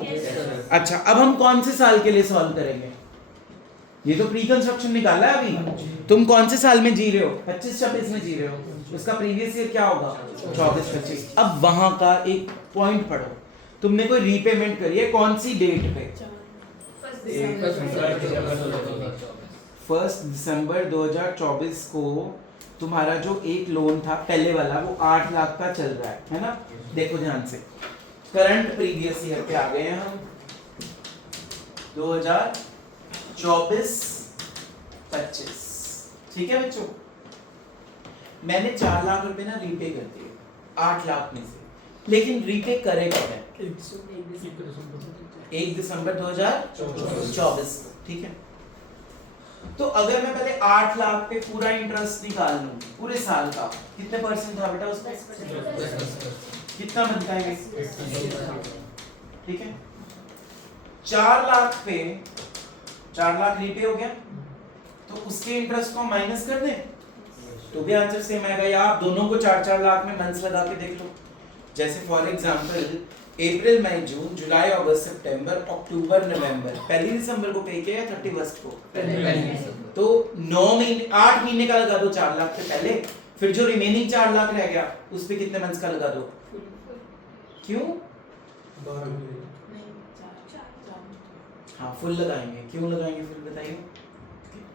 अच्छा अब हम कौन से साल के लिए सॉल्व करेंगे ये तो प्री कंस्ट्रक्शन निकाला है अभी तुम कौन से साल में जी रहे हो 25 26 में जी रहे हो उसका प्रीवियस ईयर क्या होगा 24 25 अब वहां का एक पॉइंट पढ़ो तुमने कोई रीपेमेंट करी है कौन सी डेट पे 1 दिसंबर 2024 को तुम्हारा जो एक लोन था पहले वाला वो 8 लाख का चल रहा है ना देखो ध्यान से करंट प्रीवियस ईयर पे आ गए हैं हम 2024 25 ठीक है बच्चों मैंने 4 लाख रुपए ना रीपे कर दिए 8 लाख में से लेकिन रीपे करे कब है? 1 1 दिसंबर 2024, ठीक है। तो अगर मैं पहले 8 लाख पे पूरा इंटरेस्ट निकाल लूं पूरे साल का, कितने परसेंट था बेटा उसमें? 10%। कितना बनता है ये? ठीक है। 4 लाख पे 4 लाख रीपे हो गया, तो उसके इंटरेस्ट को माइनस कर दें तो भी आंसर सेम आएगा। या आप दोनों को 4-4 लाख में मंथ्स लगा के देख लो। जैसे फॉर एग्जांपल अप्रैल, मई, जून, जुलाई, अगस्त, सितंबर, अक्टूबर, नवंबर, 1 दिसंबर को पे किया या 31 को? तो 9 महीने 8 महीने का लगा दो 4 लाख से पहले, फिर जो रिमेनिंग 4 लाख रह गया उस पे कितने मंथ्स का लगा दो? क्यों? नहीं, चार। हाँ फुल लगाएंगे। क्यों लगाएंगे फुल बताइए?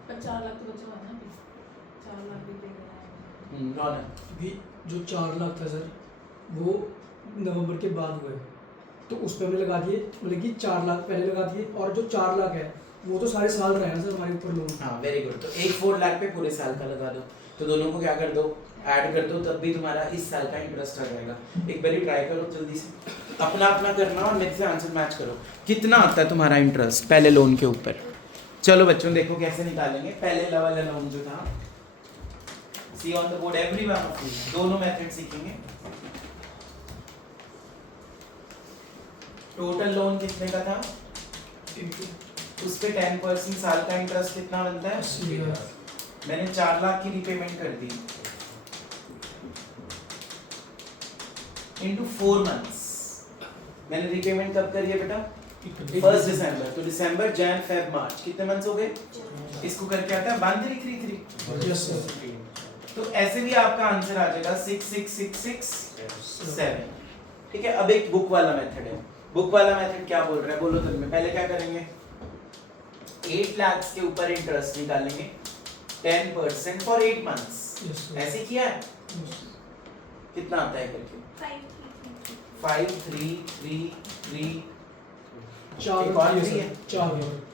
पर 4 लाख तो बचा हुआ है ना अभी। 4 लाख भी दे रहा है। रौनक क्योंकि जो 4 लाख था सर वो नवंबर के बाद हुए, तो उस पे हमने लगा दिए, मतलब कि 4 लाख पहले लगा दिए, और जो 4 लाख है वो तो सारे साल रहे हैं सर हमारे ऊपर लोन। हाँ वेरी गुड। तो एक 4 लाख पे पूरे साल का लगा दो, तो दोनों को क्या कर दो? ऐड कर दो, तब भी तुम्हारा इस साल का इंटरेस्ट आ जाएगा। एक बारी ट्राई करो जल्दी से, अपना अपना करना और मेरे से आंसर मैच करो। कितना आता है तुम्हारा इंटरेस्ट पहले लोन के ऊपर? चलो बच्चों देखो कैसे निकालेंगे। पहले वाला लोन जो था, see on the board everyone of you, दोनों मेथड सीखेंगे। टोटल लोन कितने का था? उस पे 10% साल का इंटरेस्ट कितना बनता है? 80,000। मैंने 4 लाख की रीपेमेंट कर दी इनटू 4 मंथ्स। मैंने रीपेमेंट कब करी है बेटा? 1 दिसंबर। तो दिसंबर, जैन, फेब, मार्च, कितने मंथ्स हो गए? इसको करके आता है 1333। Yes sir. तो ऐसे भी आपका आंसर आ जाएगा 66667। ठीक है। अब एक बुक वाला मेथड है। बुक वाला मेथड क्या बोल रहा है बोलो तुम में? पहले क्या करेंगे? 8 लाख के ऊपर इंटरेस्ट निकालेंगे 10% फॉर 8 मंथ्स। Yes sir. ऐसे किया है? कितना आता है करके? 5333 चार एक और दिए भी सर, है। 4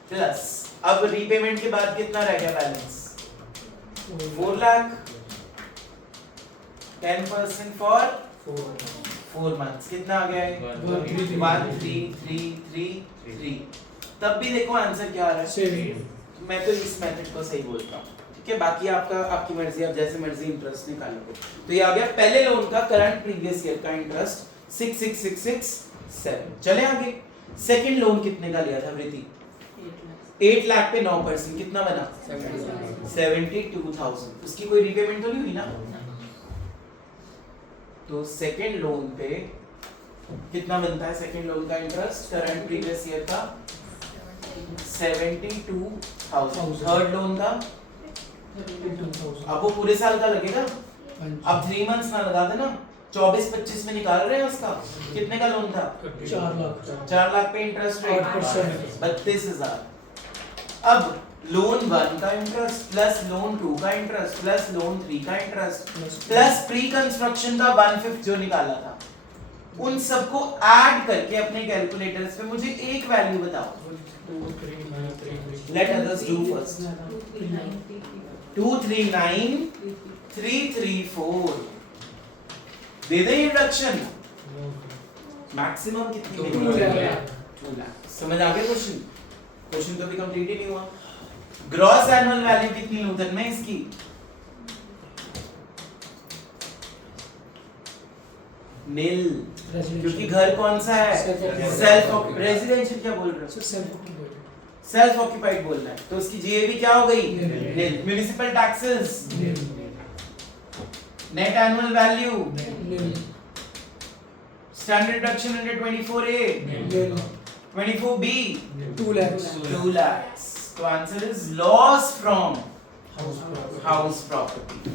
प्लस अब रीपेमेंट के बाद कितना रह गया बैलेंस? 4 lakh 10% for 4 months. कितना आ गया है? 1333। तब भी देखो आंसर क्या आ रहा है? सेम। मैं तो इस मेथड को सही बोलता हूँ। ठीक है, बाकी आपकी मर्जी, आप जैसे मर्जी इंटरेस्ट निकाल लो। तो ये आ गया पहले लोन का करंट प्रीवियस ईयर का इंटरेस्ट 66667। चले आगे। सेकंड लोन कितने का लिया था वृद्धि? 8 लाख पे 9%, कितना बना? 72,000। उसकी कोई रीपेमेंट तो नहीं हुई ना? तो सेकंड लोन पे कितना बनता है? सेकंड लोन का इंटरेस्ट करंट प्रीवियस ईयर का 72,000। थर्ड लोन का 82,000। अब वो पूरे साल का लगेगा। हाँ जी। अब 3 मंथ्स ना लगा देना, 24-25 में निकाल रहे हैं उसका। कितने का लोन था? 4 लाख। 4 लाख पे इंटरेस्ट रेट 8%। 32,000। अब लोन 1 का इंटरेस्ट प्लस लोन 2 का इंटरेस्ट प्लस लोन 3 का इंटरेस्ट प्लस प्री कंस्ट्रक्शन का 1/5 जो निकाला था, उन सबको ऐड करके अपने कैलकुलेटर्स पे मुझे एक वैल्यू बताओ। Let us do first. 239,334 they they reduction. Maximum कितनी 2 लाख। 2 लाख। समझ आ गया क्वेश्चन? क्वेश्चन तो भी कंप्लीट ही नहीं हुआ। ग्रॉस एनुअल वैल्यू कितनी नूतन में इसकी? नील, क्योंकि घर कौन सा है? Self residential. क्या बोल रहे हो? सेल्फ ऑक्यूपाइड बोलना है, तो उसकी जीएबी क्या हो गई? Nil. Municipal taxes, net annual value, standard deduction under 24A, 24B, 2 lakh. 2 lakhs. तो answer is loss from house property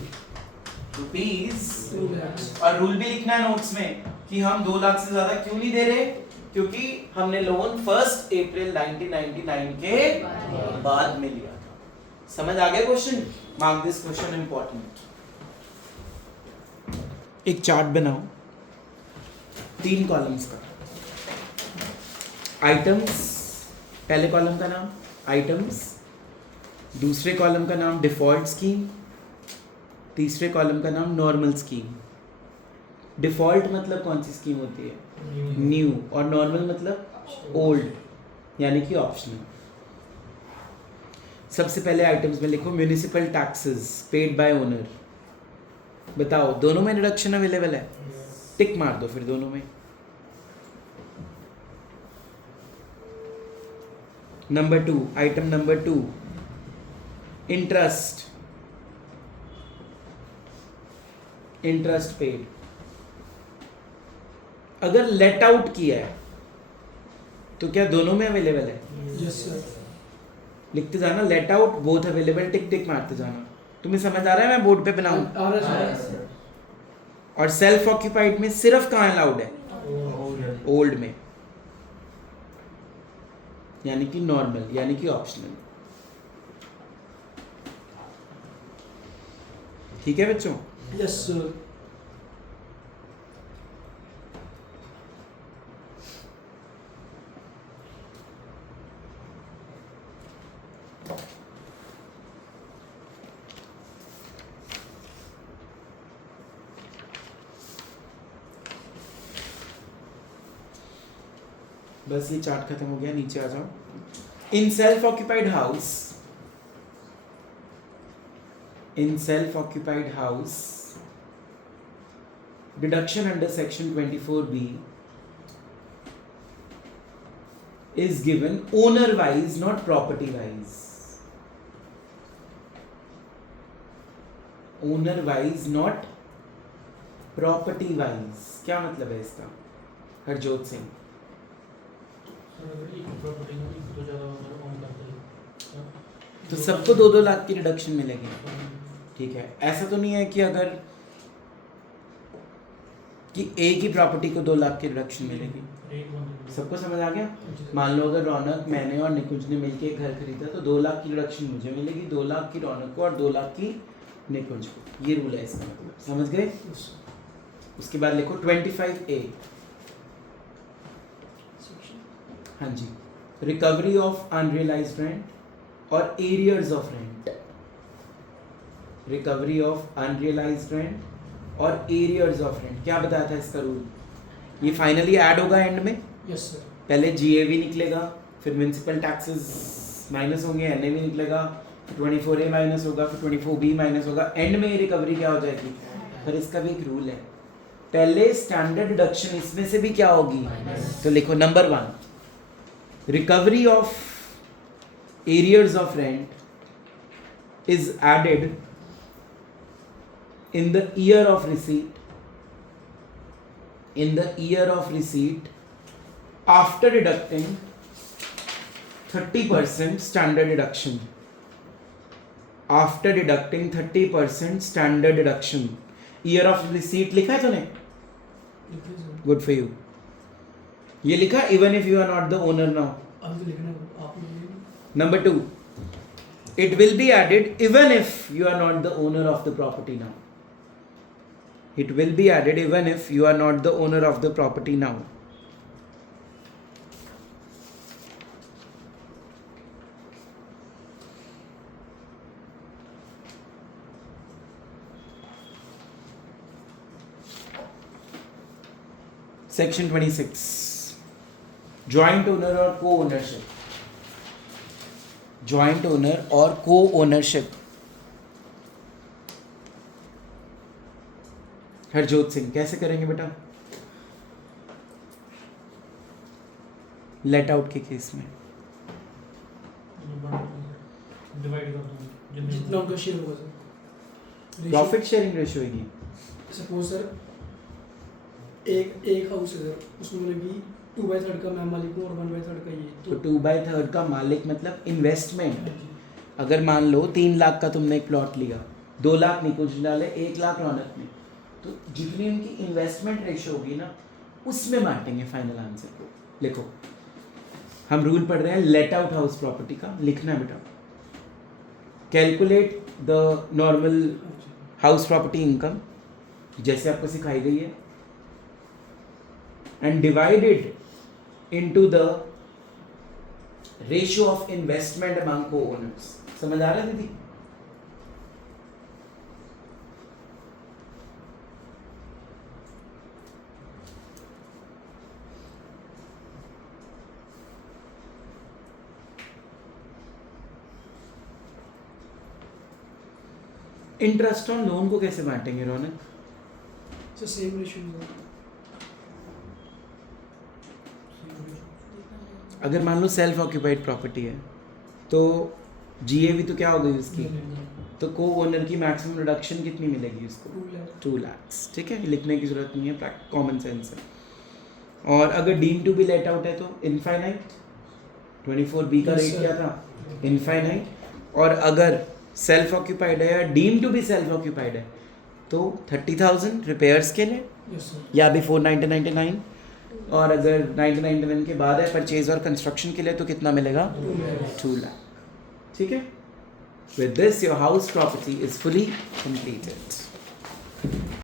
rupees. 2 lakh. और रूल भी लिखना है नोट्स में कि हम 2 लाख से ज्यादा क्यों नहीं दे रहे, क्योंकि हमने लोन 1 अप्रैल 1999 के बाद में लिया था। समझ आ गया question? Mark this question important. एक चार्ट बनाओ 3 कॉलम्स का। आइटम्स, पहले कॉलम का नाम आइटम्स, दूसरे कॉलम का नाम डिफॉल्ट स्कीम, तीसरे कॉलम का नाम नॉर्मल स्कीम। डिफॉल्ट मतलब कौन सी स्कीम होती है? न्यू। और नॉर्मल मतलब ओल्ड, यानी कि ऑप्शनल। सबसे पहले आइटम्स में लिखो municipal taxes paid by owner. बताओ दोनों में डिडक्शन अवेलेबल है? टिक मार दो फिर दोनों में। Number 2, item number 2, interest paid. अगर लेट आउट किया है तो क्या दोनों में अवेलेबल है? Yes sir. लिखते जाना लेट आउट बोथ अवेलेबल, टिक टिक मारते जाना। तुम्हें समझ आ रहा है मैं बोर्ड पे बनाऊं? आ रहा है सर। और सेल्फ ऑक्यूपाइड में सिर्फ कहाँ अलाउड है? ओल्ड में, यानी कि नॉर्मल, यानी कि ऑप्शनल। ठीक है बच्चों? Yes sir. बस ये चार्ट खत्म हो गया, नीचे आ जाओ। In self occupied house deduction under section 24B is given owner wise, not property wise. Owner wise, not property wise. क्या मतलब है इसका? हरजोत सिंह। तो सबको 2-2 लाख की रिडक्शन मिलेगी। ठीक है, ऐसा तो नहीं है कि अगर कि एक ही प्रॉपर्टी को 2 लाख की रिडक्शन मिलेगी। सबको समझ आ गया? मान लो अगर रौनक, मैंने और निकुंज ने मिलके एक घर खरीदा तो 2 लाख की रिडक्शन मुझे मिलेगी, 2 लाख की रौनक को और 2 लाख की निकुंज को। ये रूल है इसका मतलब, समझ गए? उसके बाद लिखो 25A। हाँ जी, रिकवरी ऑफ अनरियलाइज्ड रेंट और arrears of rent. Recovery of unrealised rent और एरियर्स ऑफ रेंट। क्या बताया था इसका रूल? ये फाइनली ऐड होगा एंड में। Yes sir. पहले GAV निकलेगा, फिर म्यूनसिपल टैक्सेस माइनस होंगे, NAV निकलेगा, 24A माइनस होगा, फिर 24B माइनस होगा, एंड में ये रिकवरी क्या हो जाएगी? पर इसका भी एक रूल है, पहले स्टैंडर्ड डिडक्शन इसमें से भी क्या होगी? तो लिखो number 1, recovery of arrears of rent is added in the year of receipt, after deducting 30% standard deduction. After deducting 30% standard deduction. Year of receipt लिखा है तूने? Good for you. ये लिखा even if you are not the owner now. अभी तो लिखना है आप लोग। Number 2, it will be added even if you are not the owner of the property now. It will be added even if you are not the owner of the property now. Section 26, joint owner और co-ownership. Joint owner और co-ownership. Harjot Singh कैसे करेंगे बेटा let out के case में? Divide कर दूंगा जितना उनका शेयर होगा सर। प्रॉफिट शेयरिंग रेशियो होगी। सपोज सर एक हाउस है सर, उसमें मतलब कि 2/3 का मैं मालिक हूँ और 1/3 का ये। तो 2/3 का मालिक मतलब इन्वेस्टमेंट। अगर मान लो 3 लाख का तुमने एक प्लॉट लिया, 2 लाख निकुंज डाले, 1 लाख रौनक में, तो जितनी उनकी इन्वेस्टमेंट रेशियो होगी ना उसमें बांटेंगे फाइनल आंसर को। लिखो, हम रूल पढ़ रहे हैं लेट आउट हाउस प्रॉपर्टी का, लिखना है बेटा। Calculate the normal house property income जैसे आपको सिखाई गई है and divided into the ratio of investment among co-owners. समझ आ रहा है दीदी? इंटरेस्ट ऑन लोन को कैसे बांटेंगे रौनक? सर सेम रेशियो अगर मान लो सेल्फ ऑक्यूपाइड प्रॉपर्टी है तो जीएवी तो क्या हो गई उसकी, तो को ओनर की मैक्सिमम रिडक्शन कितनी मिलेगी उसको? 2 lakhs। ठीक है, लिखने की जरूरत नहीं है, कॉमन सेंस है। और अगर deem to be let out है तो इनफाइनाइट, 24B का Yes, रेट sir. क्या था? इनफाइनाइट। और अगर सेल्फ ऑक्यूपाइड है या deem to be self occupied है तो 30,000 रिपेयर्स के लिए यस सर या बिफोर 1999, और अगर 1999 के बाद है परचेज और कंस्ट्रक्शन के लिए तो कितना मिलेगा? 2 lakh। ठीक है, with this your house property is fully completed।